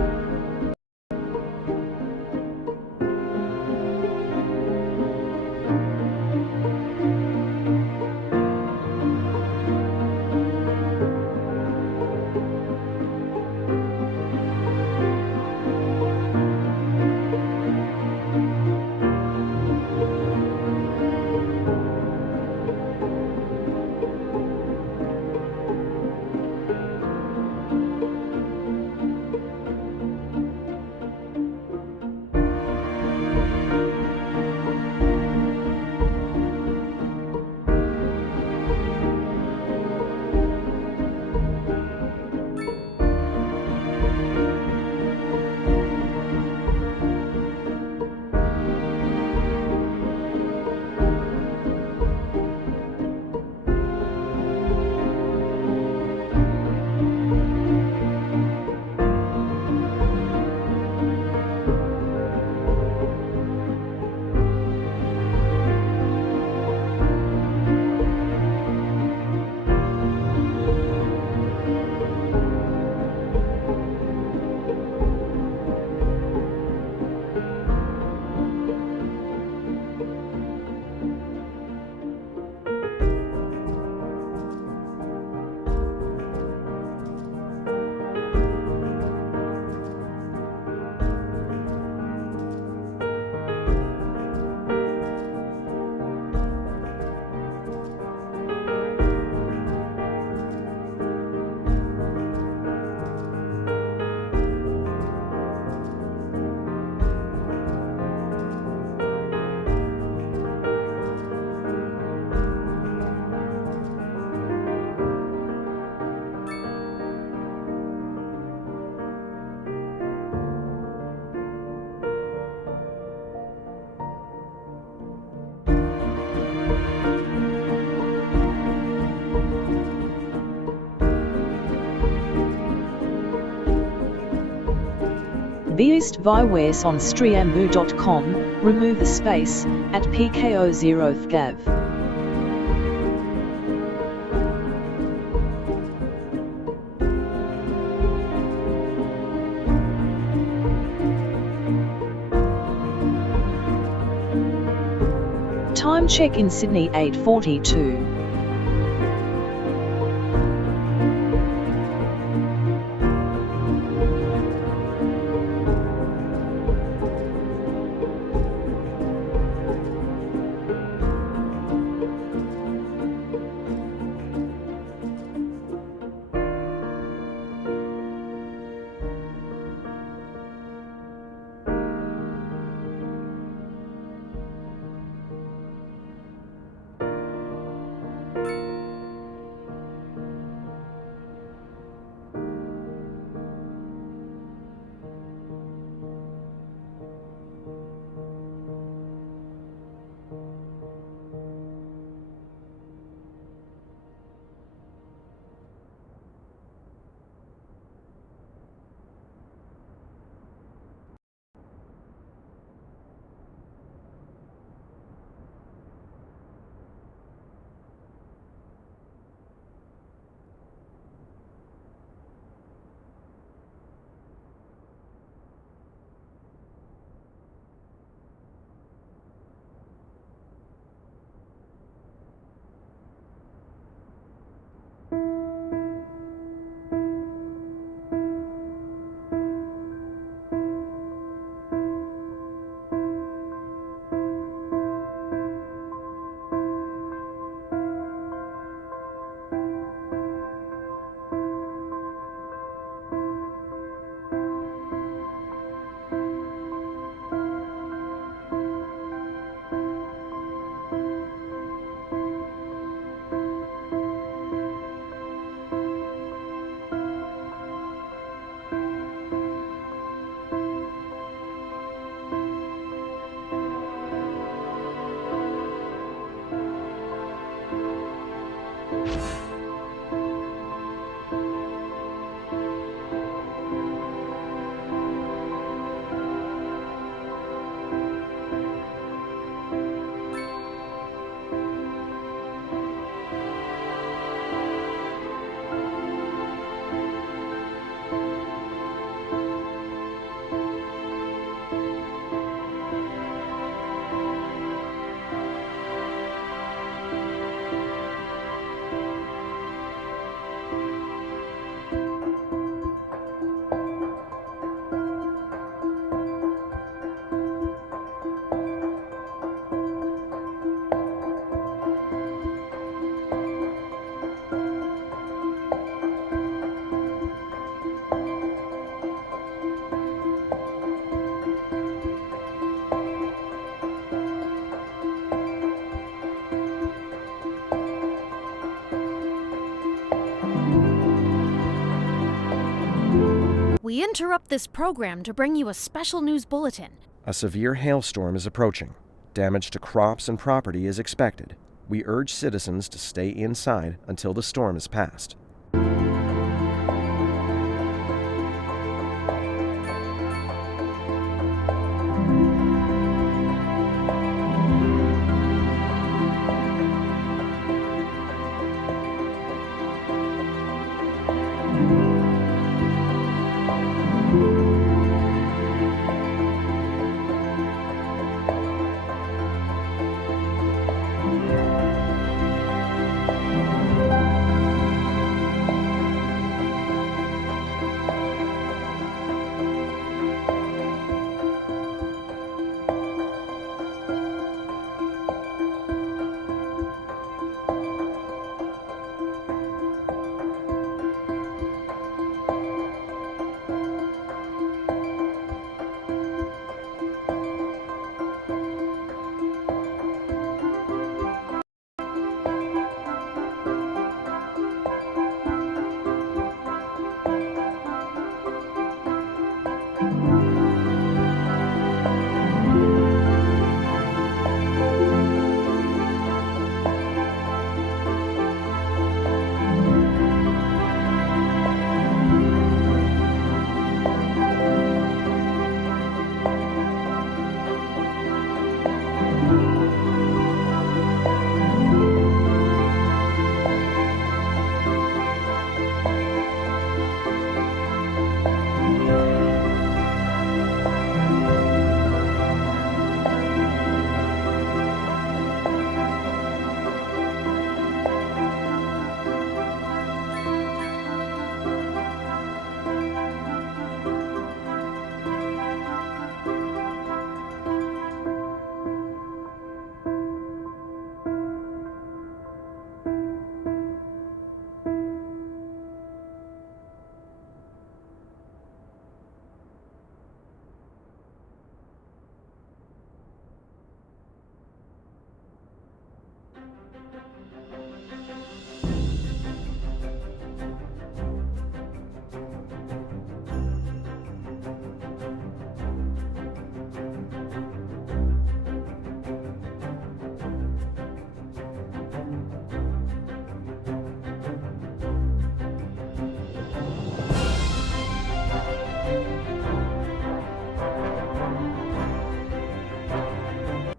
Beist Viwes on striambu.com, remove the space, at PKO0 Thgav. Time check in Sydney 8:42. We interrupt this program to bring you a special news bulletin. A severe hailstorm is approaching. Damage to crops and property is expected. We urge citizens to stay inside until the storm is past.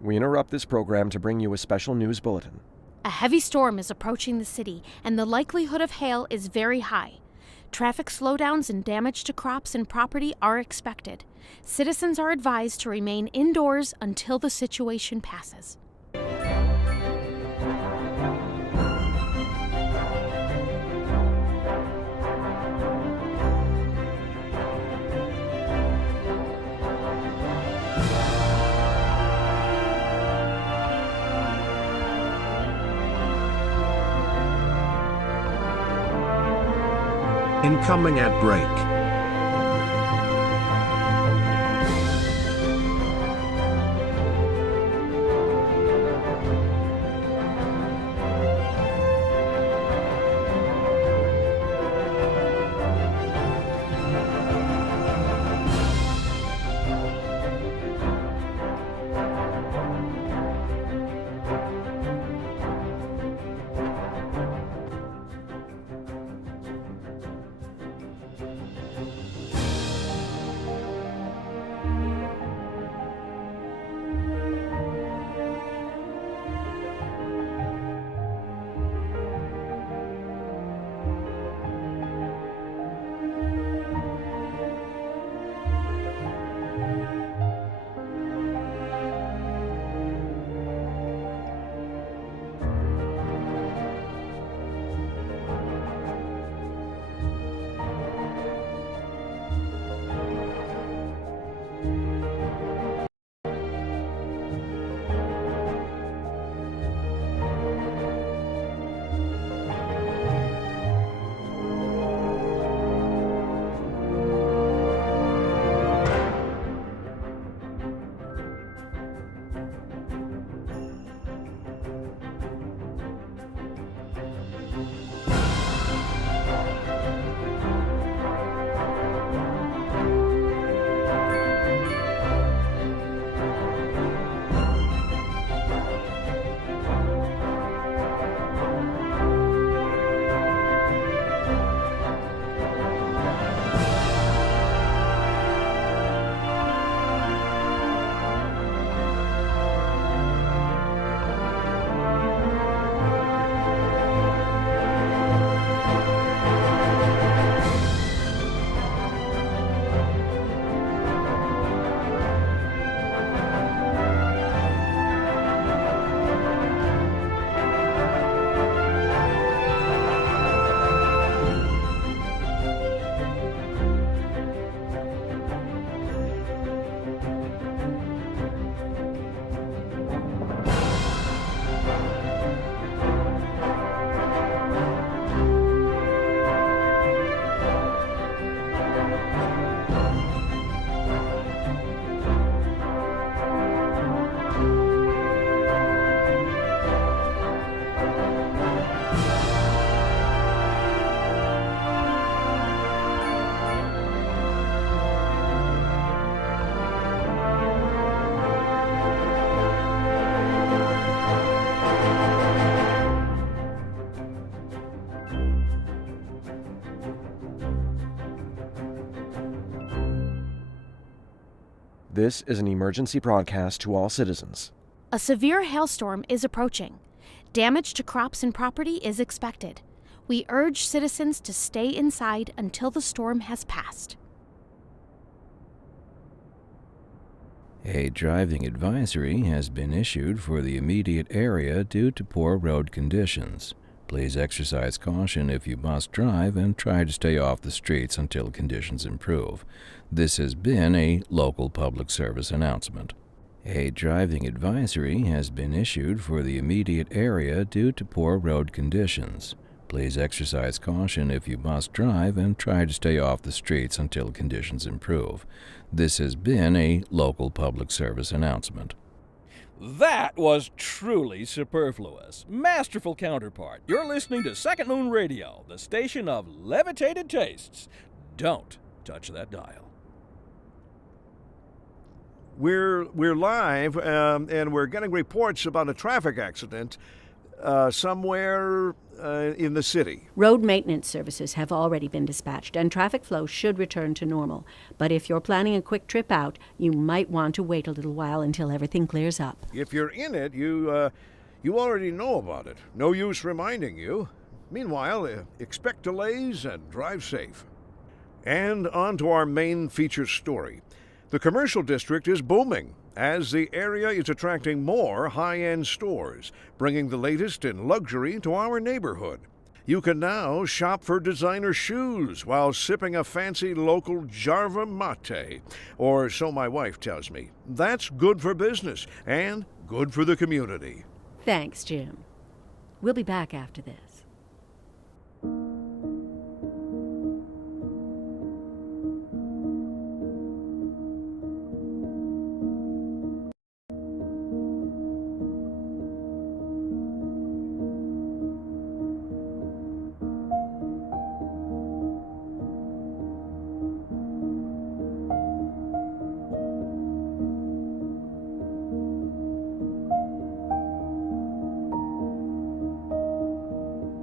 We interrupt this program to bring you a special news bulletin. A heavy storm is approaching the city, and the likelihood of hail is very high. Traffic slowdowns and damage to crops and property are expected. Citizens are advised to remain indoors until the situation passes. Incoming ad break. This is an emergency broadcast to all citizens. A severe hailstorm is approaching. Damage to crops and property is expected. We urge citizens to stay inside until the storm has passed. A driving advisory has been issued for the immediate area due to poor road conditions. Please exercise caution if you must drive and try to stay off the streets until conditions improve. This has been a local public service announcement. A driving advisory has been issued for the immediate area due to poor road conditions. Please exercise caution if you must drive and try to stay off the streets until conditions improve. This has been a local public service announcement. That was truly superfluous. Masterful counterpart. You're listening to Second Moon Radio, the station of levitated tastes. Don't touch that dial. We're live, and we're getting reports about a traffic accident. somewhere in the city. Road maintenance services have already been dispatched, and traffic flow should return to normal. But if you're planning a quick trip out, you might want to wait a little while until everything clears up. If you're in it, you already know about it. No use reminding you. Meanwhile, expect delays and drive safe. And on to our main feature story. The commercial district is booming as the area is attracting more high-end stores, bringing the latest in luxury to our neighborhood. You can now shop for designer shoes while sipping a fancy local Jarva mate, or so my wife tells me. That's good for business and good for the community. Thanks, Jim. We'll be back after this.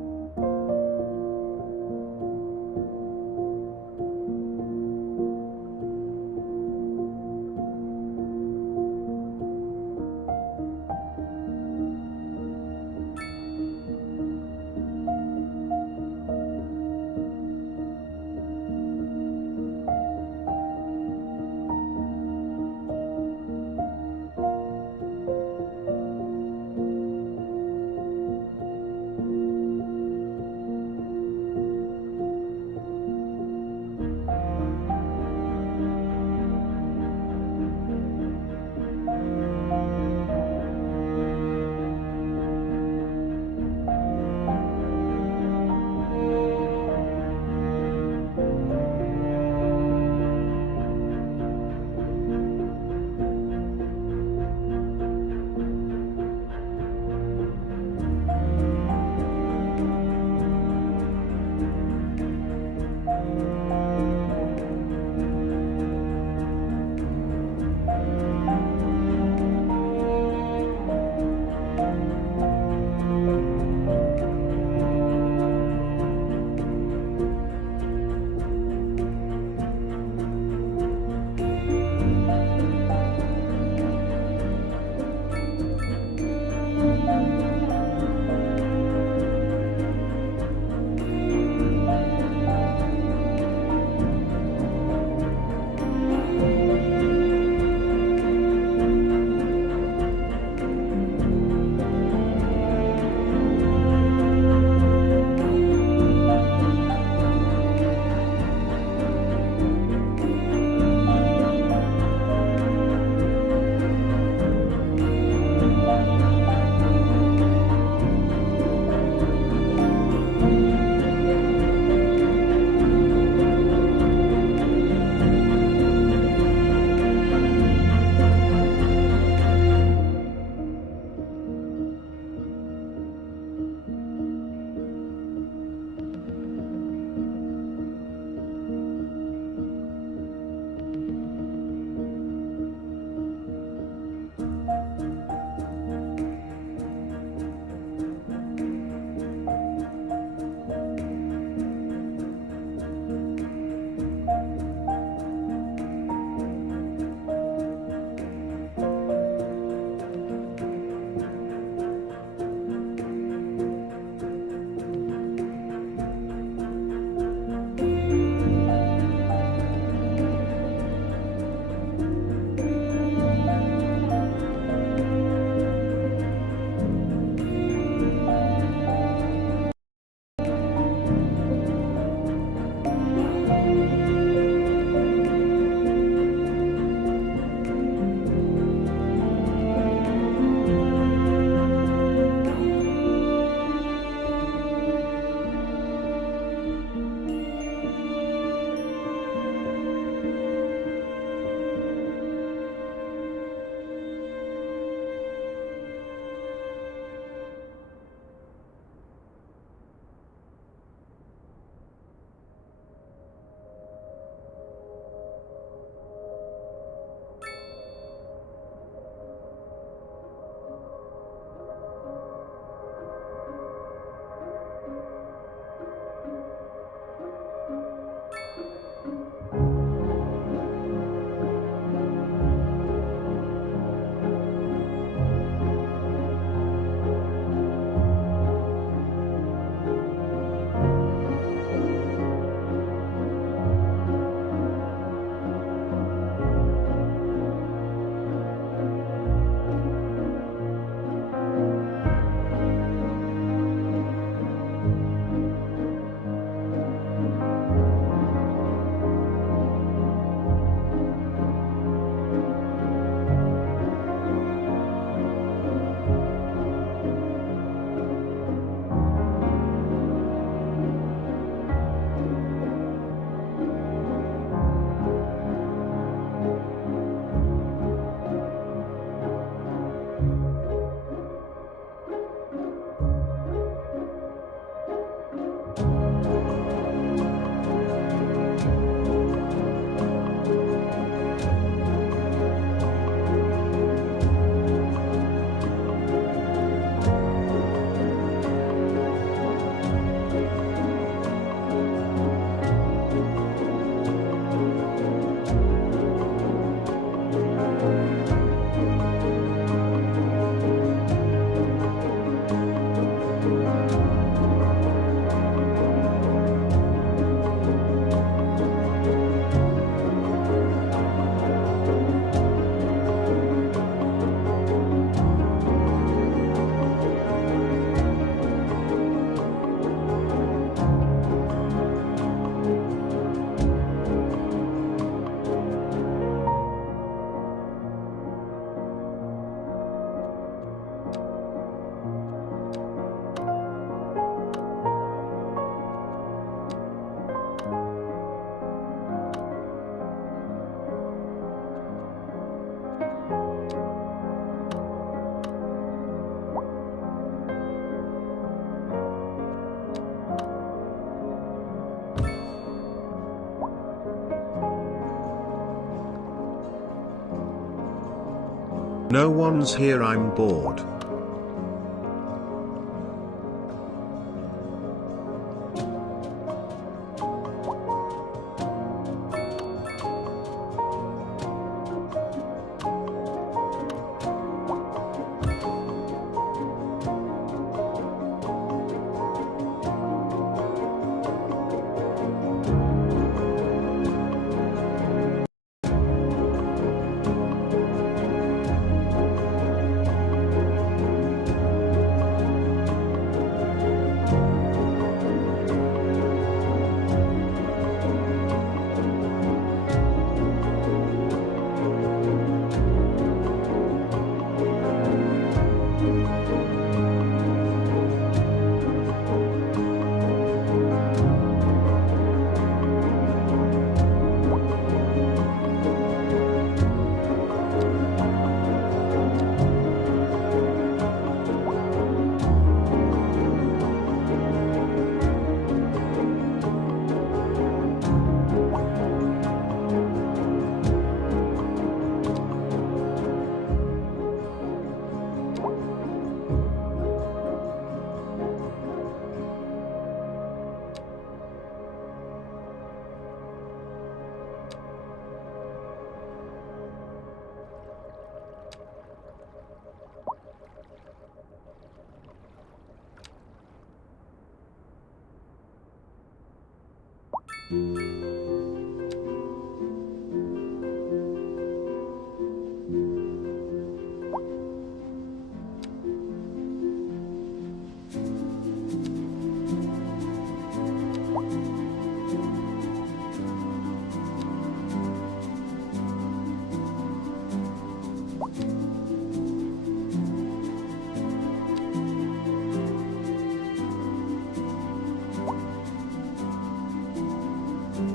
No one's here, I'm bored.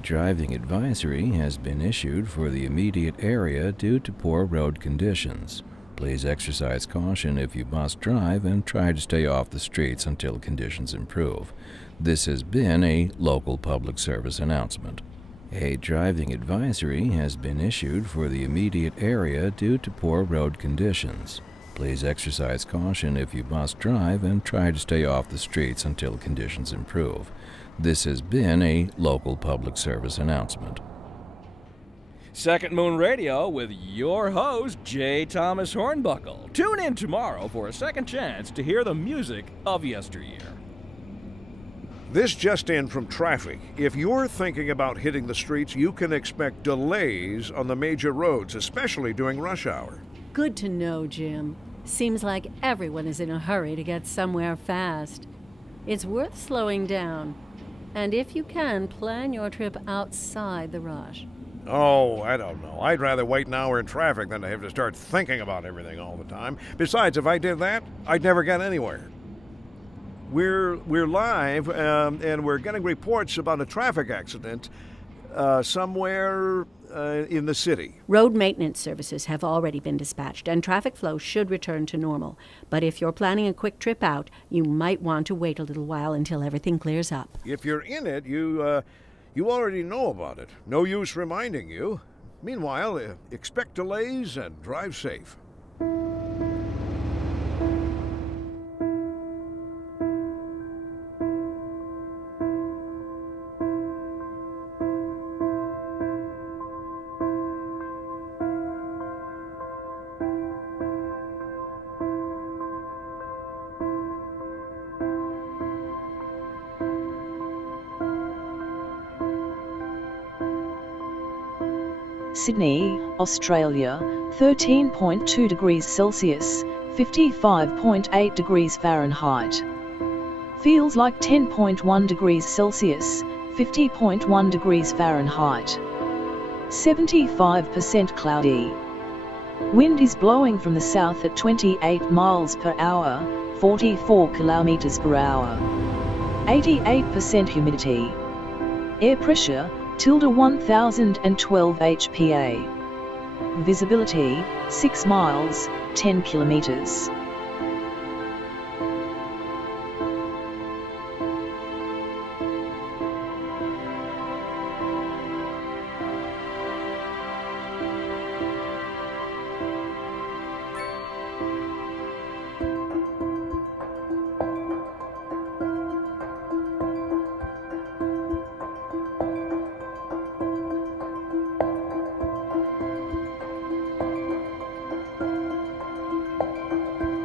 driving advisory has been issued for the immediate area due to poor road conditions. Please exercise caution if you must drive and try to stay off the streets until conditions improve. This has been a local public service announcement. A driving advisory has been issued for the immediate area due to poor road conditions. Please exercise caution if you must drive and try to stay off the streets until conditions improve. This has been a local public service announcement. Second Moon Radio with your host, J. Thomas Hornbuckle. Tune in tomorrow for a second chance to hear the music of yesteryear. This just in from traffic. If you're thinking about hitting the streets, you can expect delays on the major roads, especially during rush hour. Good to know, Jim. Seems like everyone is in a hurry to get somewhere fast. It's worth slowing down. And if you can, plan your trip outside the rush. Oh, I don't know. I'd rather wait an hour in traffic than to have to start thinking about everything all the time. Besides, if I did that, I'd never get anywhere. We're live, and we're getting reports about a traffic accident somewhere in the city. Road maintenance services have already been dispatched, and traffic flow should return to normal. But if you're planning a quick trip out, you might want to wait a little while until everything clears up. If you're in it, you already know about it. No use reminding you. Meanwhile, expect delays and drive safe. Sydney, Australia, 13.2 degrees Celsius, 55.8 degrees Fahrenheit. Feels like 10.1 degrees Celsius, 50.1 degrees Fahrenheit. 75% cloudy. Wind is blowing from the south at 28 miles per hour, 44 kilometers per hour. 88% humidity. Air pressure, ~1012 HPA. Visibility, 6 miles, 10 kilometers.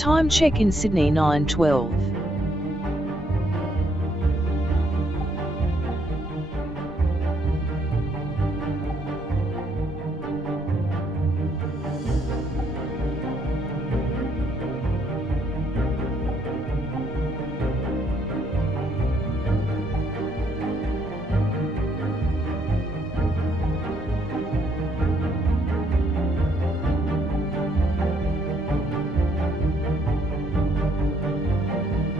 Time check in Sydney 9:12.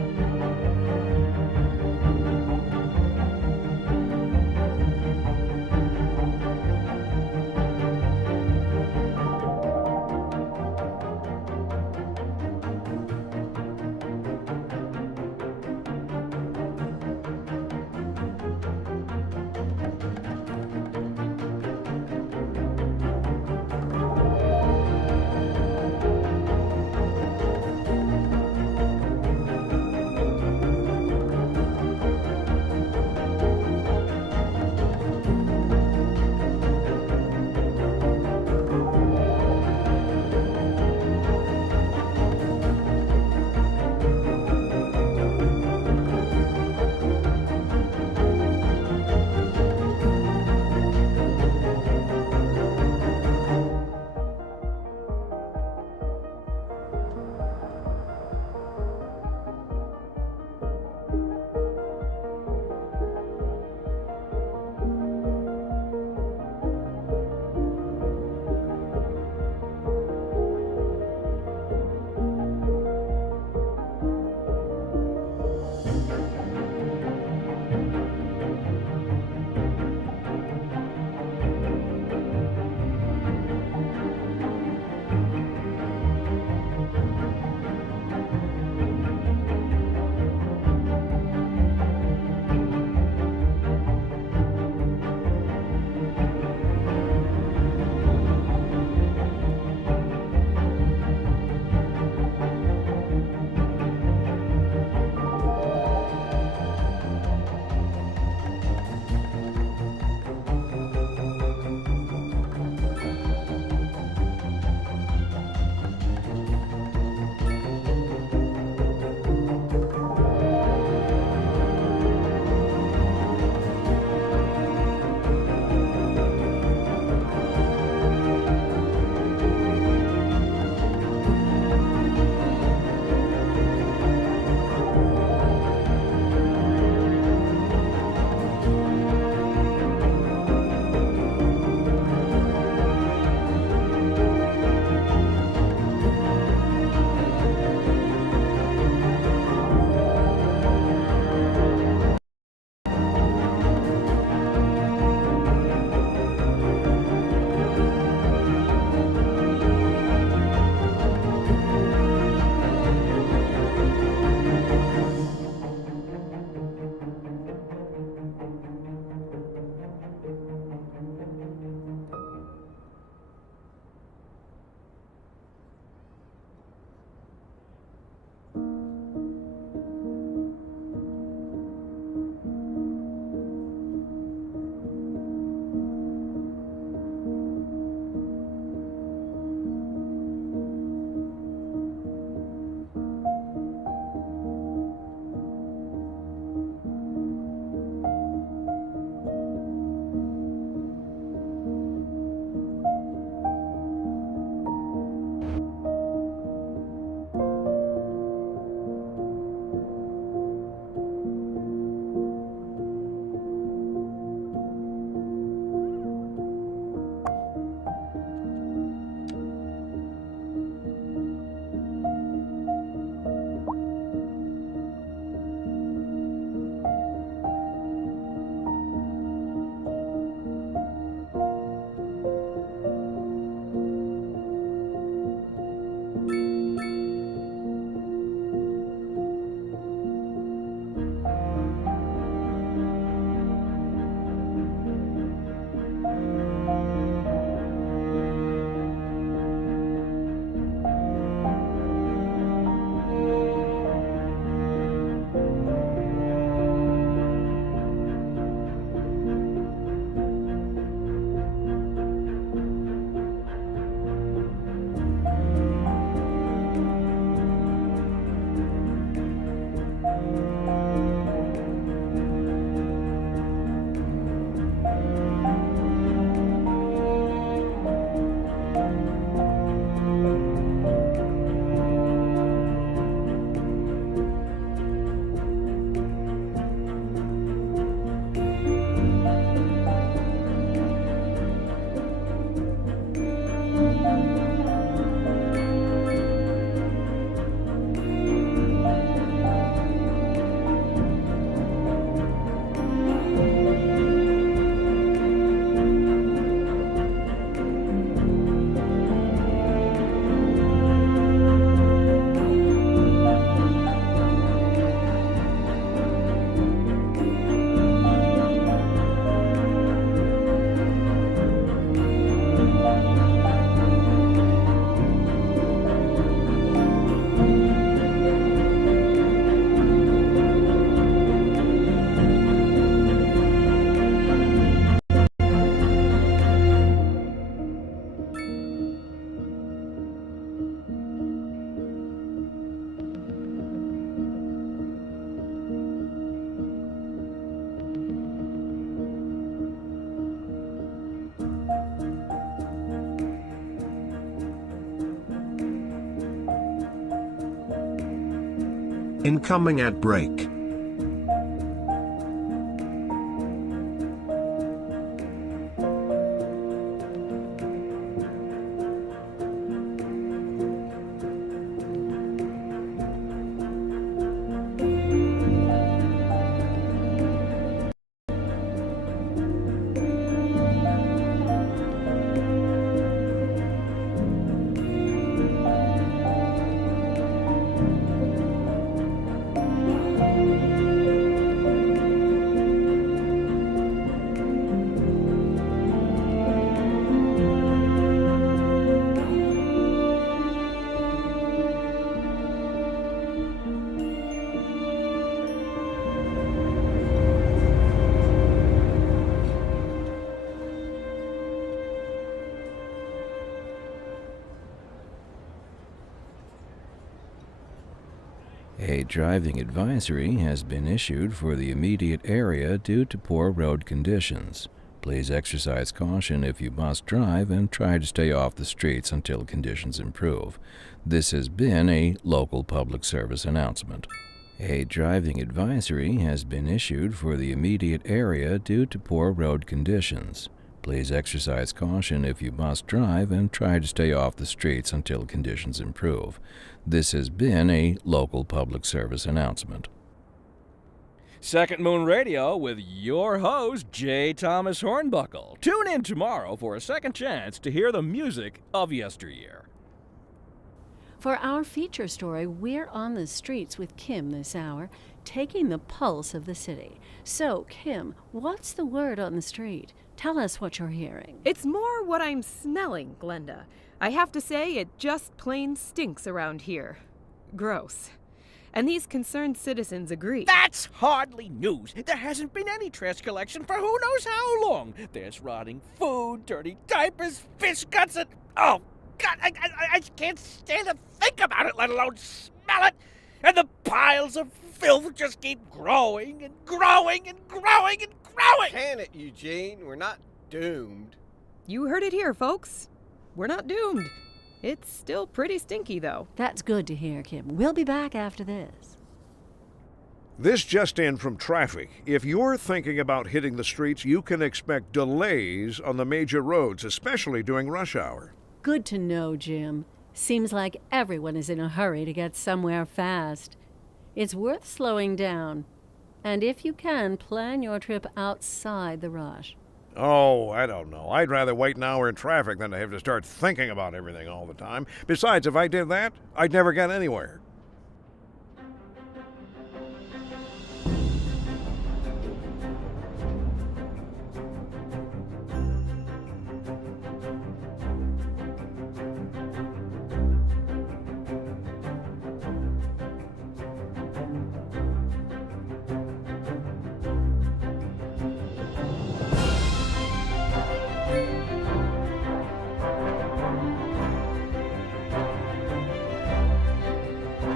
Incoming ad break. A driving advisory has been issued for the immediate area due to poor road conditions. Please exercise caution if you must drive and try to stay off the streets until conditions improve. This has been a local public service announcement. A driving advisory has been issued for the immediate area due to poor road conditions. Please exercise caution if you must drive and try to stay off the streets until conditions improve. This has been a local public service announcement. Second Moon Radio with your host, J. Thomas Hornbuckle. Tune in tomorrow for a second chance to hear the music of yesteryear. For our feature story, we're on the streets with Kim this hour, taking the pulse of the city. So, Kim, what's the word on the street? Tell us what you're hearing. It's more what I'm smelling, Glenda. I have to say, it just plain stinks around here. Gross. And these concerned citizens agree. That's hardly news. There hasn't been any trash collection for who knows how long. There's rotting food, dirty diapers, fish guts, and... Oh, God, I can't stand to think about it, let alone smell it. And the piles of filth just keep growing and growing and growing and growing. Can it, Eugene? We're not doomed. You heard it here, folks. We're not doomed. It's still pretty stinky, though. That's good to hear, Kim. We'll be back after this. This just in from traffic. If you're thinking about hitting the streets, you can expect delays on the major roads, especially during rush hour. Good to know, Jim. Seems like everyone is in a hurry to get somewhere fast. It's worth slowing down. And if you can, plan your trip outside the rush. Oh, I don't know. I'd rather wait an hour in traffic than to have to start thinking about everything all the time. Besides, if I did that, I'd never get anywhere.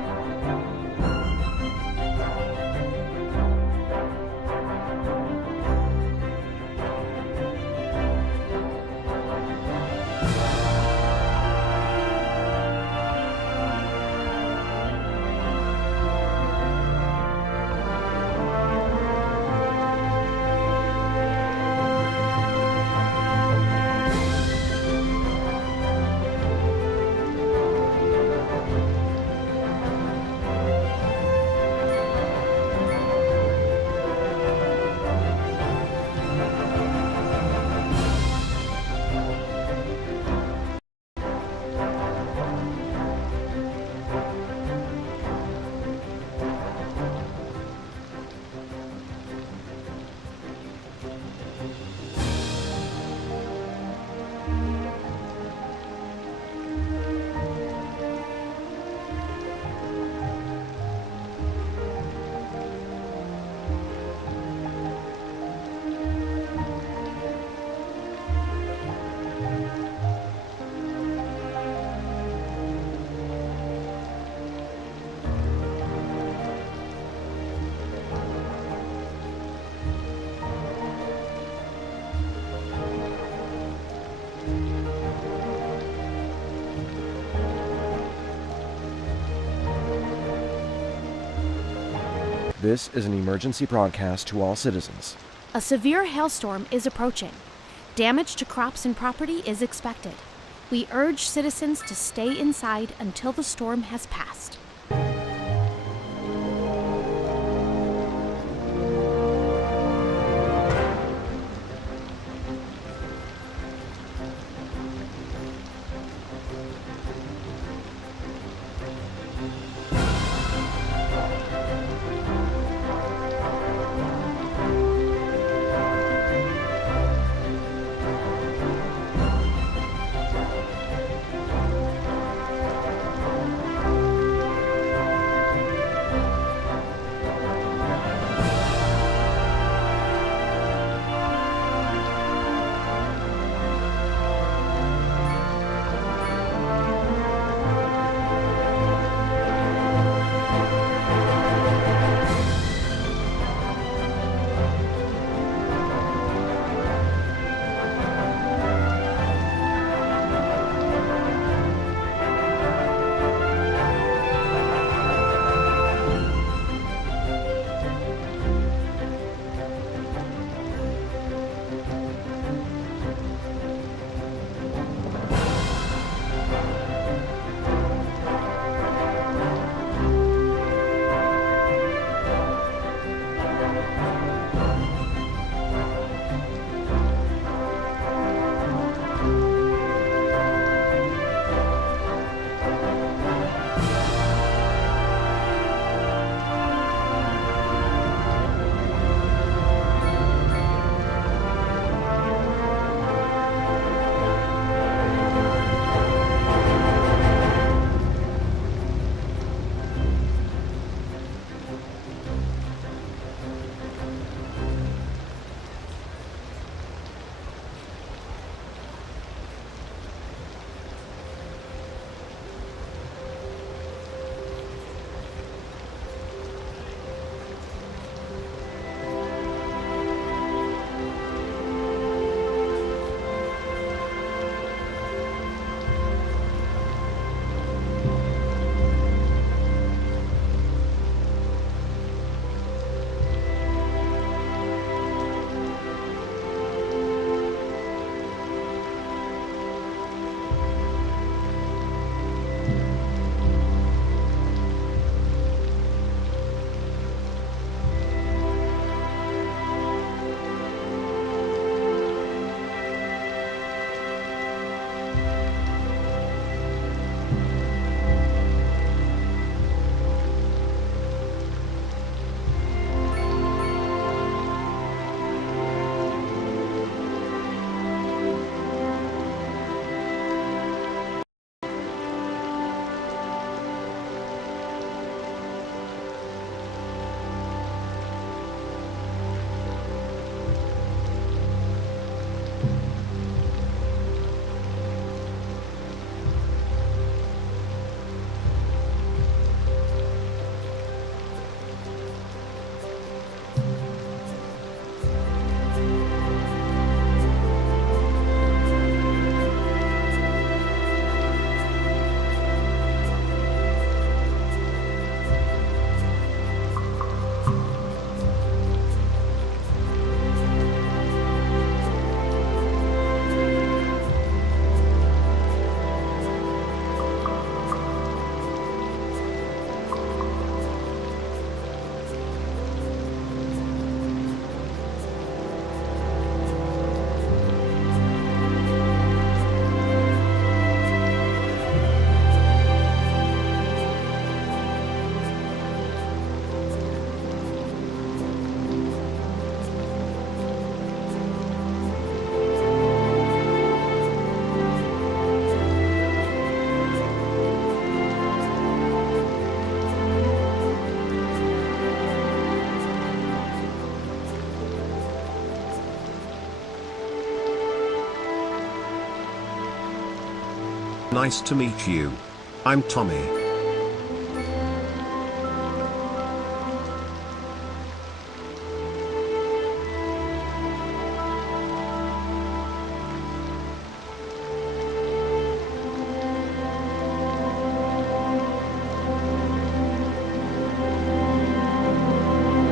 This is an emergency broadcast to all citizens. A severe hailstorm is approaching. Damage to crops and property is expected. We urge citizens to stay inside until the storm has passed. Nice to meet you. I'm Tommy.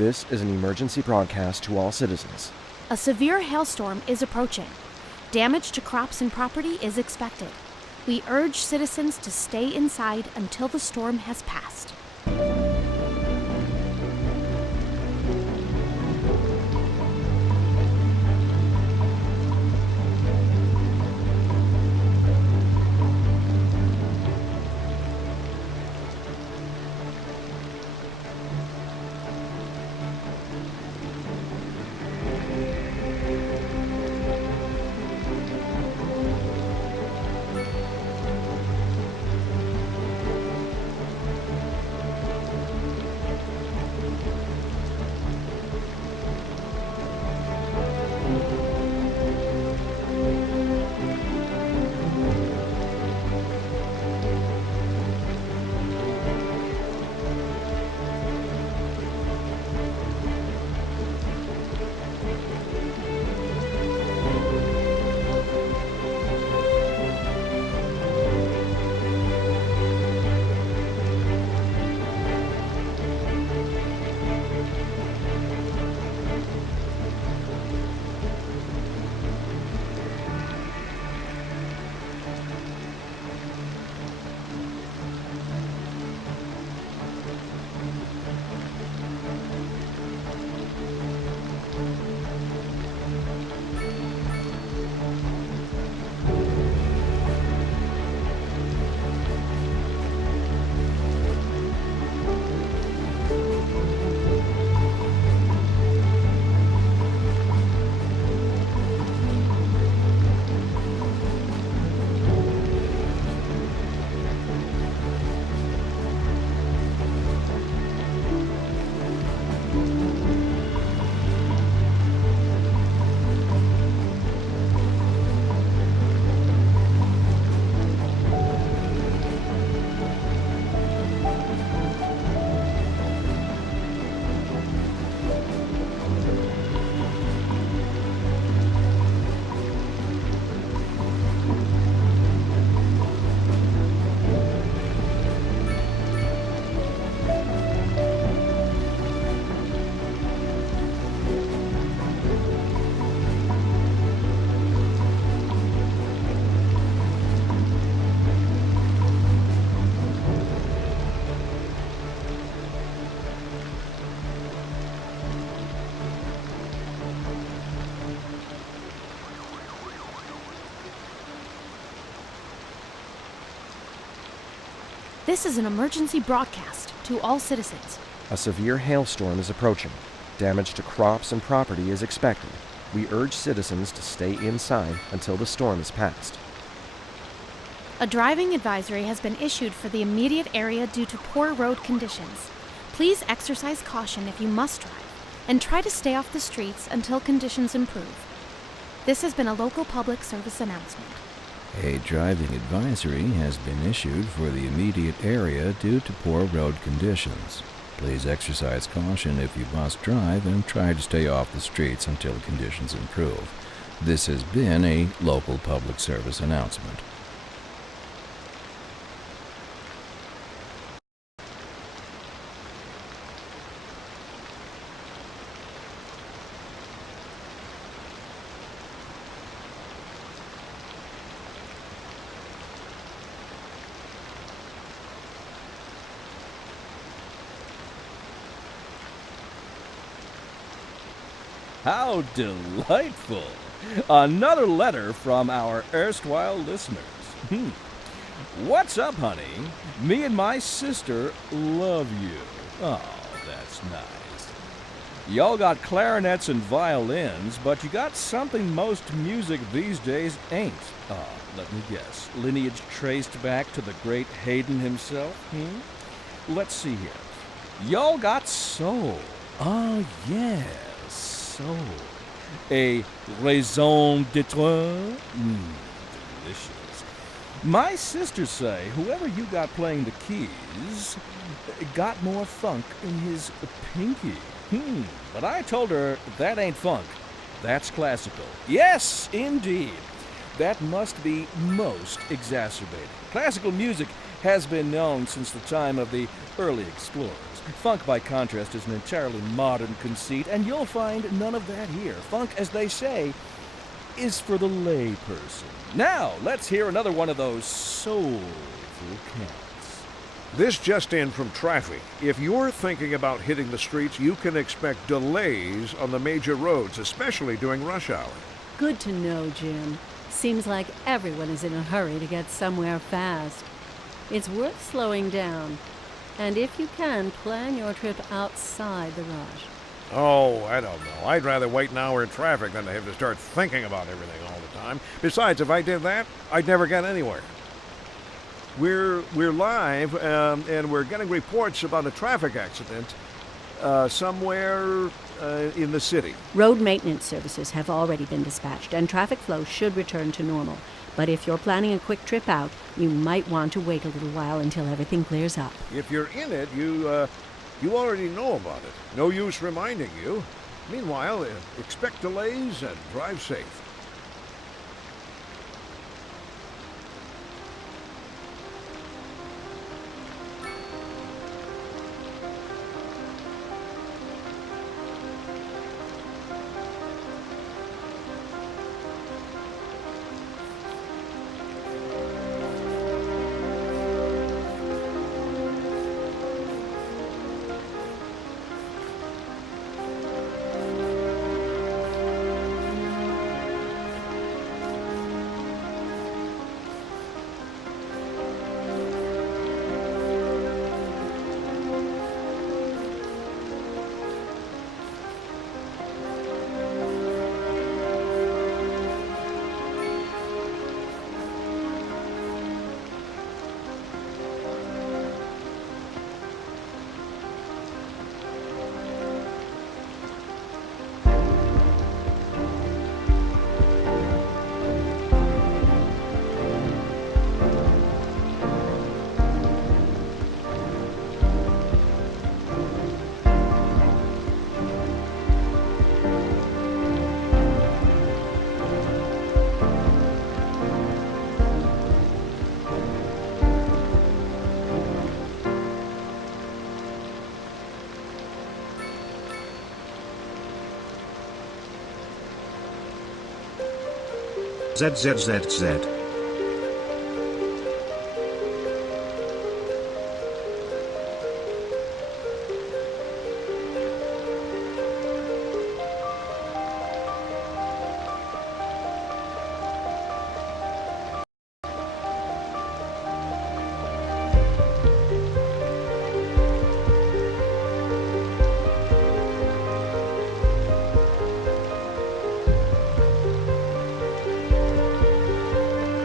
This is an emergency broadcast to all citizens. A severe hailstorm is approaching. Damage to crops and property is expected. We urge citizens to stay inside until the storm has passed. This is an emergency broadcast to all citizens. A severe hailstorm is approaching. Damage to crops and property is expected. We urge citizens to stay inside until the storm is passed. A driving advisory has been issued for the immediate area due to poor road conditions. Please exercise caution if you must drive, and try to stay off the streets until conditions improve. This has been a local public service announcement. A driving advisory has been issued for the immediate area due to poor road conditions. Please exercise caution if you must drive and try to stay off the streets until conditions improve. This has been a local public service announcement. How delightful! Another letter from our erstwhile listeners. What's up, honey? Me and my sister love you. Oh, that's nice. Y'all got clarinets and violins, but you got something most music these days ain't. Let me guess. Lineage traced back to the great Haydn himself? Let's see here. Y'all got soul. Oh, yes. Soul. A raison d'etre? Delicious. My sisters say whoever you got playing the keys got more funk in his pinky. But I told her that ain't funk. That's classical. Yes, indeed. That must be most exacerbating. Classical music has been known since the time of the early explorers. Funk, by contrast, is an entirely modern conceit, and you'll find none of that here. Funk, as they say, is for the lay person. Now, let's hear another one of those soulful cats. This just in from traffic. If you're thinking about hitting the streets, you can expect delays on the major roads, especially during rush hour. Good to know, Jim. Seems like everyone is in a hurry to get somewhere fast. It's worth slowing down. And if you can, plan your trip outside the rush. Oh, I don't know. I'd rather wait an hour in traffic than to have to start thinking about everything all the time. Besides, if I did that, I'd never get anywhere. We're live, and we're getting reports about a traffic accident somewhere in the city. Road maintenance services have already been dispatched, and traffic flow should return to normal. But if you're planning a quick trip out, you might want to wait a little while until everything clears up. If you're in it, you already know about it. No use reminding you. Meanwhile, expect delays and drive safe. ZZZZ.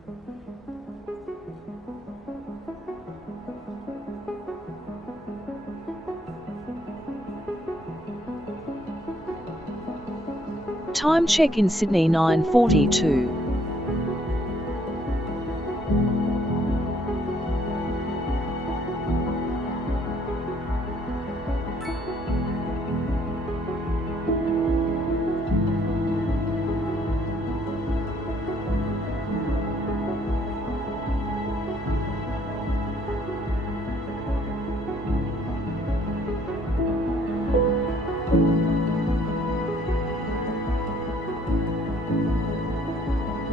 Time check in Sydney 9:42.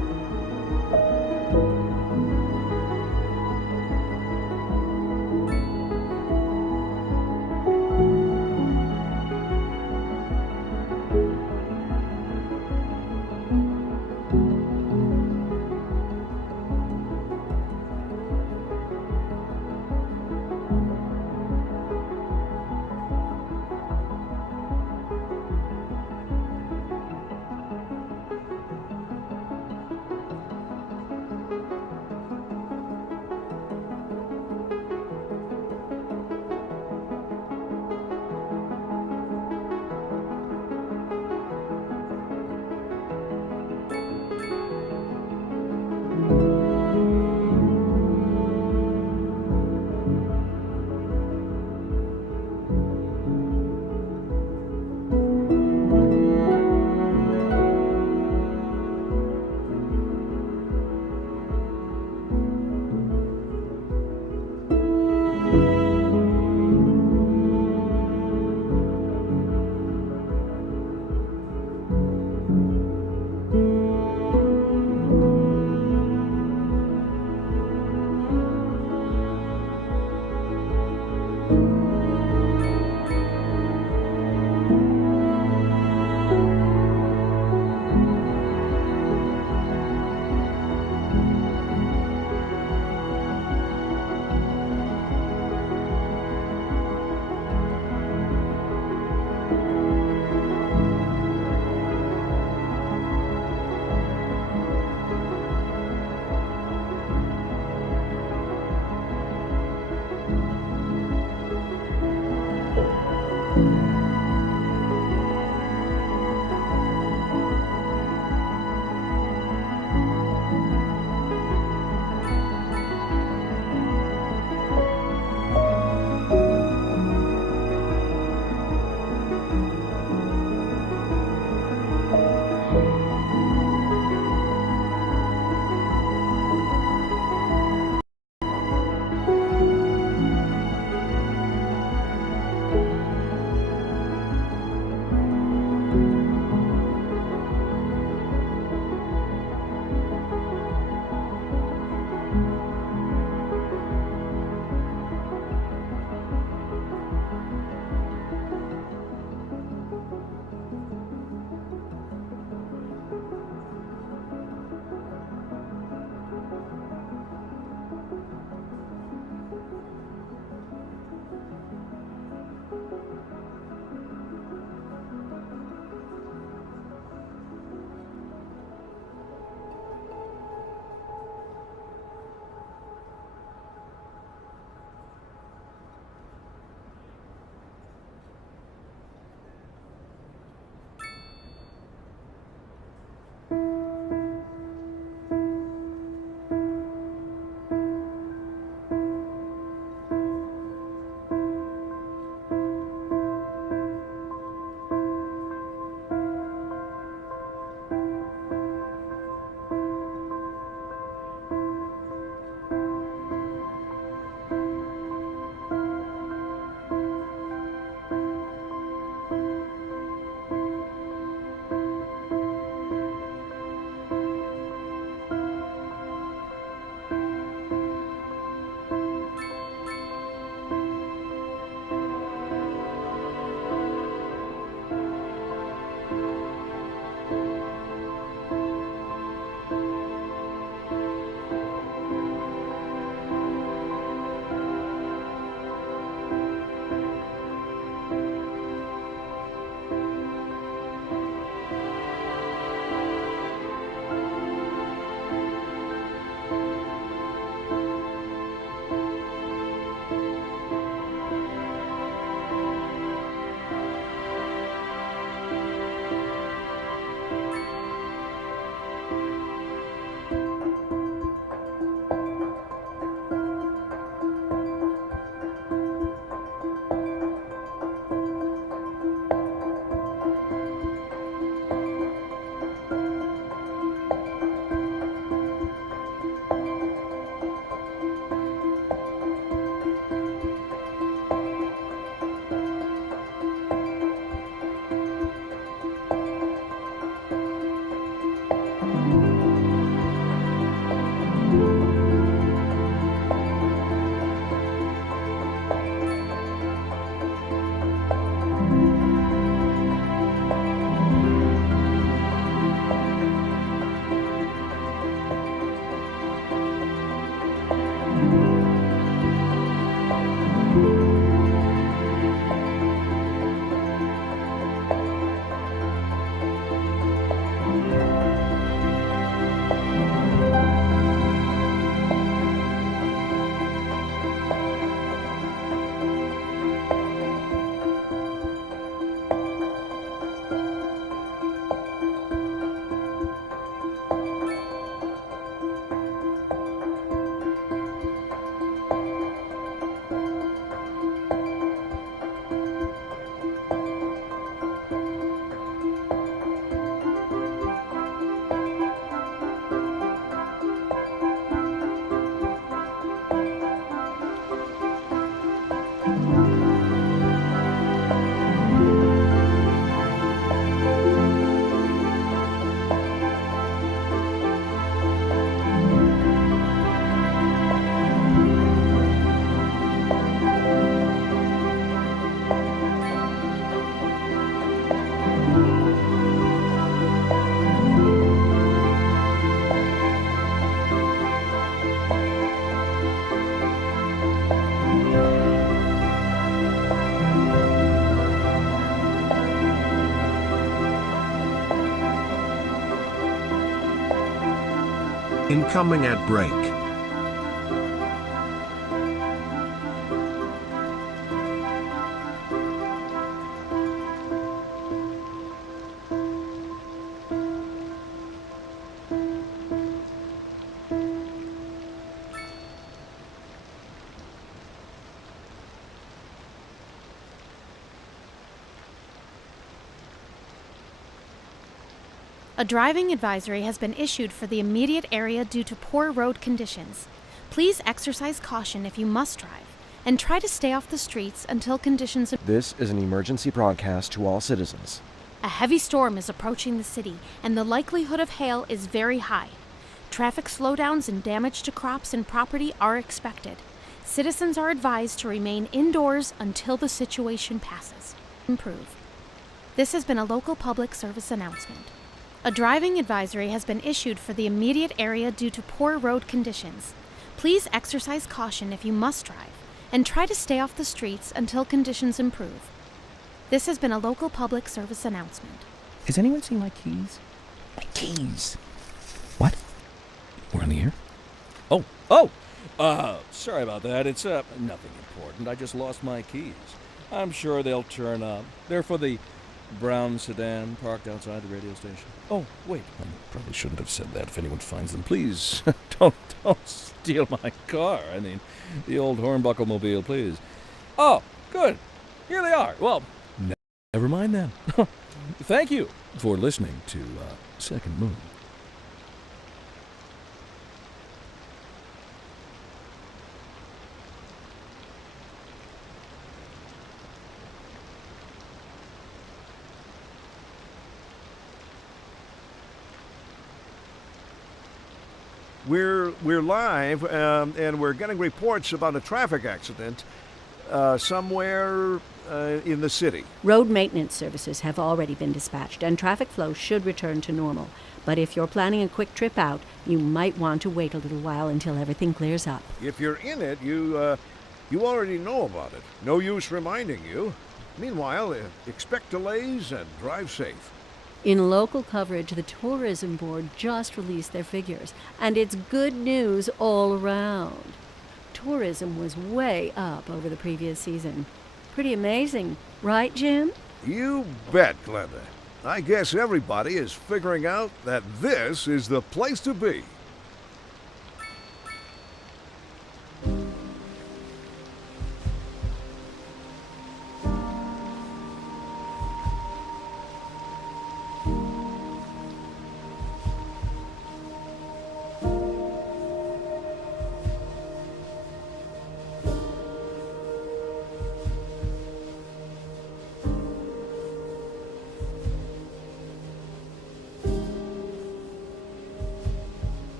Incoming ad break. A driving advisory has been issued for the immediate area due to poor road conditions. Please exercise caution if you must drive, and try to stay off the streets until conditions. This is an emergency broadcast to all citizens. A heavy storm is approaching the city, and the likelihood of hail is very high. Traffic slowdowns and damage to crops and property are expected. Citizens are advised to remain indoors until the situation passes. Improve. This has been a local public service announcement. A driving advisory has been issued for the immediate area due to poor road conditions. Please exercise caution if you must drive, and try to stay off the streets until conditions improve. This has been a local public service announcement. Has anyone seen my keys? My keys! What? We're on the air? Sorry about that. It's, nothing important. I just lost my keys. I'm sure they'll turn up. They're for the brown sedan parked outside the radio station. Oh, wait. I probably shouldn't have said that. If anyone finds them, please don't steal my car. I mean, the old Hornbuckle mobile, please. Oh, good. Here they are. Well, never mind then. Thank you for listening to Second Moon. We're live, and we're getting reports about a traffic accident somewhere in the city. Road maintenance services have already been dispatched, and traffic flow should return to normal. But if you're planning a quick trip out, you might want to wait a little while until everything clears up. If you're in it, you already know about it. No use reminding you. Meanwhile, expect delays and drive safe. In local coverage, the Tourism Board just released their figures, and it's good news all around. Tourism was way up over the previous season. Pretty amazing, right, Jim? You bet, Glenda. I guess everybody is figuring out that this is the place to be.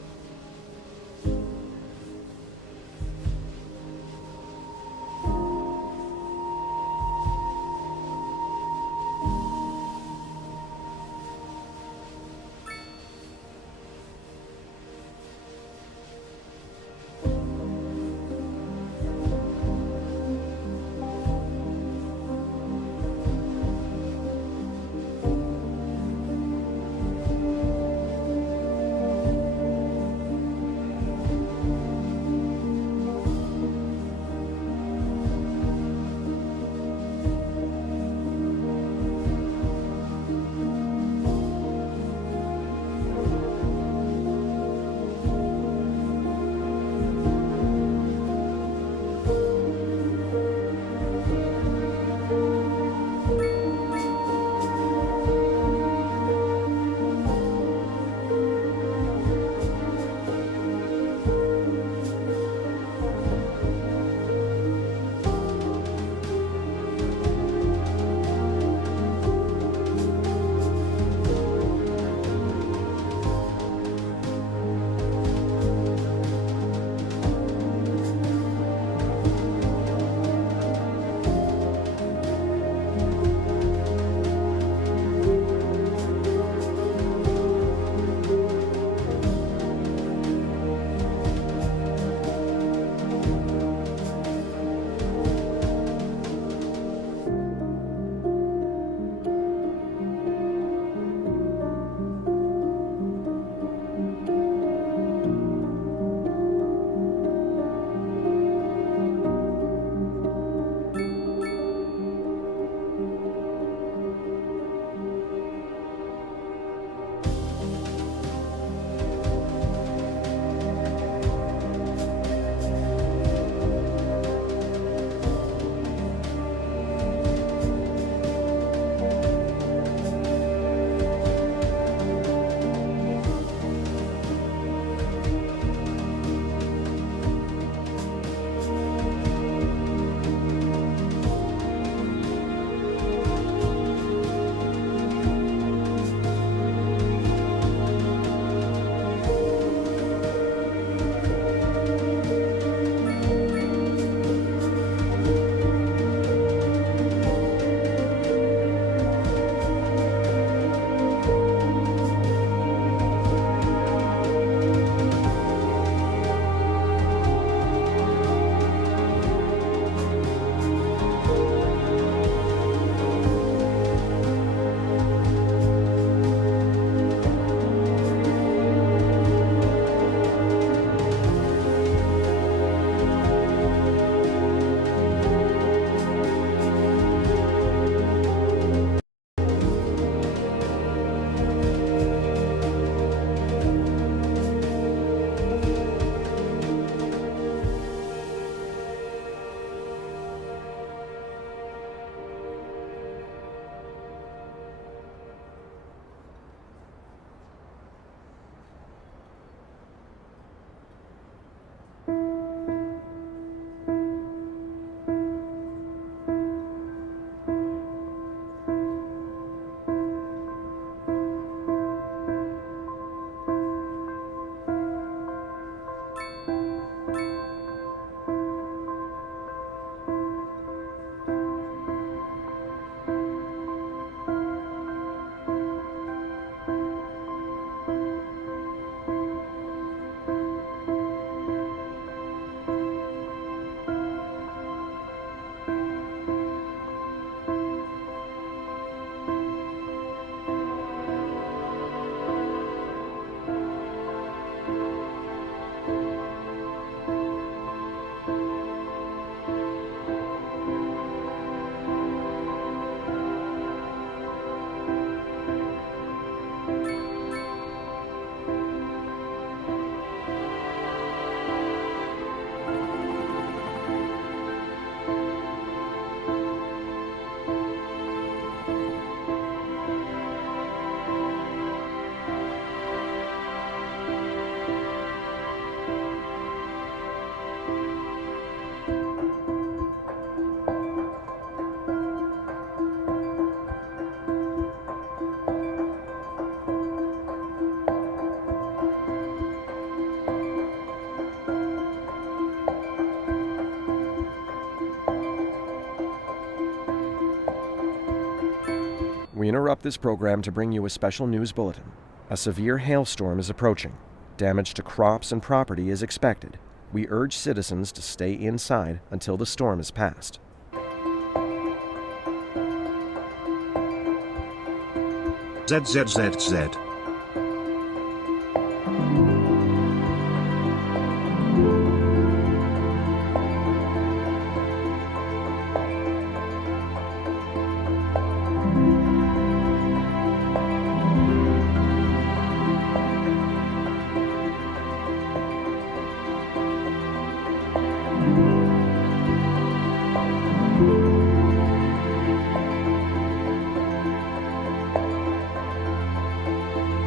We interrupt this program to bring you a special news bulletin. A severe hailstorm is approaching. Damage to crops and property is expected. We urge citizens to stay inside until the storm is past. ZZZZ.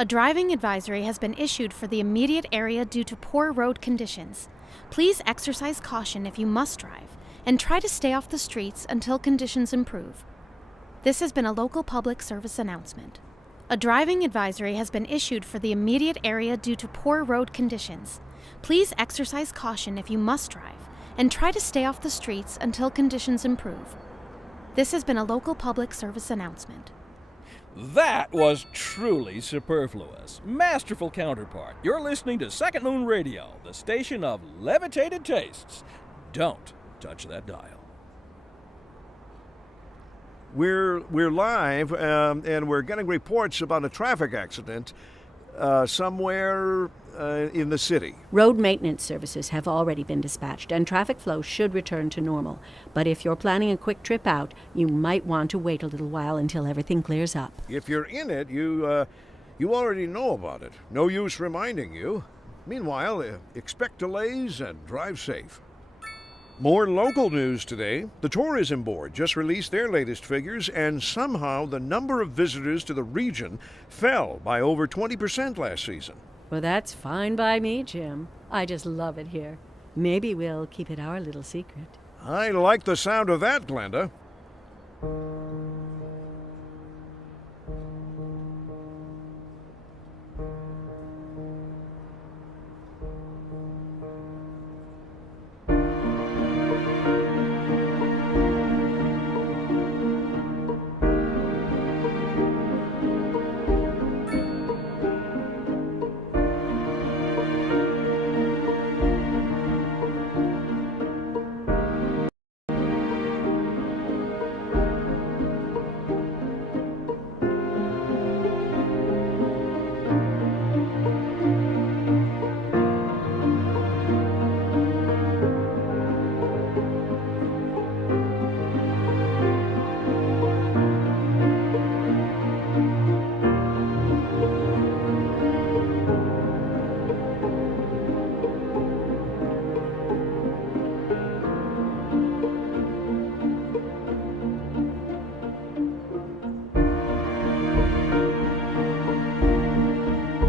A driving advisory has been issued for the immediate area due to poor road conditions. Please exercise caution if you must drive, and try to stay off the streets until conditions improve. This has been a local public service announcement. A driving advisory has been issued for the immediate area due to poor road conditions. Please exercise caution if you must drive, and try to stay off the streets until conditions improve. This has been a local public service announcement. That was truly superfluous. Masterful counterpart. You're listening to Second Moon Radio, the station of levitated tastes. Don't touch that dial. We're live, and we're getting reports about a traffic accident somewhere in the city. Road maintenance services have already been dispatched, and traffic flow should return to normal. But if you're planning a quick trip out, you might want to wait a little while until everything clears up. If you're in it, you already know about it. No use reminding you. Meanwhile, expect delays and drive safe. More local news today. The Tourism Board just released their latest figures, and somehow the number of visitors to the region fell by over 20% last season. Well, that's fine by me, Jim. I just love it here. Maybe we'll keep it our little secret. I like the sound of that, Glenda.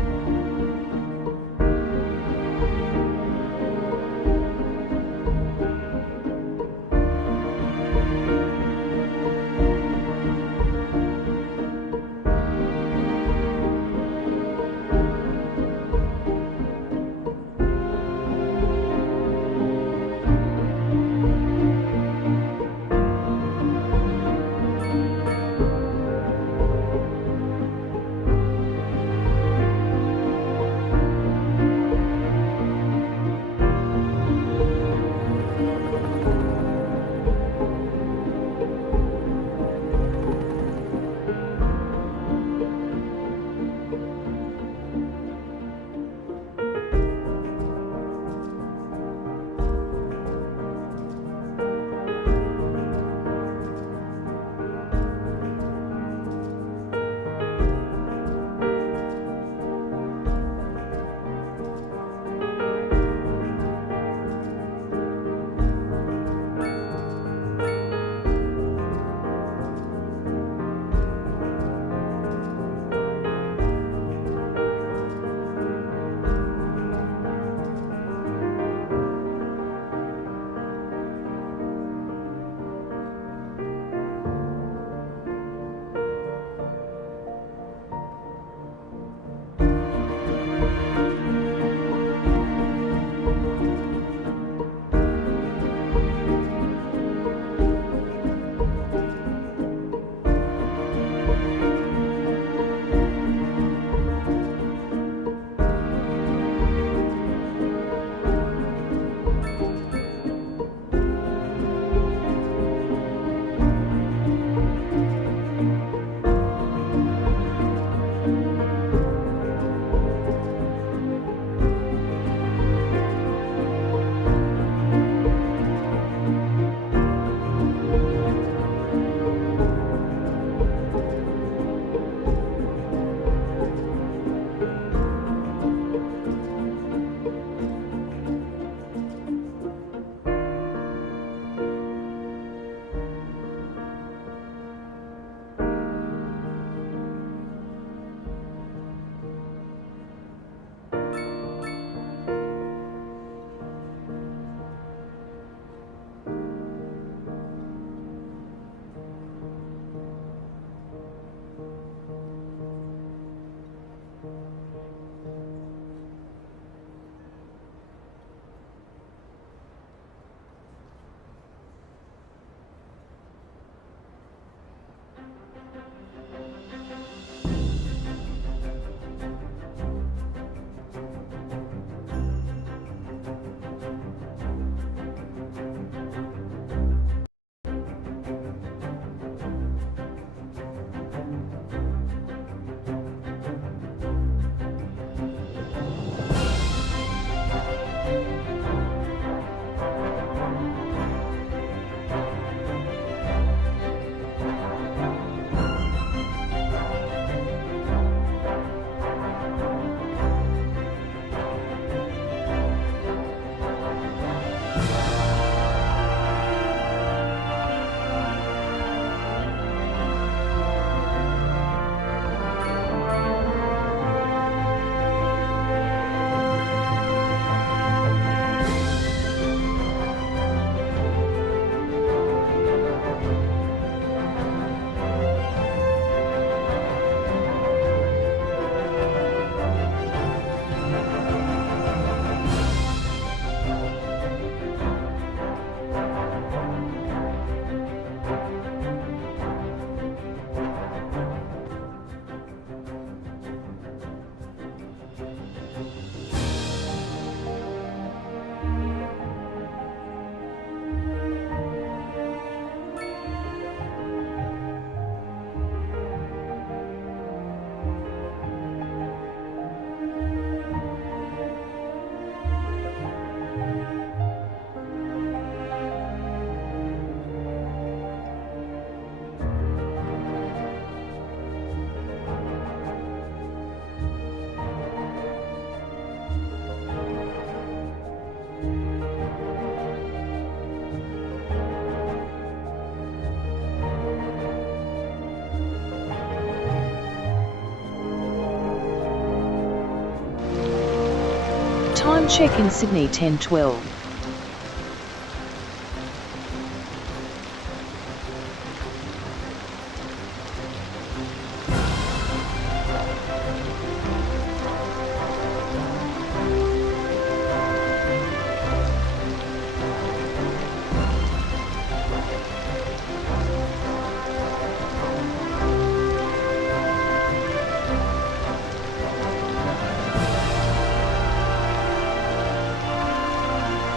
Time check in Sydney 10:12.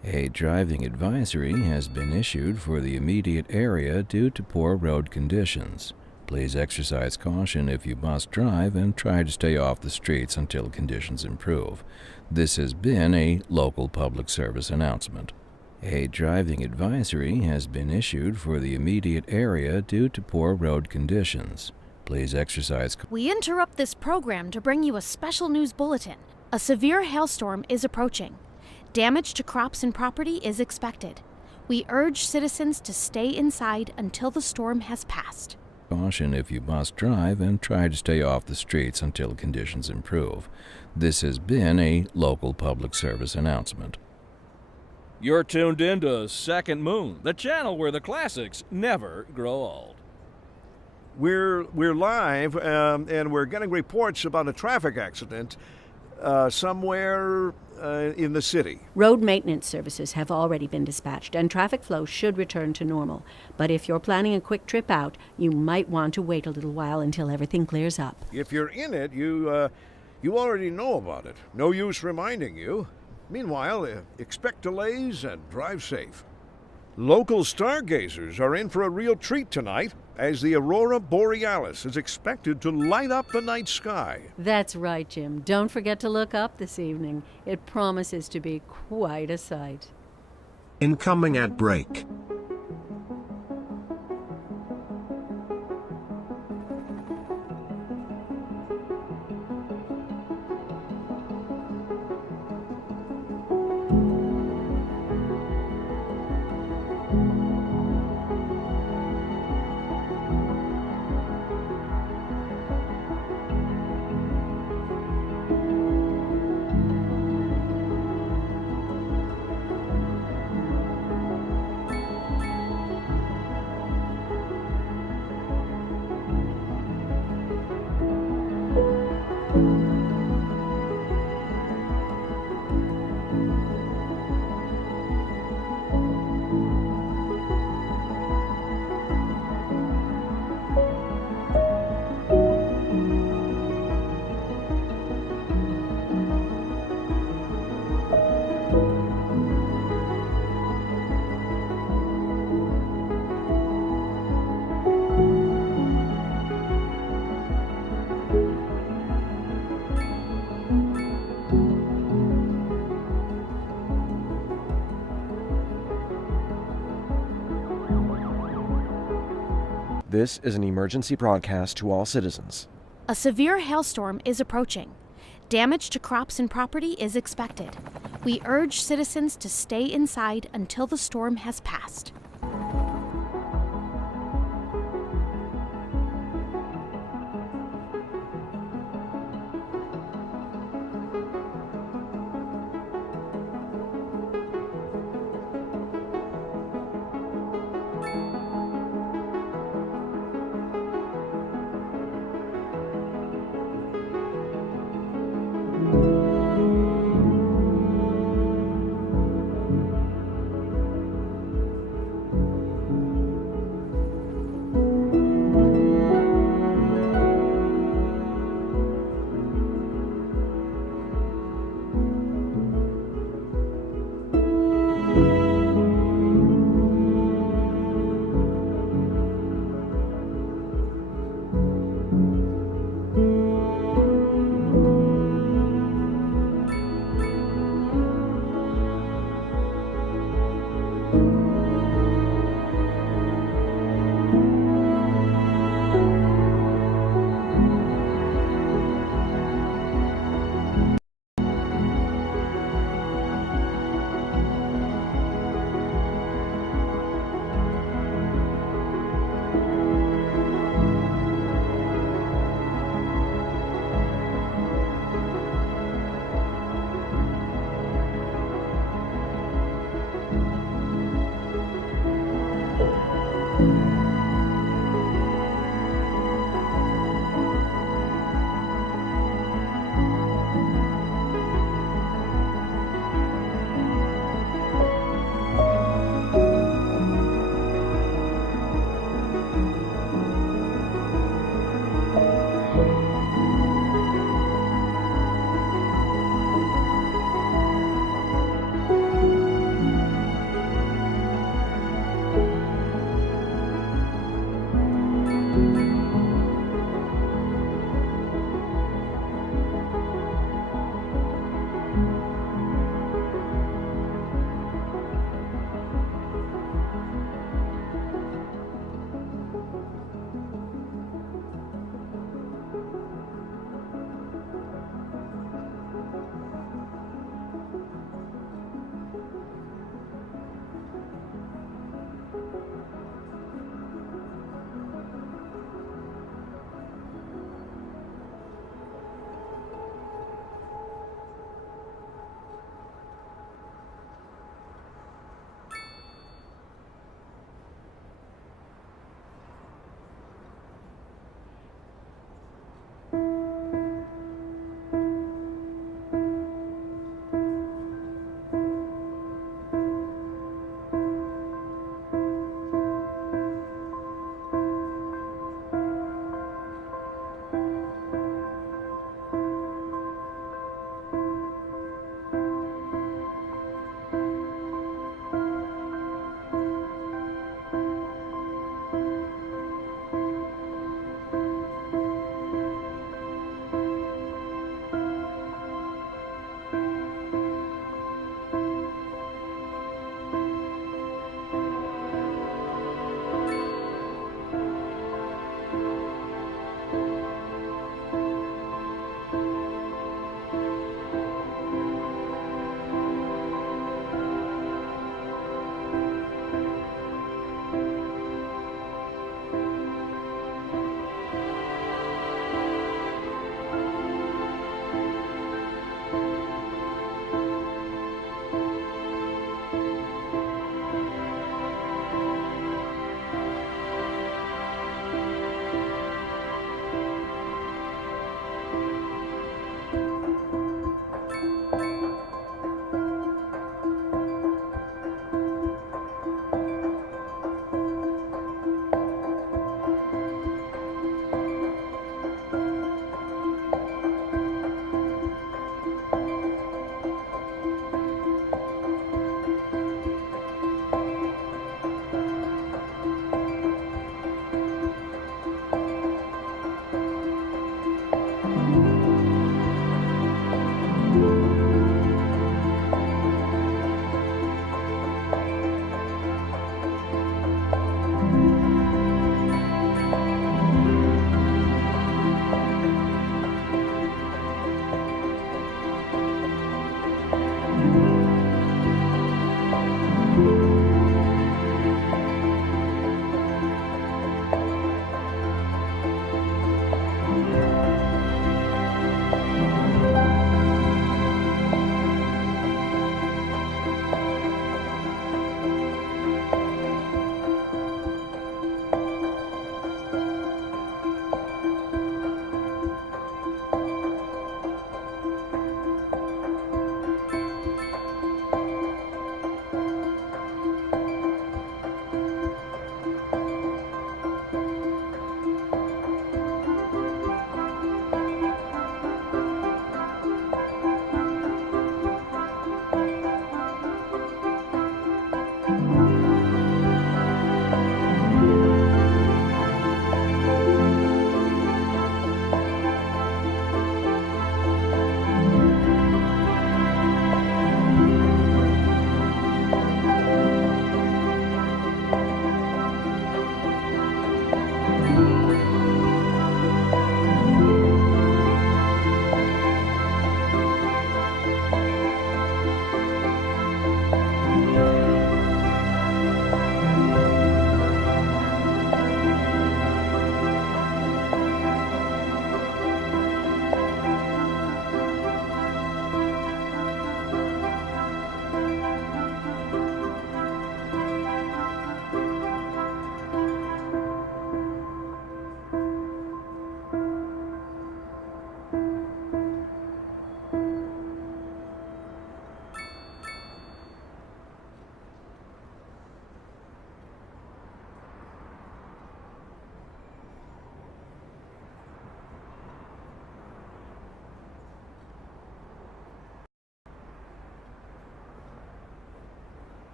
A driving advisory has been issued for the immediate area due to poor road conditions. Please exercise caution if you must drive and try to stay off the streets until conditions improve. This has been a local public service announcement. A driving advisory has been issued for the immediate area due to poor road conditions. Please exercise. We interrupt this program to bring you a special news bulletin. A severe hailstorm is approaching. Damage to crops and property is expected. We urge citizens to stay inside until the storm has passed. Caution if you must drive and try to stay off the streets until conditions improve. This has been a local public service announcement. You're tuned in to Second Moon, the channel where the classics never grow old. We're live, and we're getting reports about a traffic accident somewhere in the city. Road maintenance services have already been dispatched, and traffic flow should return to normal. But if you're planning a quick trip out, you might want to wait a little while until everything clears up. If you're in it, you already know about it. No use reminding you. Meanwhile, expect delays and drive safe. Local stargazers are in for a real treat tonight, as the aurora borealis is expected to light up the night sky. That's right, Jim. Don't forget to look up this evening. It promises to be quite a sight. Incoming ad break. This is an emergency broadcast to all citizens. A severe hailstorm is approaching. Damage to crops and property is expected. We urge citizens to stay inside until the storm has passed.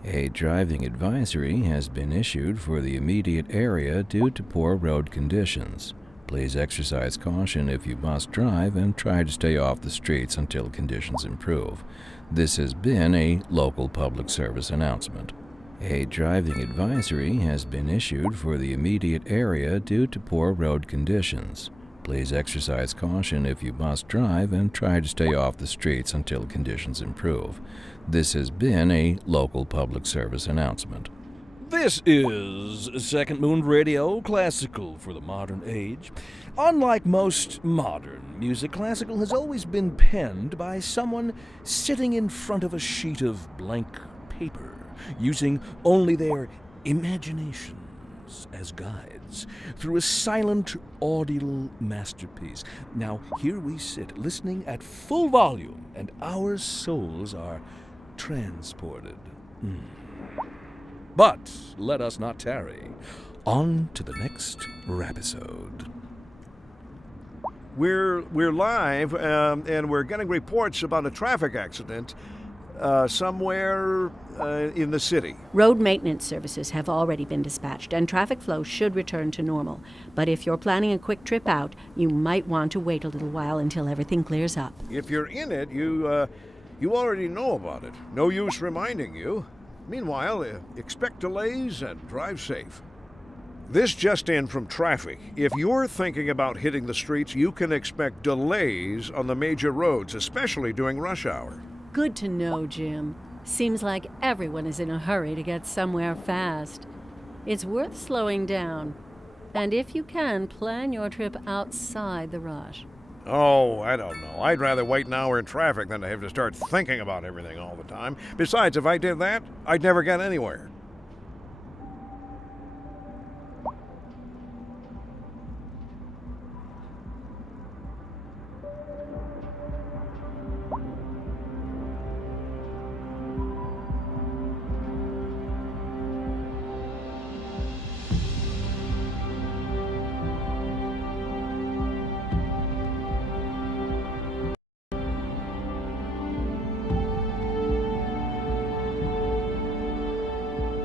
A driving advisory has been issued for the immediate area due to poor road conditions. Please exercise caution if you must drive and try to stay off the streets until conditions improve. This has been a local public service announcement. A driving advisory has been issued for the immediate area due to poor road conditions. Please exercise caution if you must drive and try to stay off the streets until conditions improve. This has been a local public service announcement. This is Second Moon Radio, classical for the modern age. Unlike most modern music, classical has always been penned by someone sitting in front of a sheet of blank paper, using only their imaginations as guides through a silent, audible masterpiece. Now, here we sit, listening at full volume, and our souls are transported. But let us not tarry. On to the next rapisode. We're live, and we're getting reports about a traffic accident somewhere in the city. Road maintenance services have already been dispatched, and traffic flow should return to normal. But if you're planning a quick trip out, you might want to wait a little while until everything clears up. If you're in it, you already know about it. No use reminding you. Meanwhile, expect delays and drive safe. This just in from traffic. If you're thinking about hitting the streets, you can expect delays on the major roads, especially during rush hour. Good to know, Jim. Seems like everyone is in a hurry to get somewhere fast. It's worth slowing down. And if you can, plan your trip outside the rush. Oh, I don't know. I'd rather wait an hour in traffic than to have to start thinking about everything all the time. Besides, if I did that, I'd never get anywhere.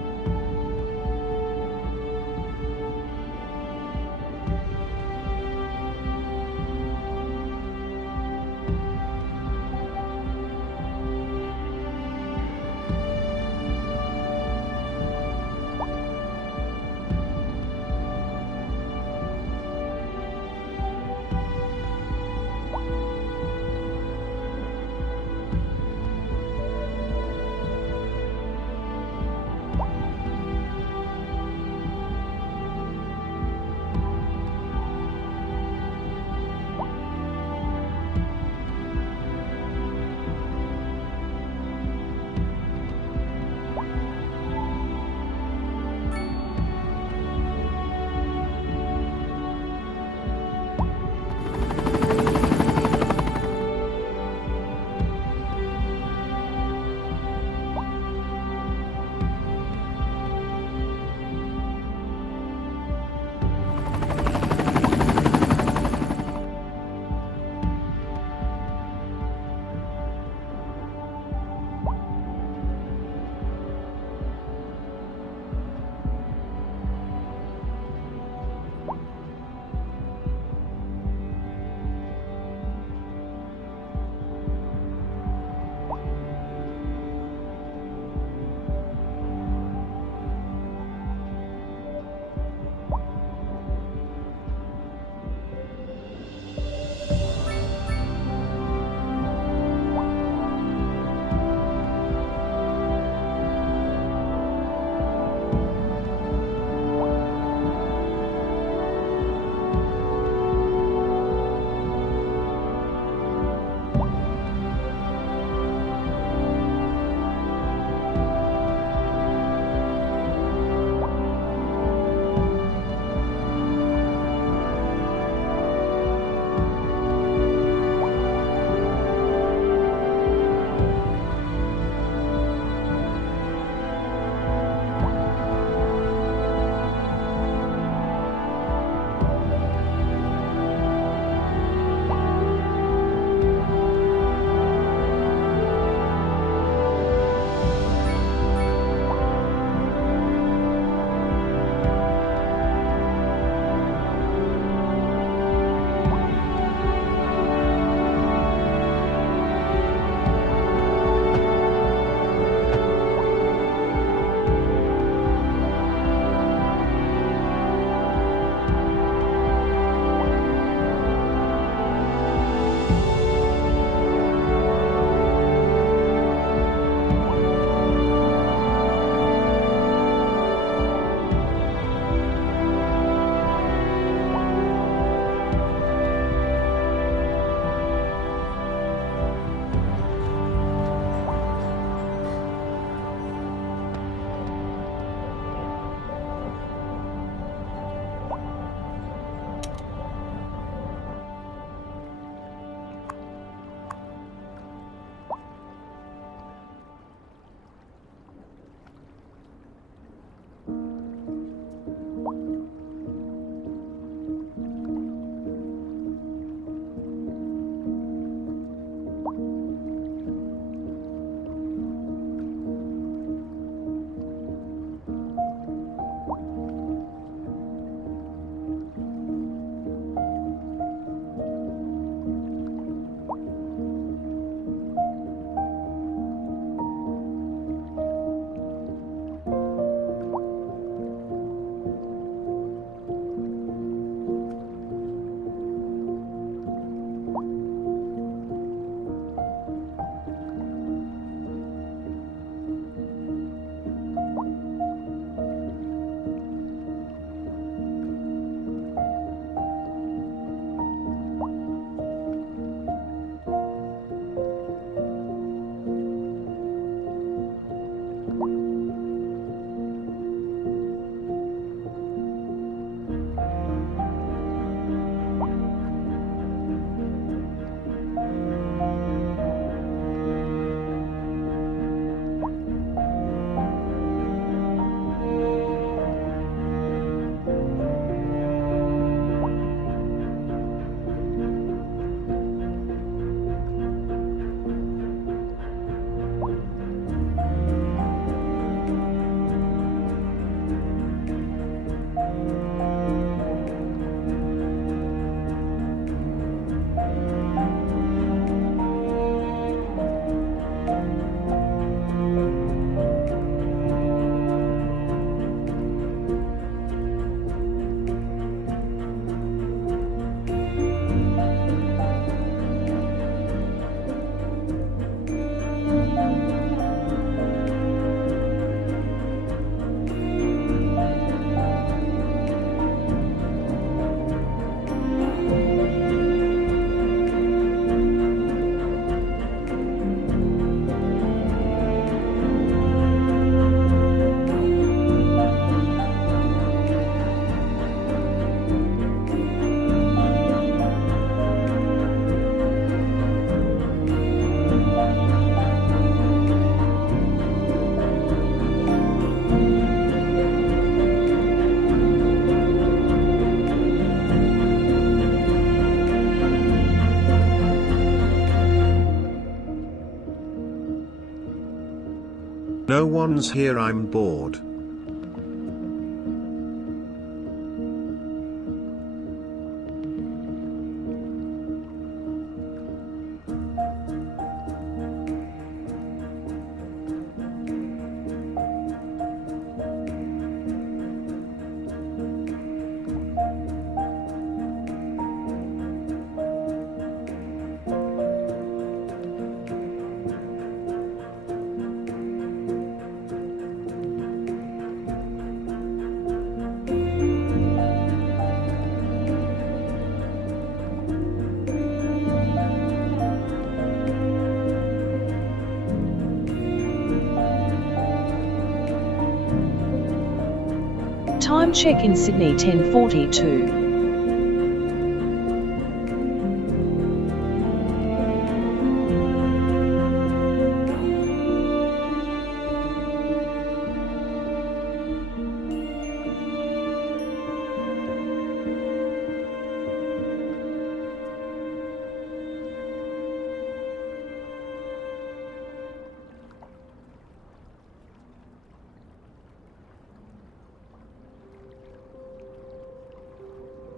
No one's here, I'm bored. Time check in Sydney 10:42.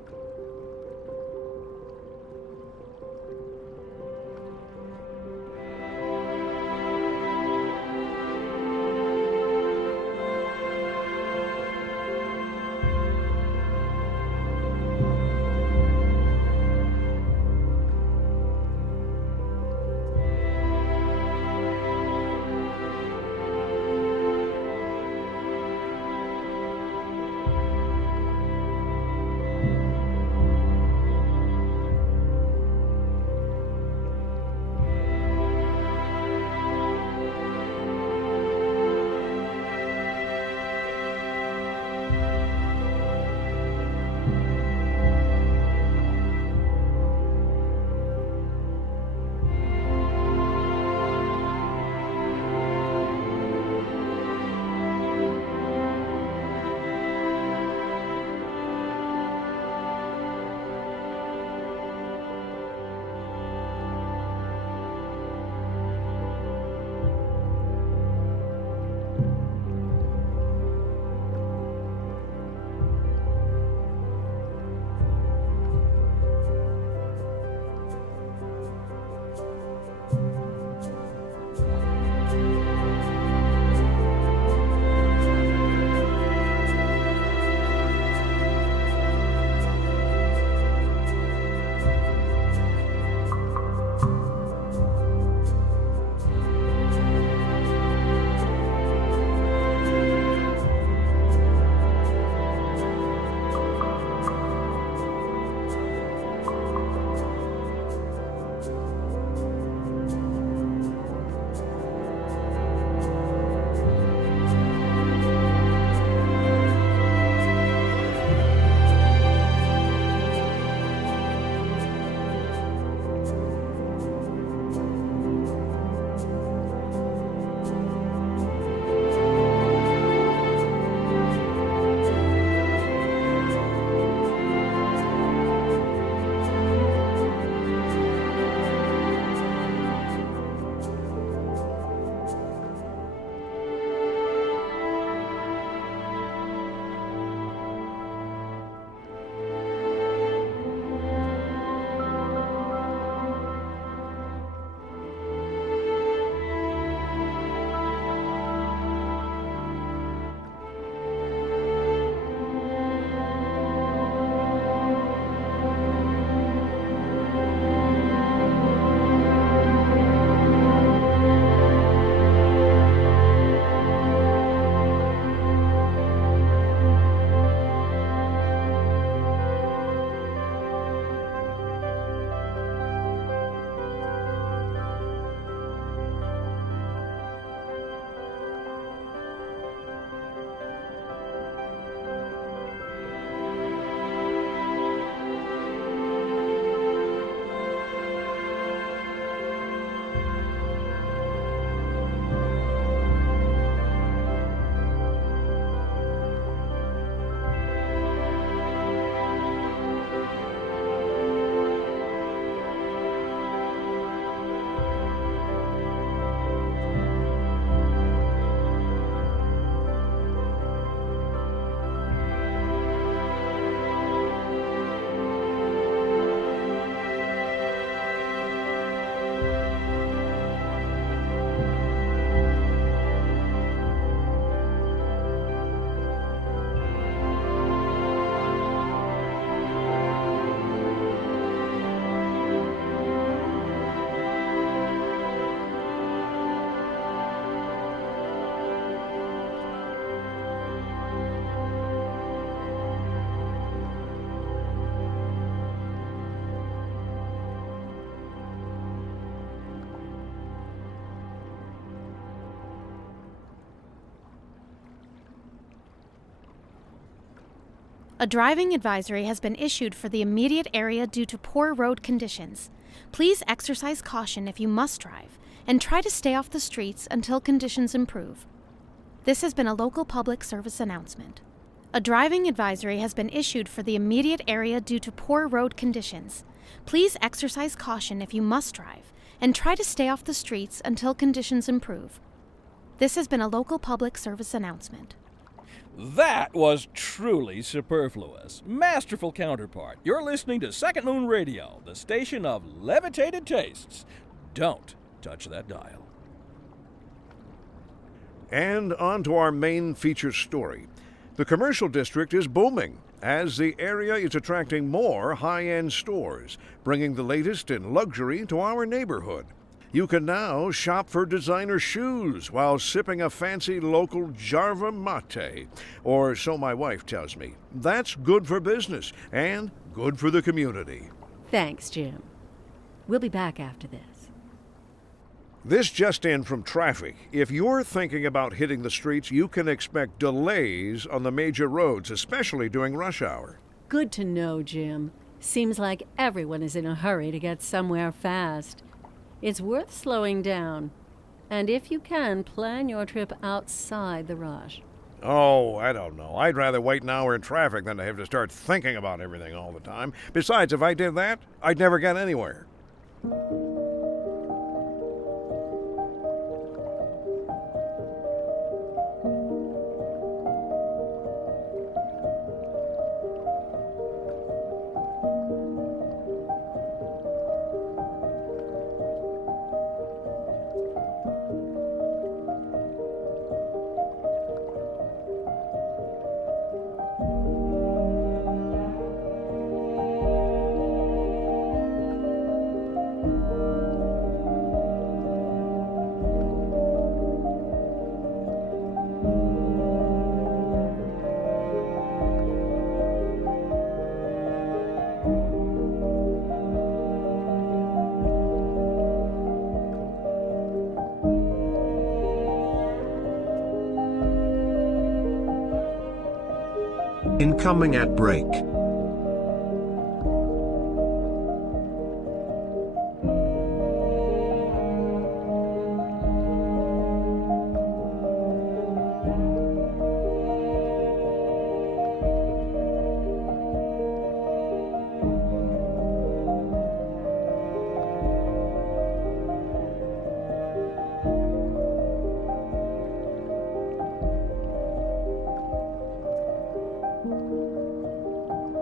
A driving advisory has been issued for the immediate area due to poor road conditions. Please exercise caution if you must drive, and try to stay off the streets until conditions improve. This has been a local public service announcement. A driving advisory has been issued for the immediate area due to poor road conditions. Please exercise caution if you must drive, and try to stay off the streets until conditions improve. This has been a local public service announcement. That was truly superfluous. Masterful counterpart. You're listening to Second Moon Radio, the station of levitated tastes. Don't touch that dial. And on to our main feature story. The commercial district is booming as the area is attracting more high-end stores, bringing the latest in luxury to our neighborhood. You can now shop for designer shoes while sipping a fancy local Jarva mate, or so my wife tells me. That's good for business and good for the community. Thanks, Jim. We'll be back after this. This just in from traffic. If you're thinking about hitting the streets, you can expect delays on the major roads, especially during rush hour. Good to know, Jim. Seems like everyone is in a hurry to get somewhere fast. It's worth slowing down. And if you can, plan your trip outside the rush. Oh, I don't know. I'd rather wait an hour in traffic than to have to start thinking about everything all the time. Besides, if I did that, I'd never get anywhere. Incoming at break.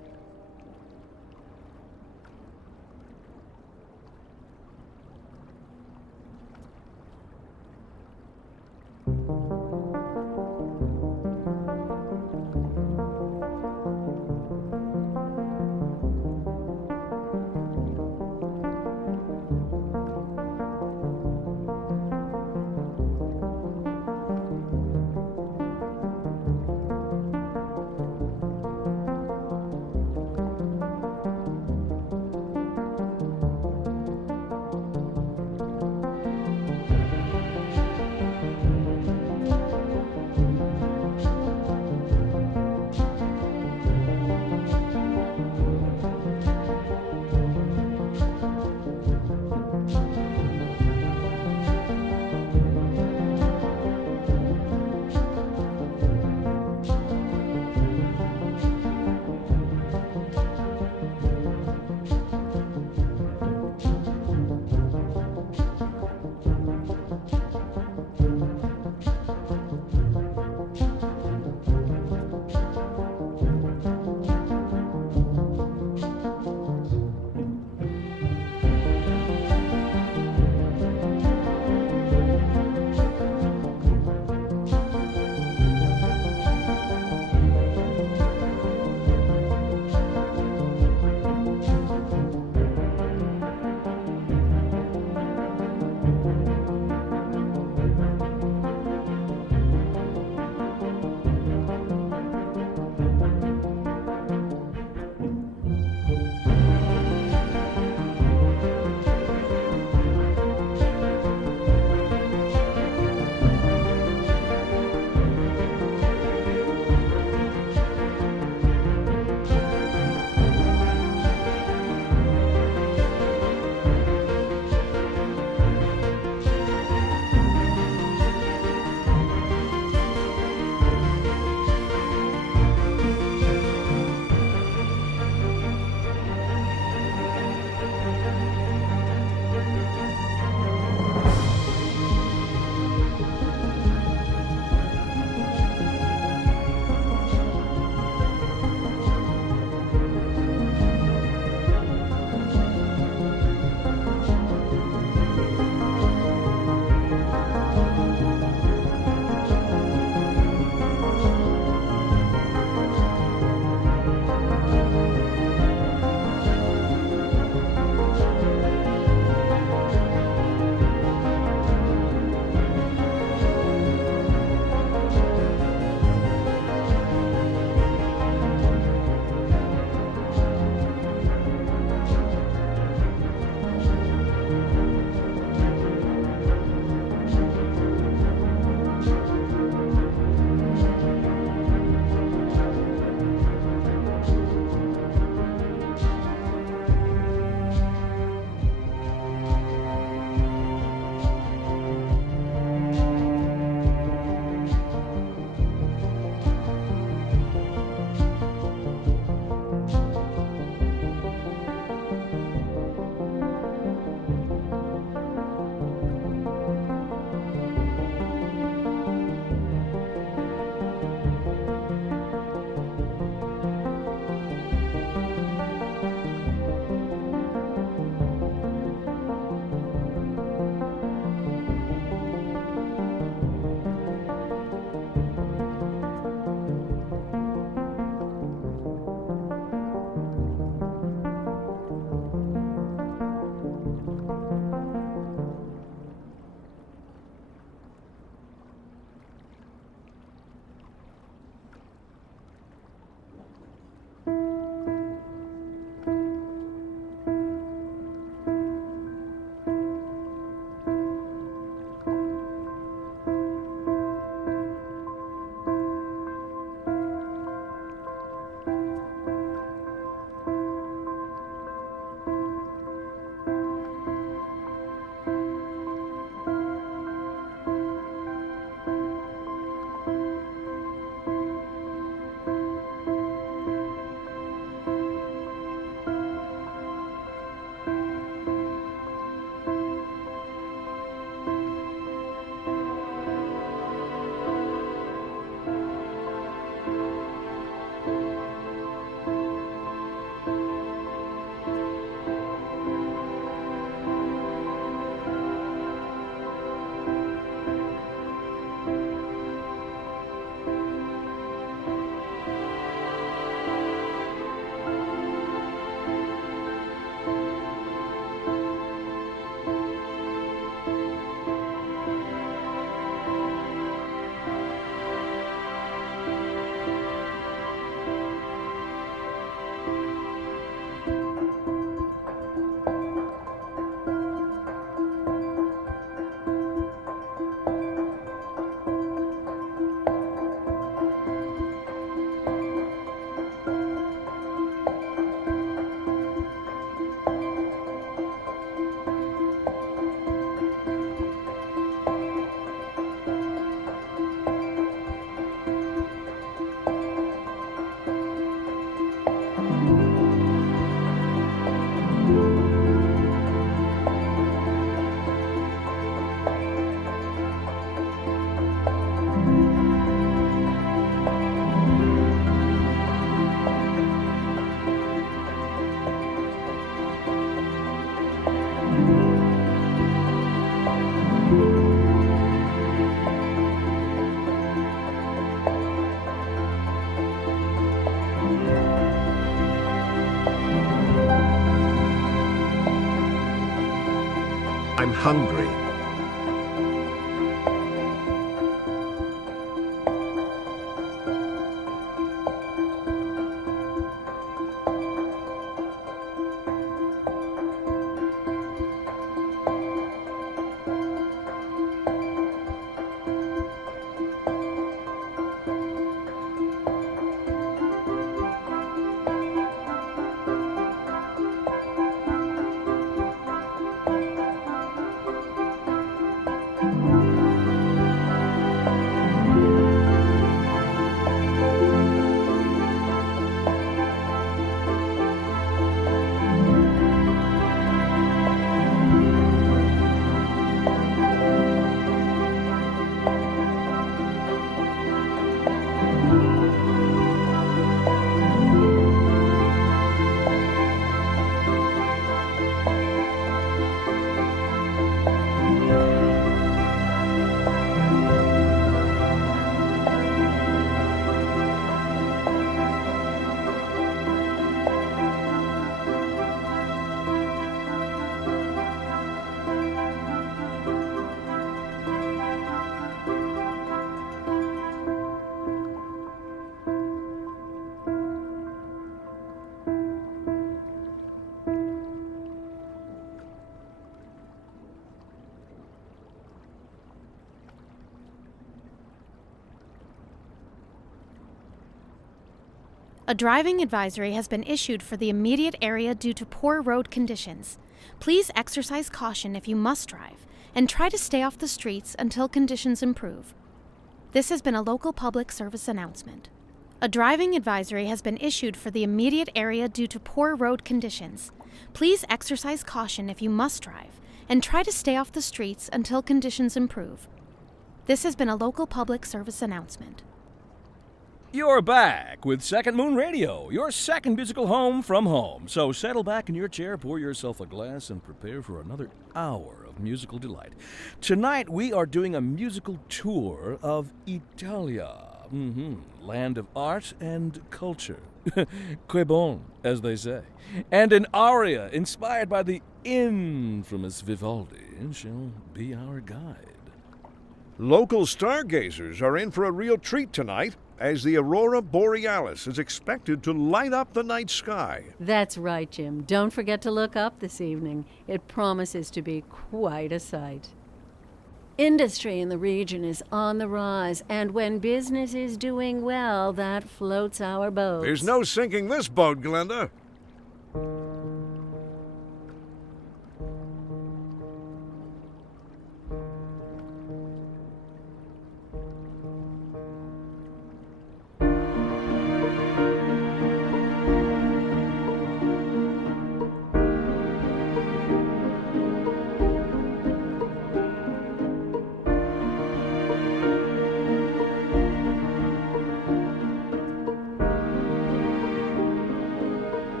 hungry. A driving advisory has been issued for the immediate area due to poor road conditions. Please exercise caution if you must drive, and try to stay off the streets until conditions improve. This has been a local public service announcement. A driving advisory has been issued for the immediate area due to poor road conditions. Please exercise caution if you must drive, and try to stay off the streets until conditions improve. This has been a local public service announcement. You're back with Second Moon Radio, your second musical home from home. So settle back in your chair, pour yourself a glass, and prepare for another hour of musical delight. Tonight, we are doing a musical tour of Italia. Land of art and culture. Que bon, as they say. And an aria inspired by the infamous Vivaldi shall be our guide. Local stargazers are in for a real treat tonight, as the Aurora Borealis is expected to light up the night sky. That's right, Jim. Don't forget to look up this evening. It promises to be quite a sight. Industry in the region is on the rise, and when business is doing well, that floats our boats. There's no sinking this boat, Glenda.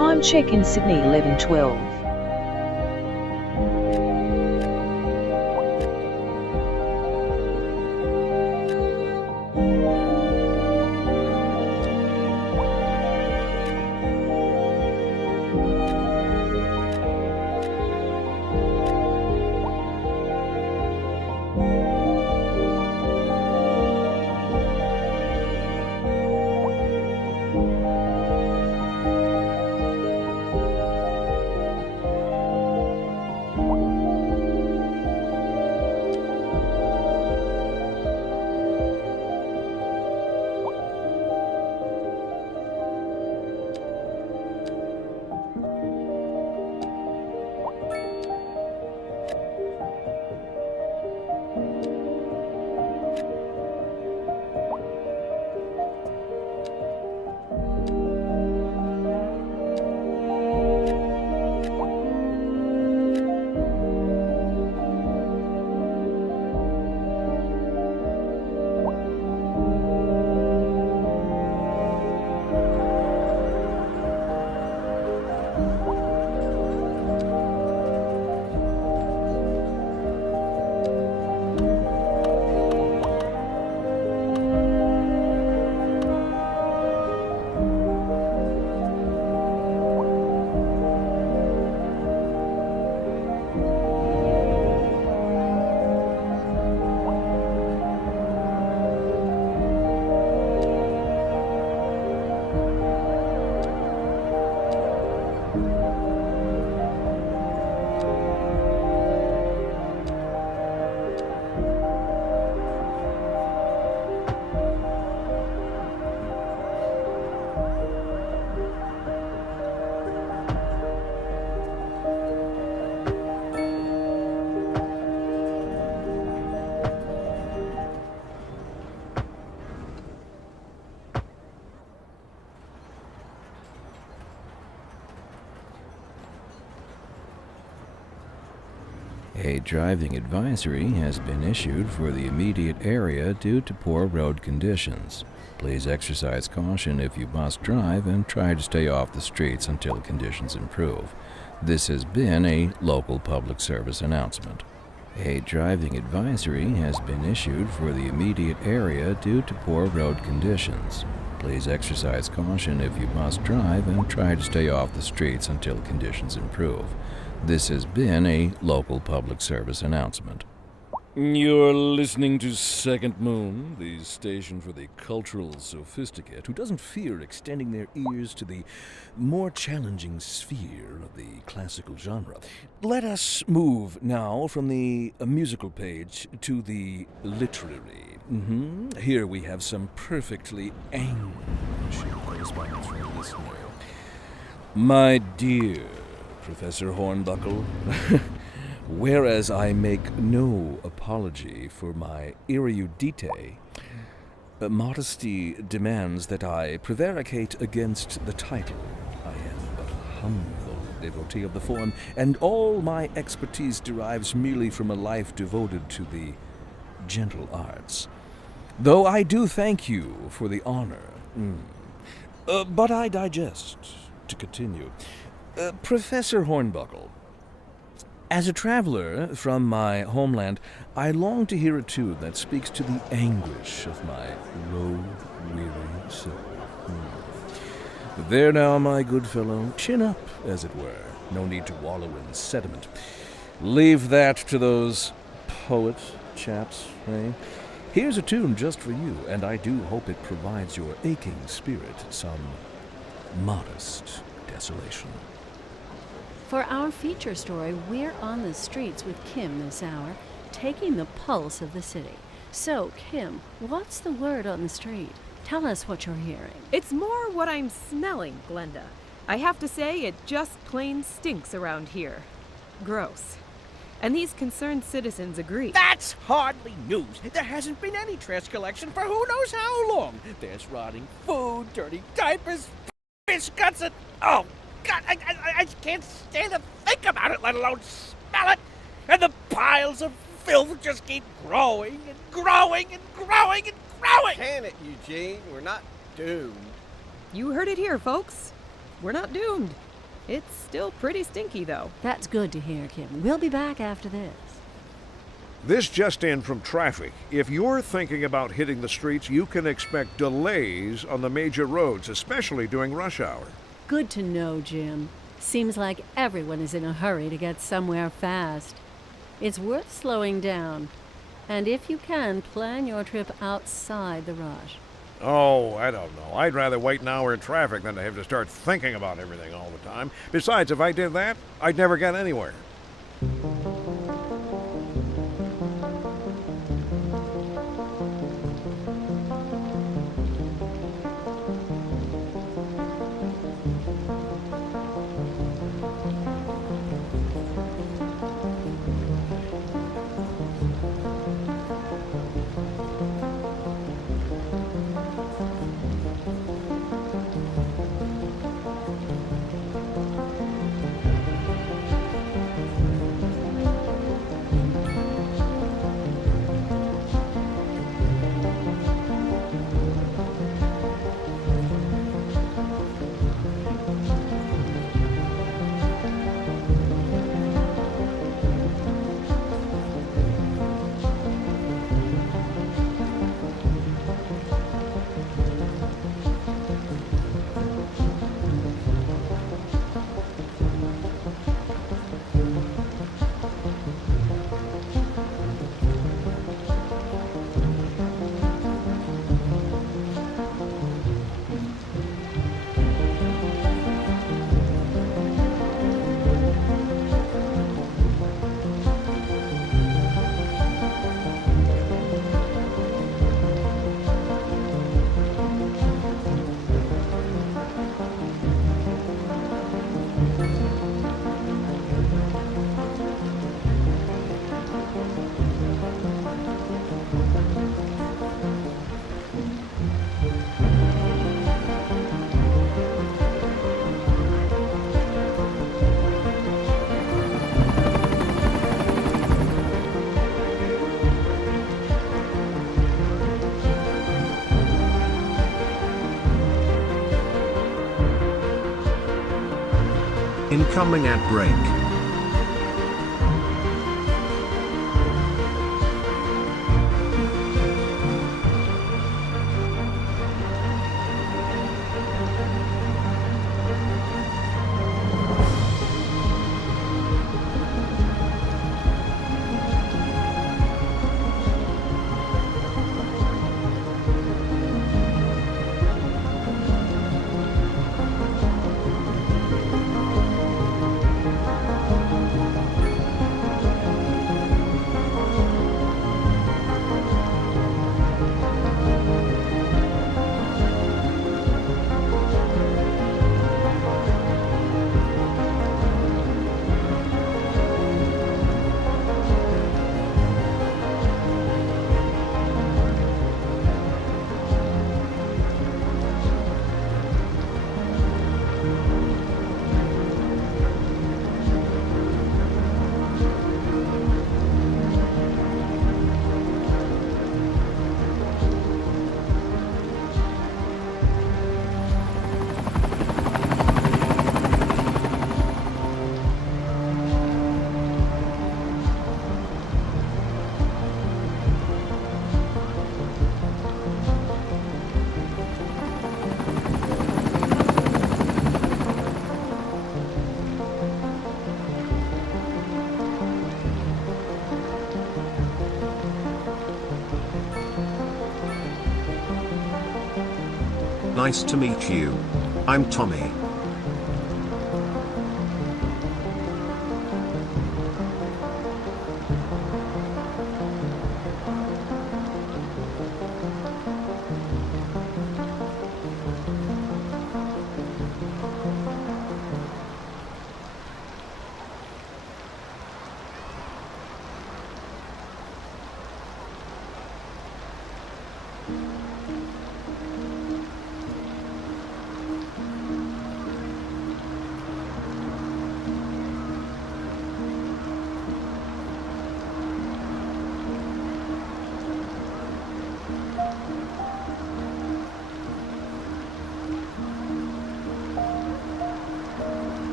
Time check in Sydney 11:12. A driving advisory has been issued for the immediate area due to poor road conditions. Please exercise caution if you must drive and try to stay off the streets until conditions improve. This has been a local public service announcement. A driving advisory has been issued for the immediate area due to poor road conditions. Please exercise caution if you must drive and try to stay off the streets until conditions improve. This has been a local public service announcement. You're listening to Second Moon, the station for the cultural sophisticate who doesn't fear extending their ears to the more challenging sphere of the classical genre. Let us move now from the musical page to the literary. Here we have some perfectly English correspondence from a listener. My dear Professor Hornbuckle, whereas I make no apology for my erudite, modesty demands that I prevaricate against the title. I am but a humble devotee of the form, and all my expertise derives merely from a life devoted to the gentle arts. Though I do thank you for the honor. But I digest. To continue. Professor Hornbuckle, as a traveler from my homeland, I long to hear a tune that speaks to the anguish of my road-weary soul. There now, my good fellow, chin up, as it were. No need to wallow in sediment. Leave that to those poet chaps, eh? Here's a tune just for you, and I do hope it provides your aching spirit some modest desolation. For our feature story, we're on the streets with Kim this hour, taking the pulse of the city. So, Kim, what's the word on the street? Tell us what you're hearing. It's more what I'm smelling, Glenda. I have to say, it just plain stinks around here. Gross. And these concerned citizens agree. That's hardly news. There hasn't been any trash collection for who knows how long. There's rotting food, dirty diapers, fish guts, and... Oh, God, I can't stand to think about it, let alone smell it. And the piles of filth just keep growing and growing and growing and growing. Can it, Eugene? We're not doomed. You heard it here, folks. We're not doomed. It's still pretty stinky, though. That's good to hear, Kim. We'll be back after this. This just in from traffic. If you're thinking about hitting the streets, you can expect delays on the major roads, especially during rush hour. Good to know, Jim. Seems like everyone is in a hurry to get somewhere fast. It's worth slowing down. And if you can, plan your trip outside the rush. Oh, I don't know. I'd rather wait an hour in traffic than to have to start thinking about everything all the time. Besides, if I did that, I'd never get anywhere. Incoming ad break. Nice to meet you. I'm Tommy.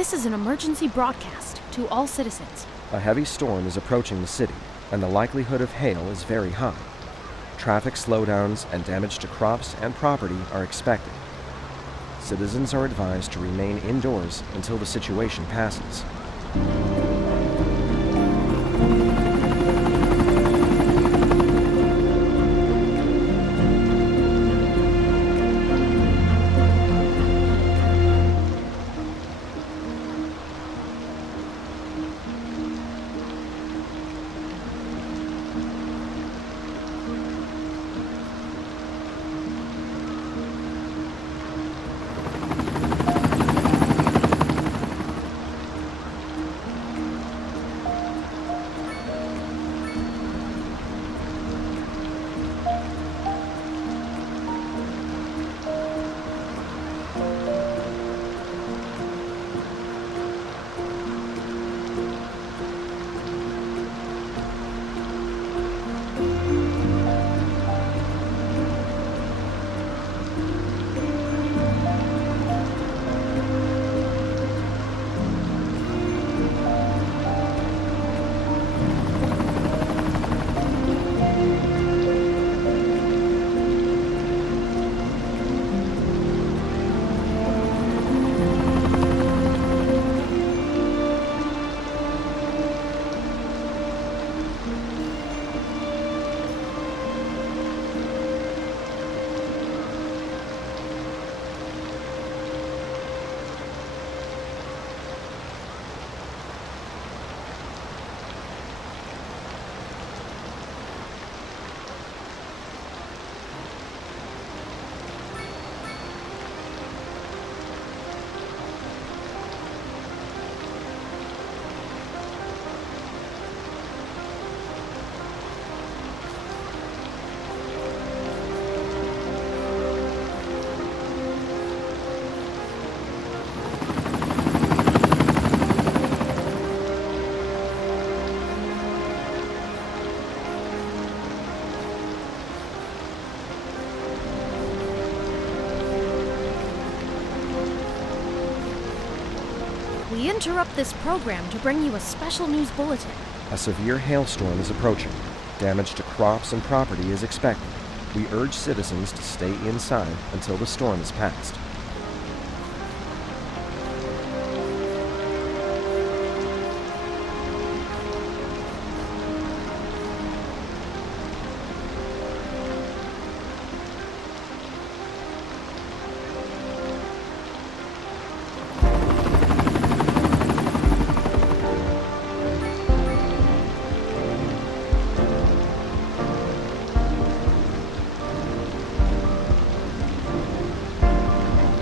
This is an emergency broadcast to all citizens. A heavy storm is approaching the city, and the likelihood of hail is very high. Traffic slowdowns and damage to crops and property are expected. Citizens are advised to remain indoors until the situation passes. We interrupt this program to bring you a special news bulletin. A severe hailstorm is approaching. Damage to crops and property is expected. We urge citizens to stay inside until the storm is passed.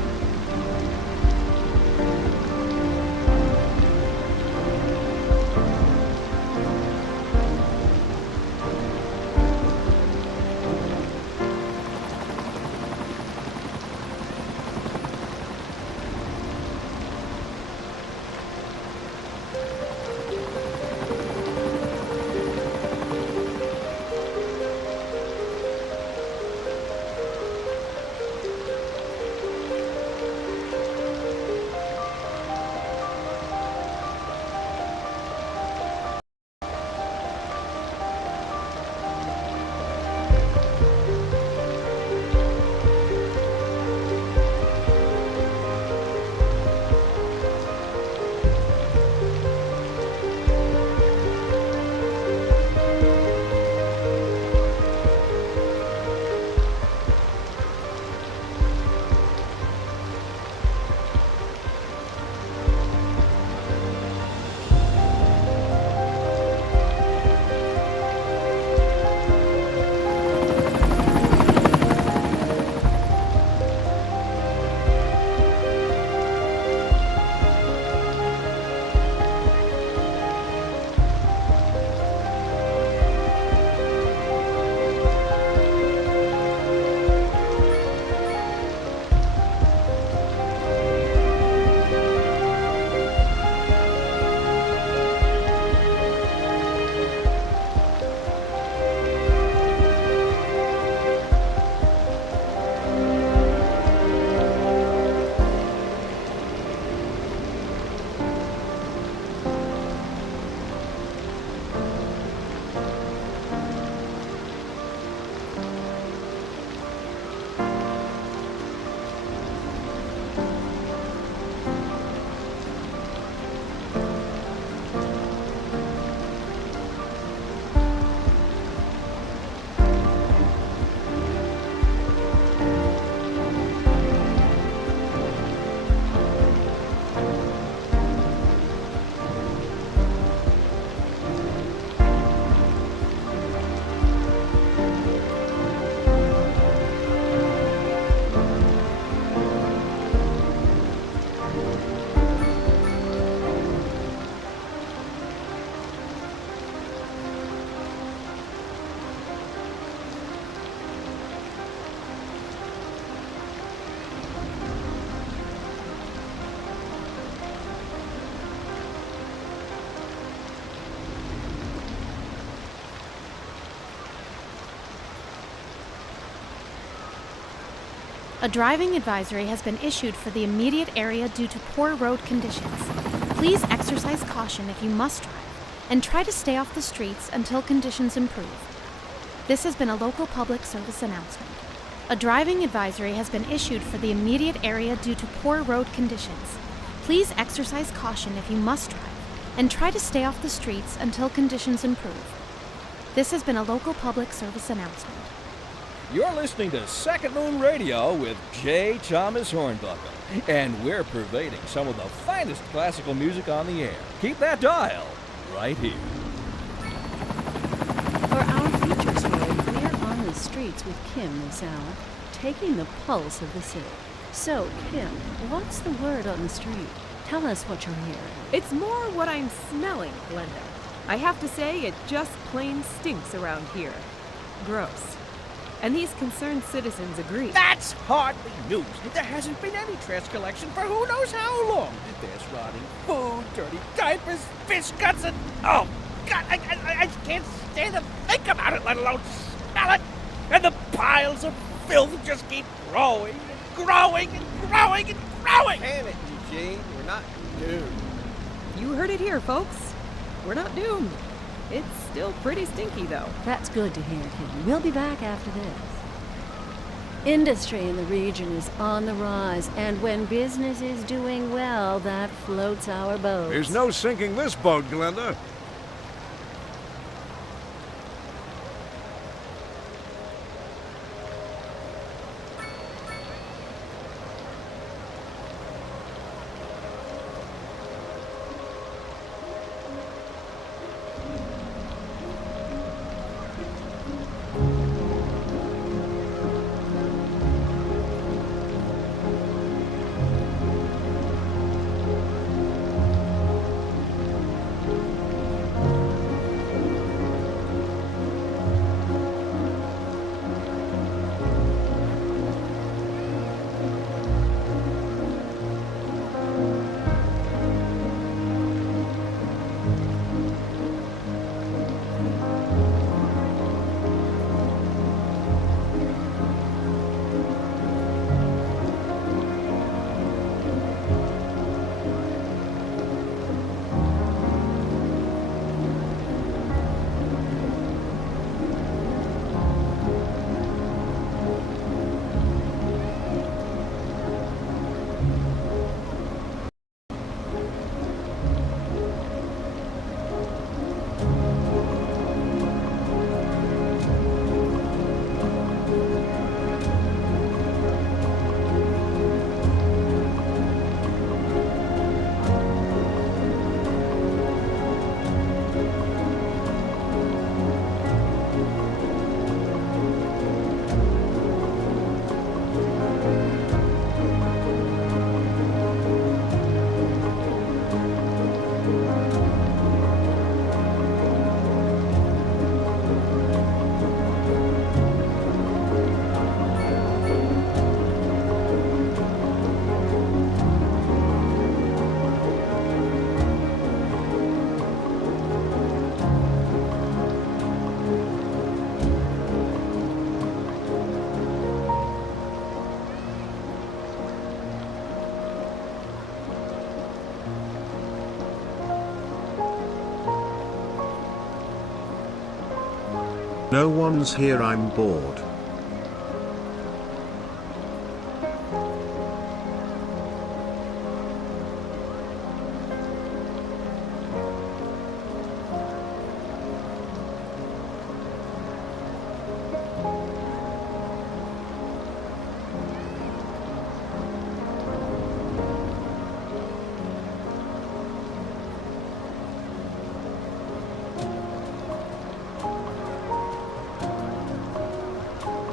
A driving advisory has been issued for the immediate area due to poor road conditions. Please exercise caution if you must drive, and try to stay off the streets until conditions improve. This has been a local public service announcement. A driving advisory has been issued for the immediate area due to poor road conditions. Please exercise caution if you must drive, and try to stay off the streets until conditions improve. This has been a local public service announcement. You're listening to Second Moon Radio with J. Thomas Hornbuckle, and we're pervading some of the finest classical music on the air. Keep that dial right here. For our feature story, we're on the streets with Kim this hour, taking the pulse of the city. So, Kim, what's the word on the street? Tell us what you're hearing. It's more what I'm smelling, Glenda. I have to say, it just plain stinks around here. Gross. And these concerned citizens agree. That's hardly news. There hasn't been any trash collection for who knows how long. There's rotting food, dirty diapers, fish guts, and... oh, God, I can't stand to think about it, let alone smell it. And the piles of filth just keep growing and growing and growing and growing. Damn it, Eugene. We're not doomed. You heard it here, folks. We're not doomed. It's still pretty stinky, though. That's good to hear, Kim. We'll be back after this. Industry in the region is on the rise, and when business is doing well, that floats our boats. There's no sinking this boat, Glenda. No one's here, I'm bored.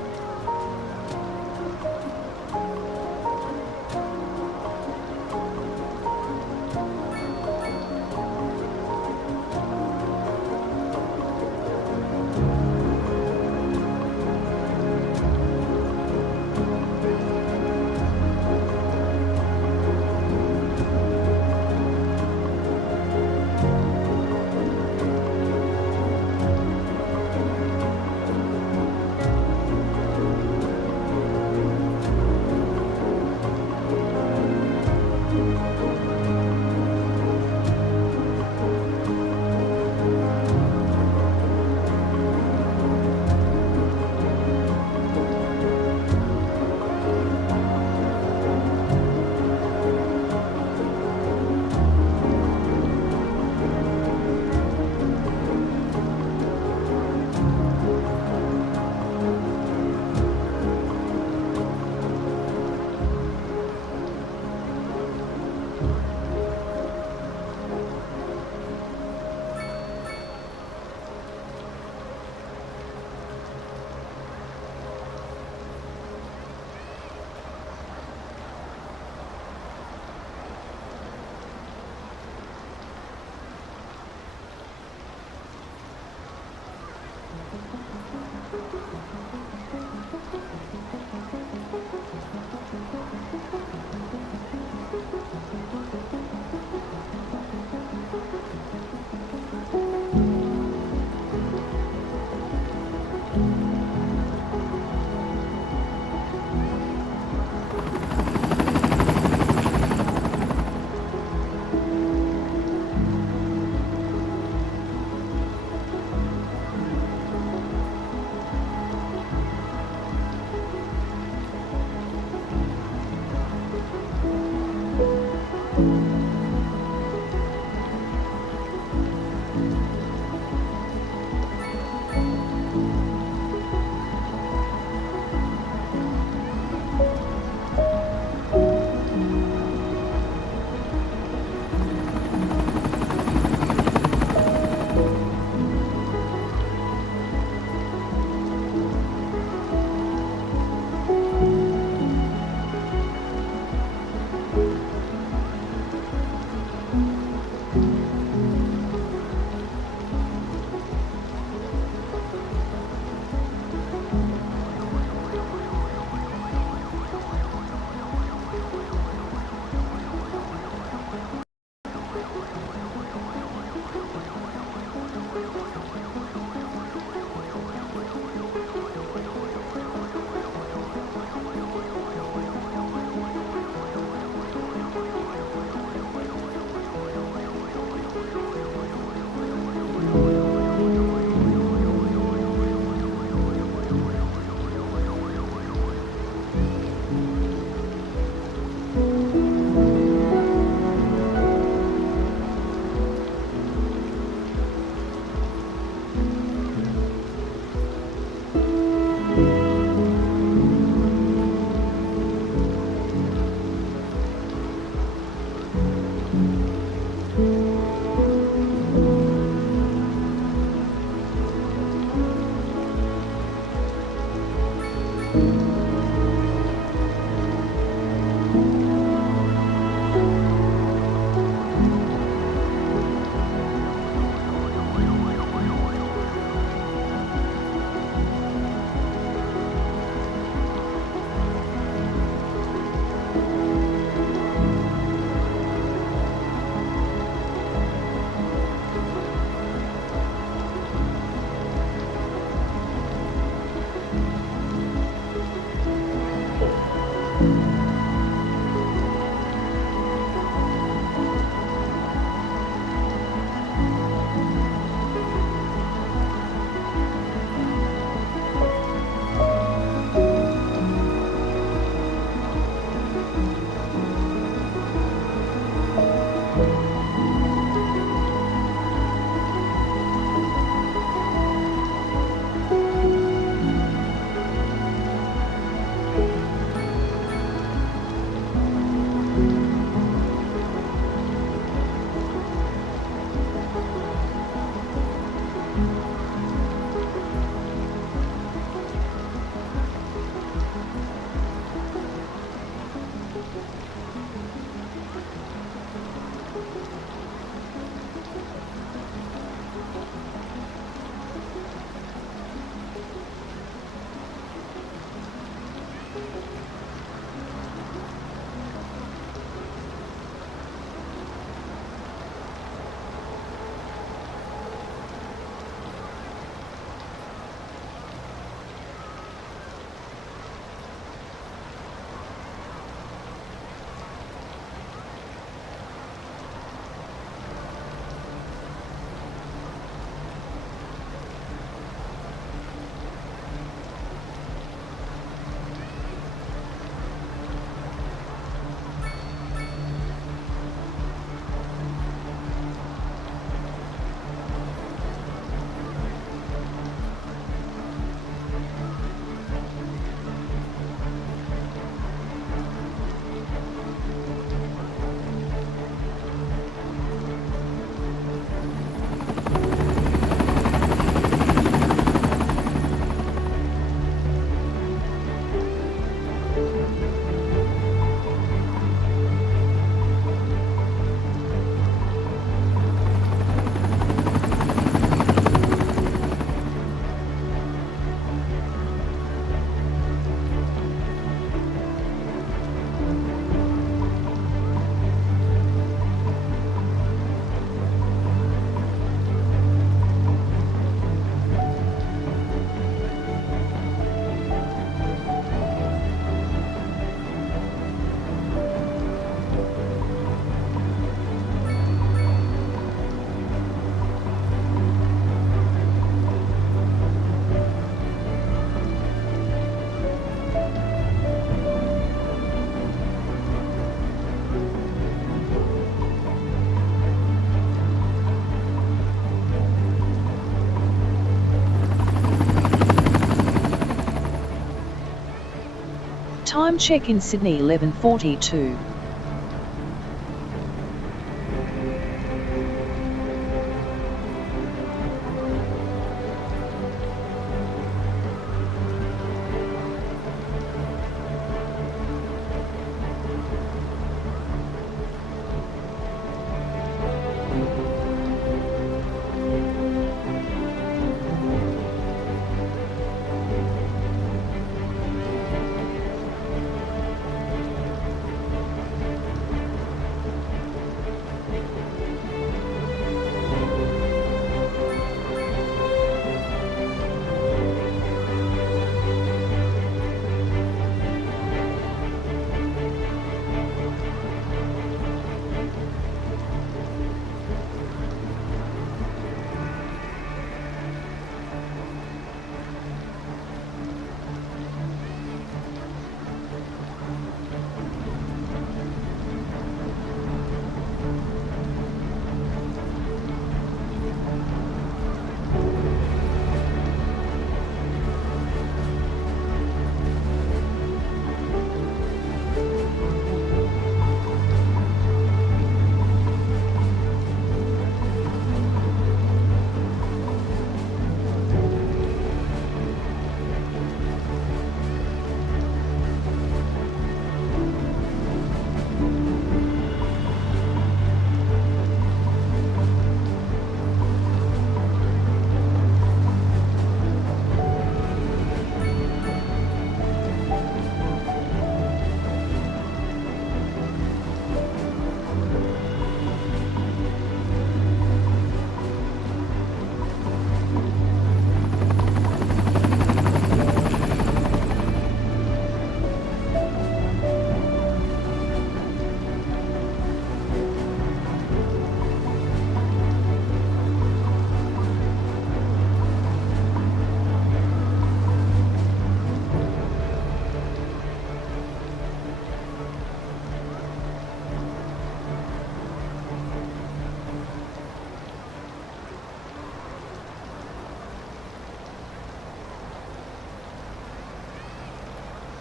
Time check in Sydney 11:42.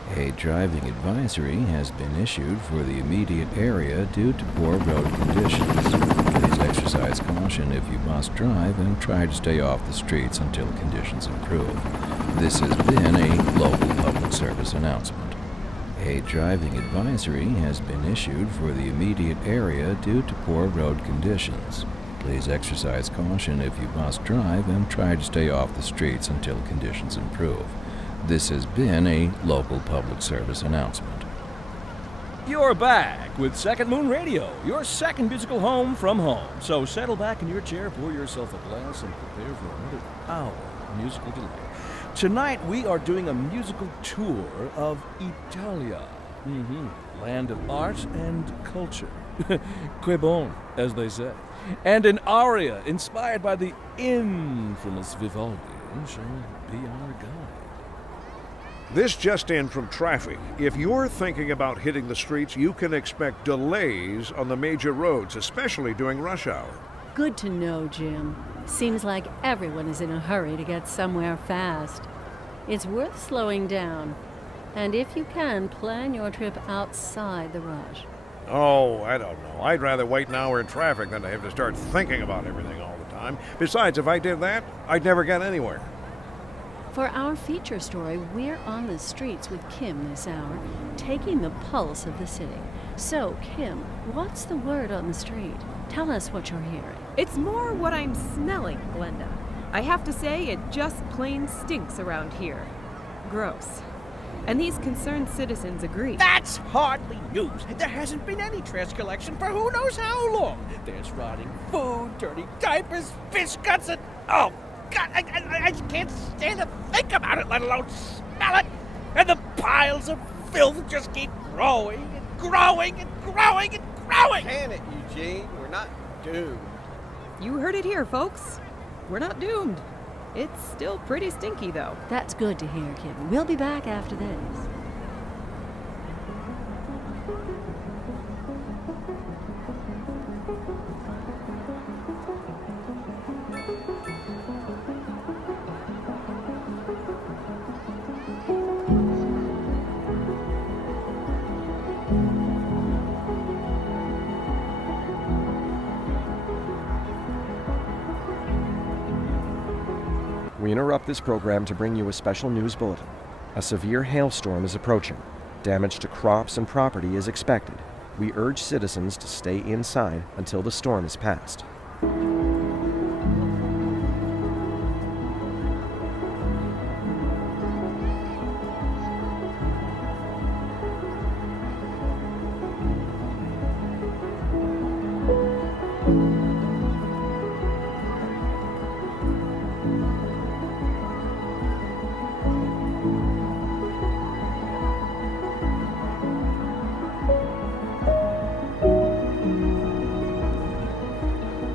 A driving advisory has been issued for the immediate area due to poor road conditions. Please exercise caution if you must drive and try to stay off the streets until conditions improve. This has been a local public service announcement. A driving advisory has been issued for the immediate area due to poor road conditions. Please exercise caution if you must drive and try to stay off the streets until conditions improve. This has been a local public service announcement. You're back with Second Moon Radio, your second musical home from home. So settle back in your chair, pour yourself a glass, and prepare for another hour of musical delight. Tonight we are doing a musical tour of Italia. Land of art and culture. Que bon, as they say. And an aria inspired by the infamous Vivaldi shall be our guide. This just in from traffic. If you're thinking about hitting the streets, you can expect delays on the major roads, especially during rush hour. Good to know, Jim. Seems like everyone is in a hurry to get somewhere fast. It's worth slowing down. And if you can, plan your trip outside the rush. Oh, I don't know. I'd rather wait an hour in traffic than to have to start thinking about everything all the time. Besides, if I did that, I'd never get anywhere. For our feature story, we're on the streets with Kim this hour, taking the pulse of the city. So, Kim, what's the word on the street? Tell us what you're hearing. It's more what I'm smelling, Glenda. I have to say, it just plain stinks around here. Gross. And these concerned citizens agree. That's hardly news. There hasn't been any trash collection for who knows how long. There's rotting food, dirty diapers, fish guts, and... Oh, God, I can't stand to think about it, let alone smell it. And the piles of filth just keep growing and growing and growing and growing. Can it, Eugene? We're not doomed. You heard it here, folks. We're not doomed. It's still pretty stinky, though. That's good to hear, Kim. We'll be back after this. We interrupt this program to bring you a special news bulletin. A severe hailstorm is approaching. Damage to crops and property is expected. We urge citizens to stay inside until the storm is past.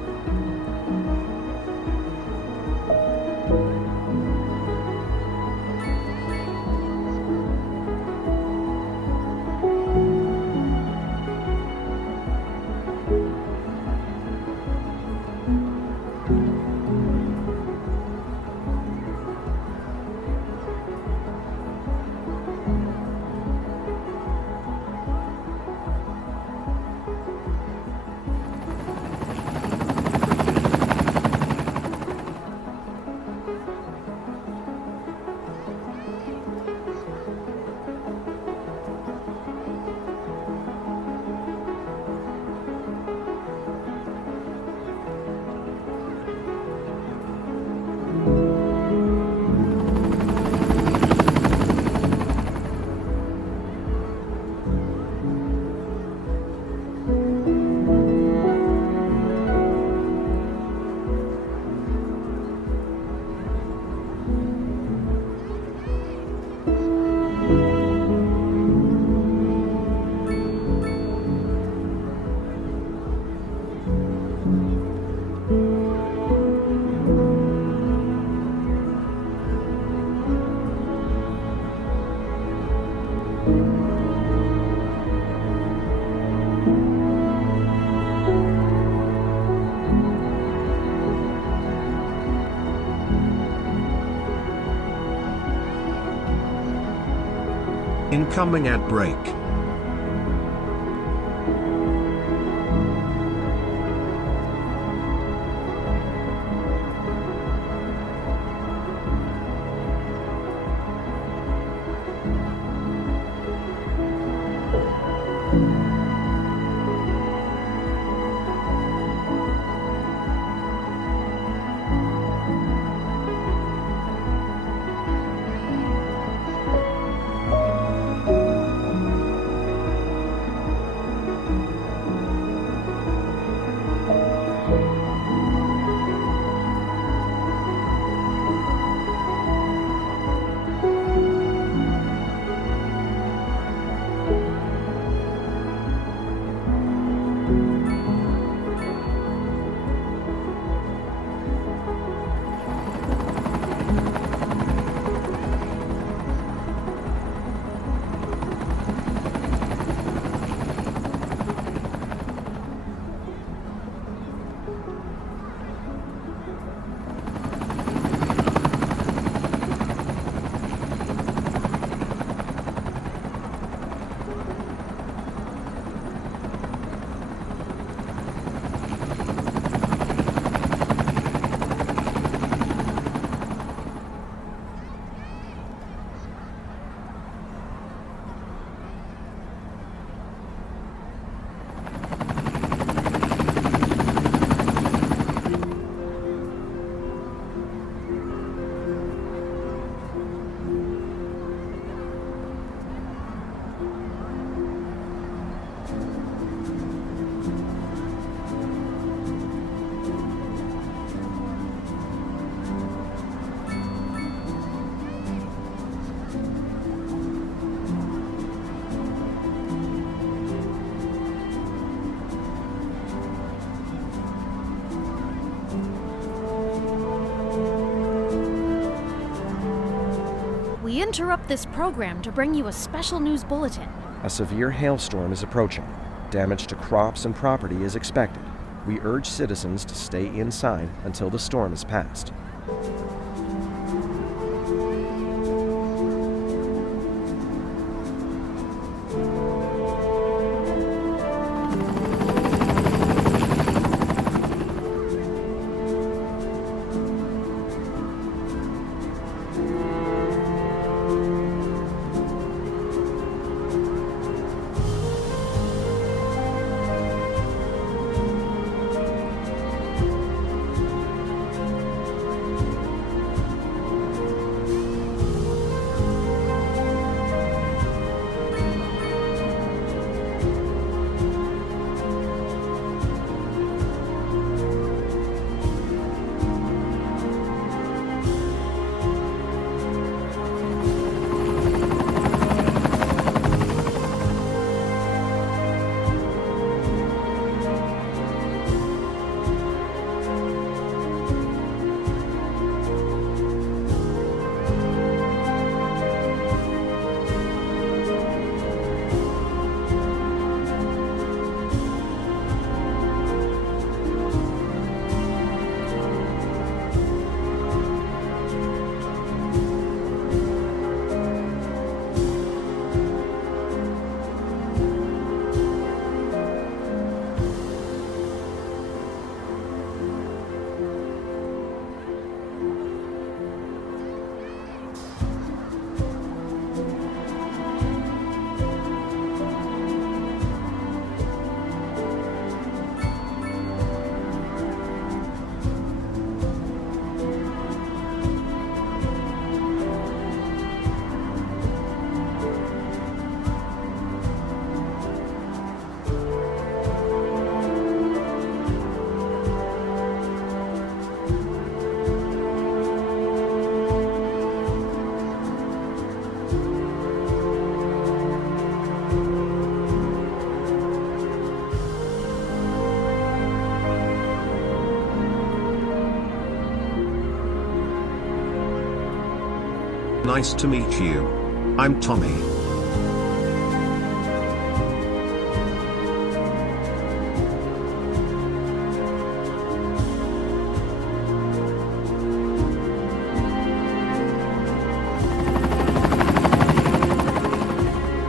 Incoming ad break. We interrupt this program to bring you a special news bulletin. A severe hailstorm is approaching. Damage to crops and property is expected. We urge citizens to stay inside until the storm is past. Nice to meet you. I'm Tommy.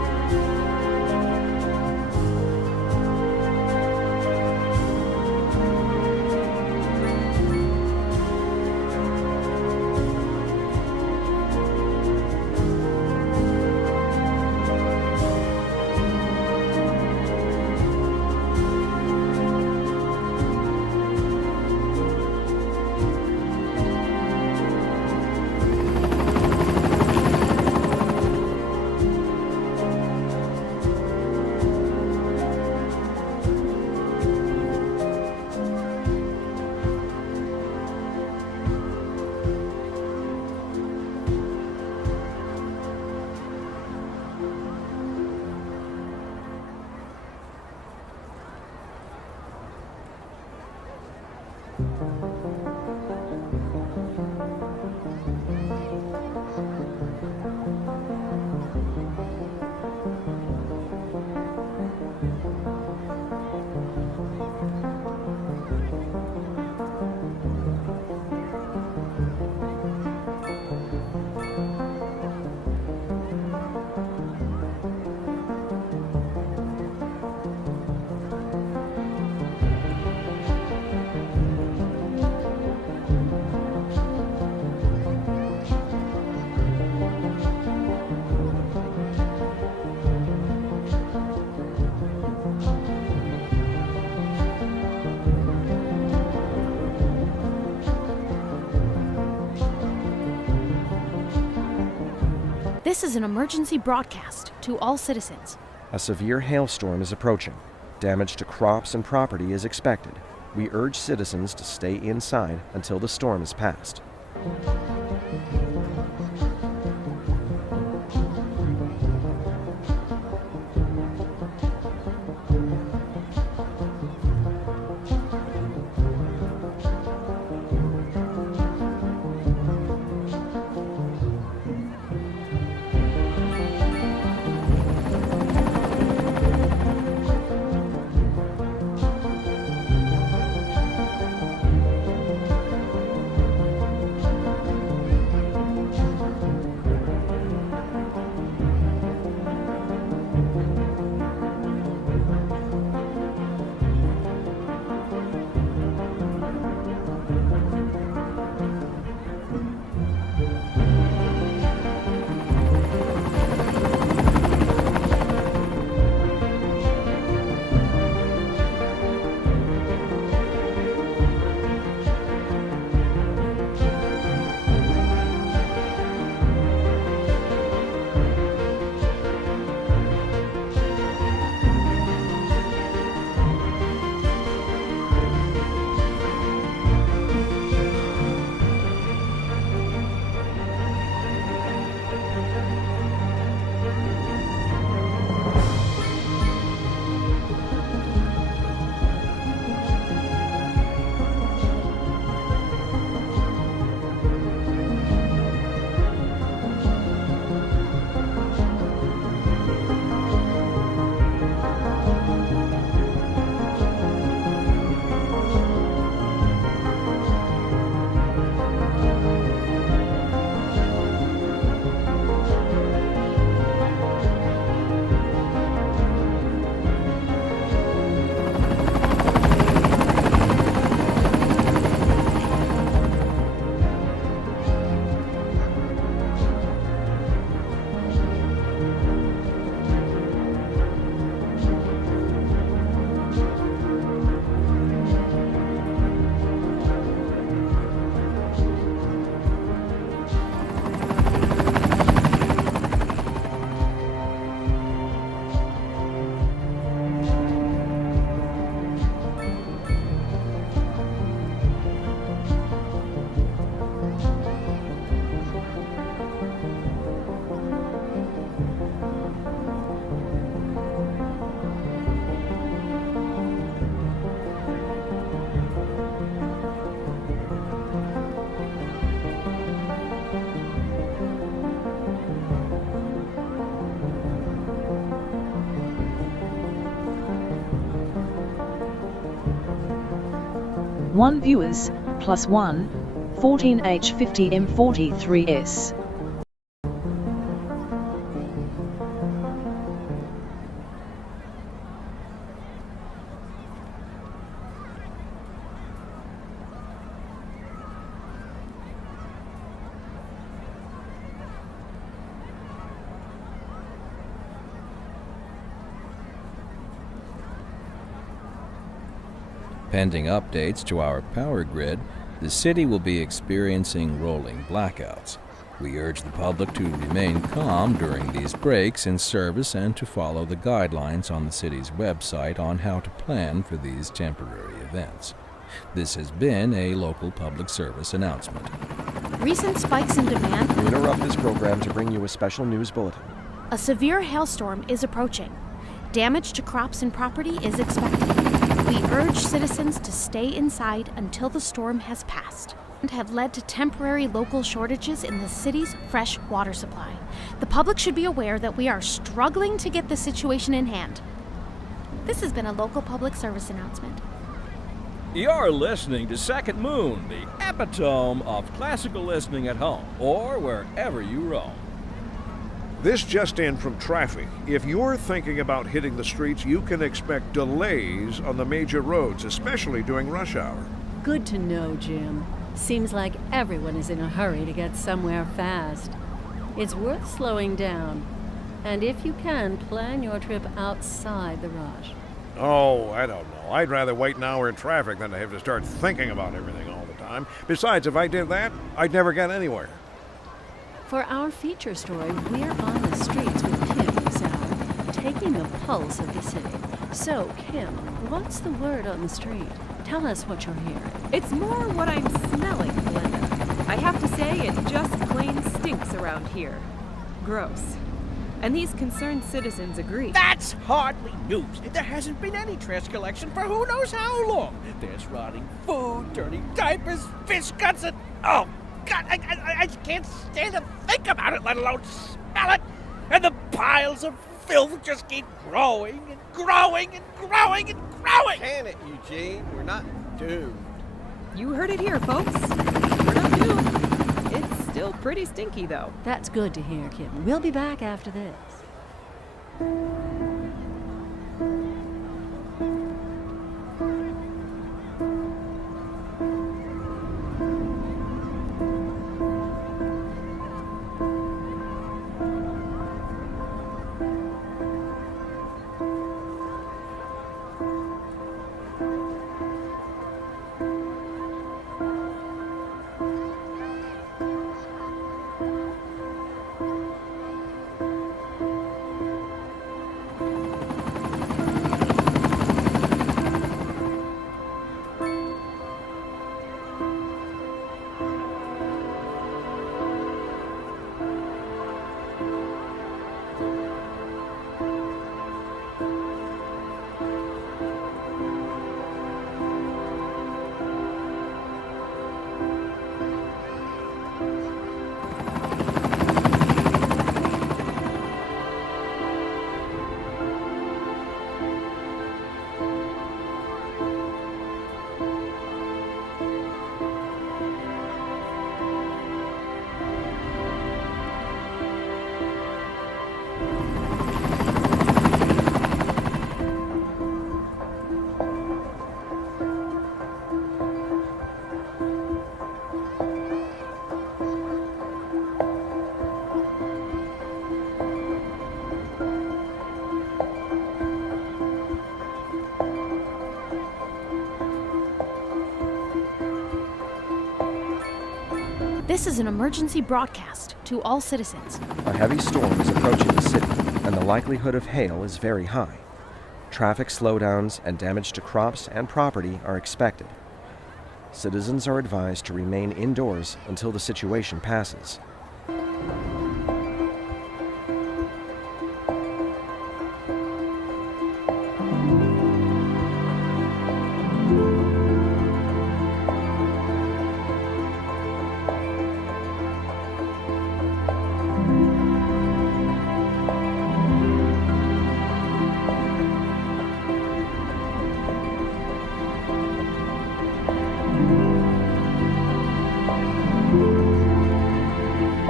This is an emergency broadcast to all citizens. A severe hailstorm is approaching. Damage to crops and property is expected. We urge citizens to stay inside until the storm has passed. One viewers, +1, 14H50M43S. Pending updates to our power grid, the city will be experiencing rolling blackouts. We urge the public to remain calm during these breaks in service and to follow the guidelines on the city's website on how to plan for these temporary events. This has been a local public service announcement. Recent spikes in demand. We interrupt this program to bring you a special news bulletin. A severe hailstorm is approaching. Damage to crops and property is expected. We urge citizens to stay inside until the storm has passed and have led to temporary local shortages in the city's fresh water supply. The public should be aware that we are struggling to get the situation in hand. This has been a local public service announcement. You're listening to Second Moon, the epitome of classical listening at home or wherever you roam. This just in from traffic. If you're thinking about hitting the streets, you can expect delays on the major roads, especially during rush hour. Good to know, Jim. Seems like everyone is in a hurry to get somewhere fast. It's worth slowing down. And if you can, plan your trip outside the rush. Oh, I don't know. I'd rather wait an hour in traffic than to have to start thinking about everything all the time. Besides, if I did that, I'd never get anywhere. For our feature story, we're on the streets with Kim this hour, taking the pulse of the city. So, Kim, what's the word on the street? Tell us what you're hearing. It's more what I'm smelling, Glenda. I have to say, it just plain stinks around here. Gross. And these concerned citizens agree. That's hardly news. There hasn't been any trash collection for who knows how long. There's rotting food, dirty diapers, fish guts, and... Oh, God, I can't stand to think about it, let alone smell it. And the piles of filth just keep growing and growing and growing and growing. Can it, Eugene? We're not doomed. You heard it here, folks. We're not doomed. It's still pretty stinky, though. That's good to hear, Kim. We'll be back after this. This is an emergency broadcast to all citizens. A heavy storm is approaching the city, and the likelihood of hail is very high. Traffic slowdowns and damage to crops and property are expected. Citizens are advised to remain indoors until the situation passes.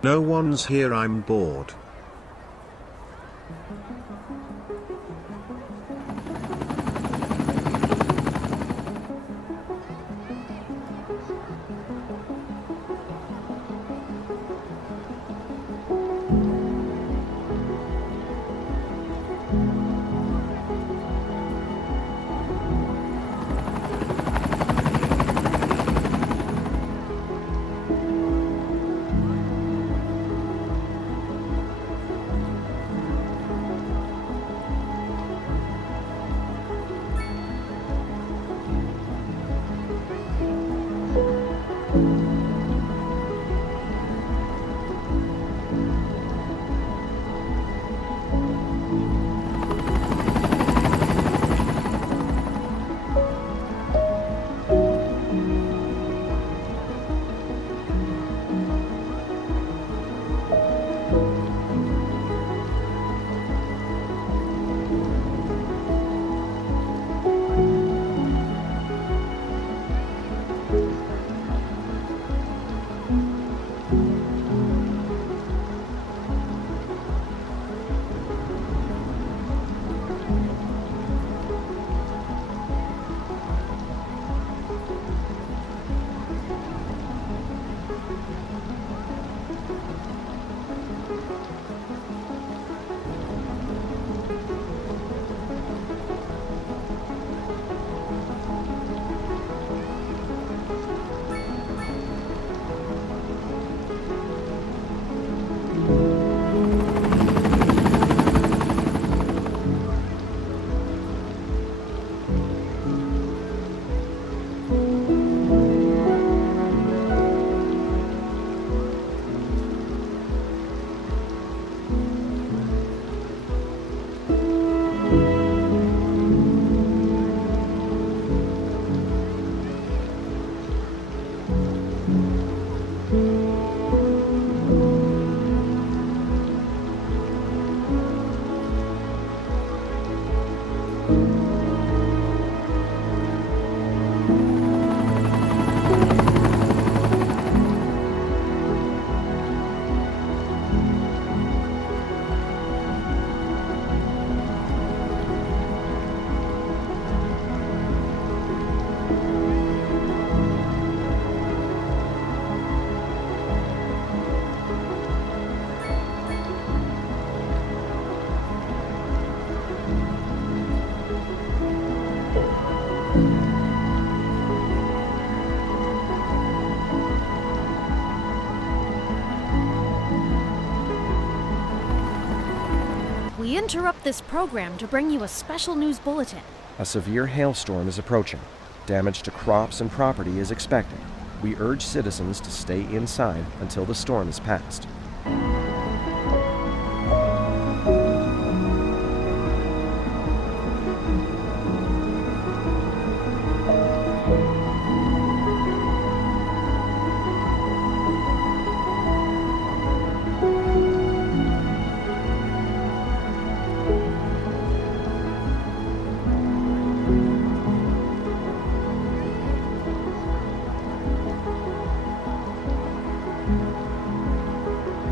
No one's here, I'm bored. We interrupt this program to bring you a special news bulletin. A severe hailstorm is approaching. Damage to crops and property is expected. We urge citizens to stay inside until the storm is past.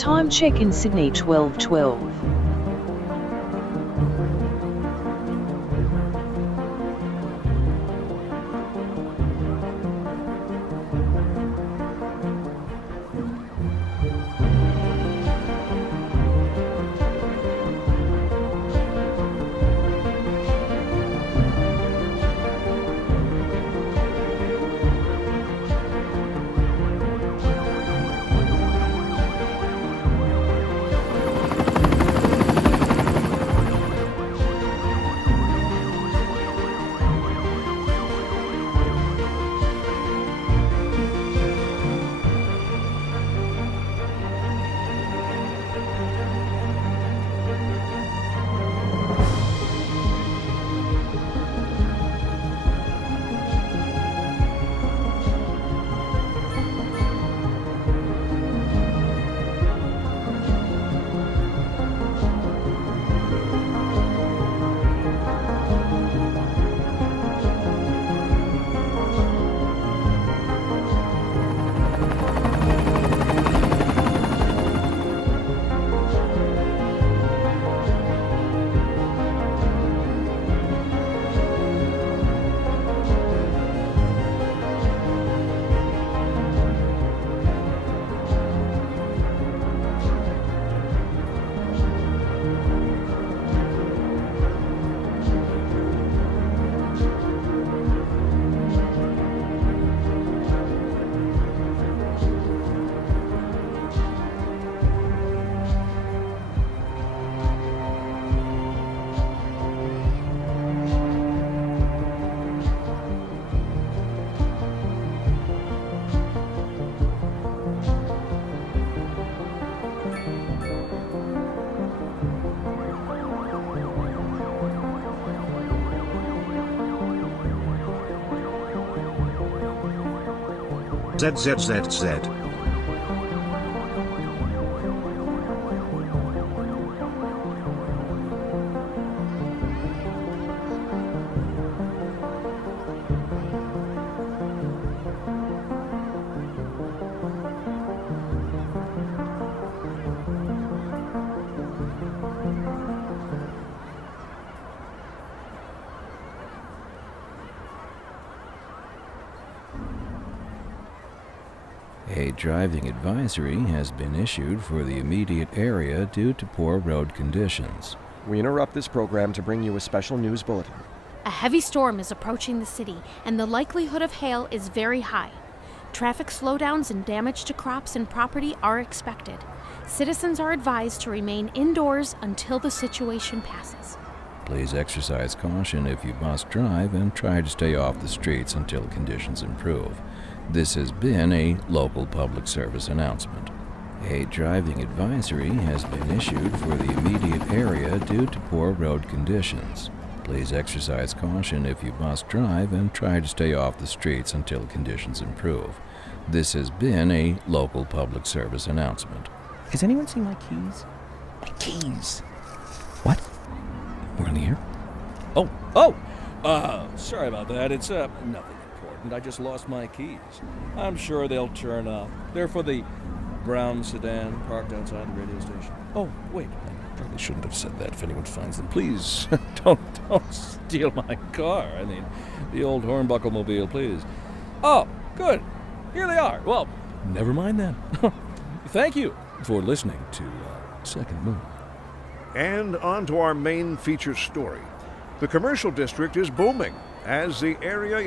Time check in Sydney 12:12. ZZZZ. A driving advisory has been issued for the immediate area due to poor road conditions. We interrupt this program to bring you a special news bulletin. A heavy storm is approaching the city, and the likelihood of hail is very high. Traffic slowdowns and damage to crops and property are expected. Citizens are advised to remain indoors until the situation passes. Please exercise caution if you must drive and try to stay off the streets until conditions improve. This has been a local public service announcement. A driving advisory has been issued for the immediate area due to poor road conditions. Please exercise caution if you must drive and try to stay off the streets until conditions improve. This has been a local public service announcement. Has anyone seen my keys? My keys! What? We're in the air? Sorry about that. It's, nothing important. I just lost my keys. I'm sure they'll turn up. They're for the brown sedan parked outside the radio station. Oh, wait. I probably shouldn't have said that if anyone finds them. Please, don't steal my car. I mean, the old Hornbuckle mobile, please. Oh, good. Here they are. Well, never mind then. Thank you for listening to Second Moon. And on to our main feature story. The commercial district is booming as the area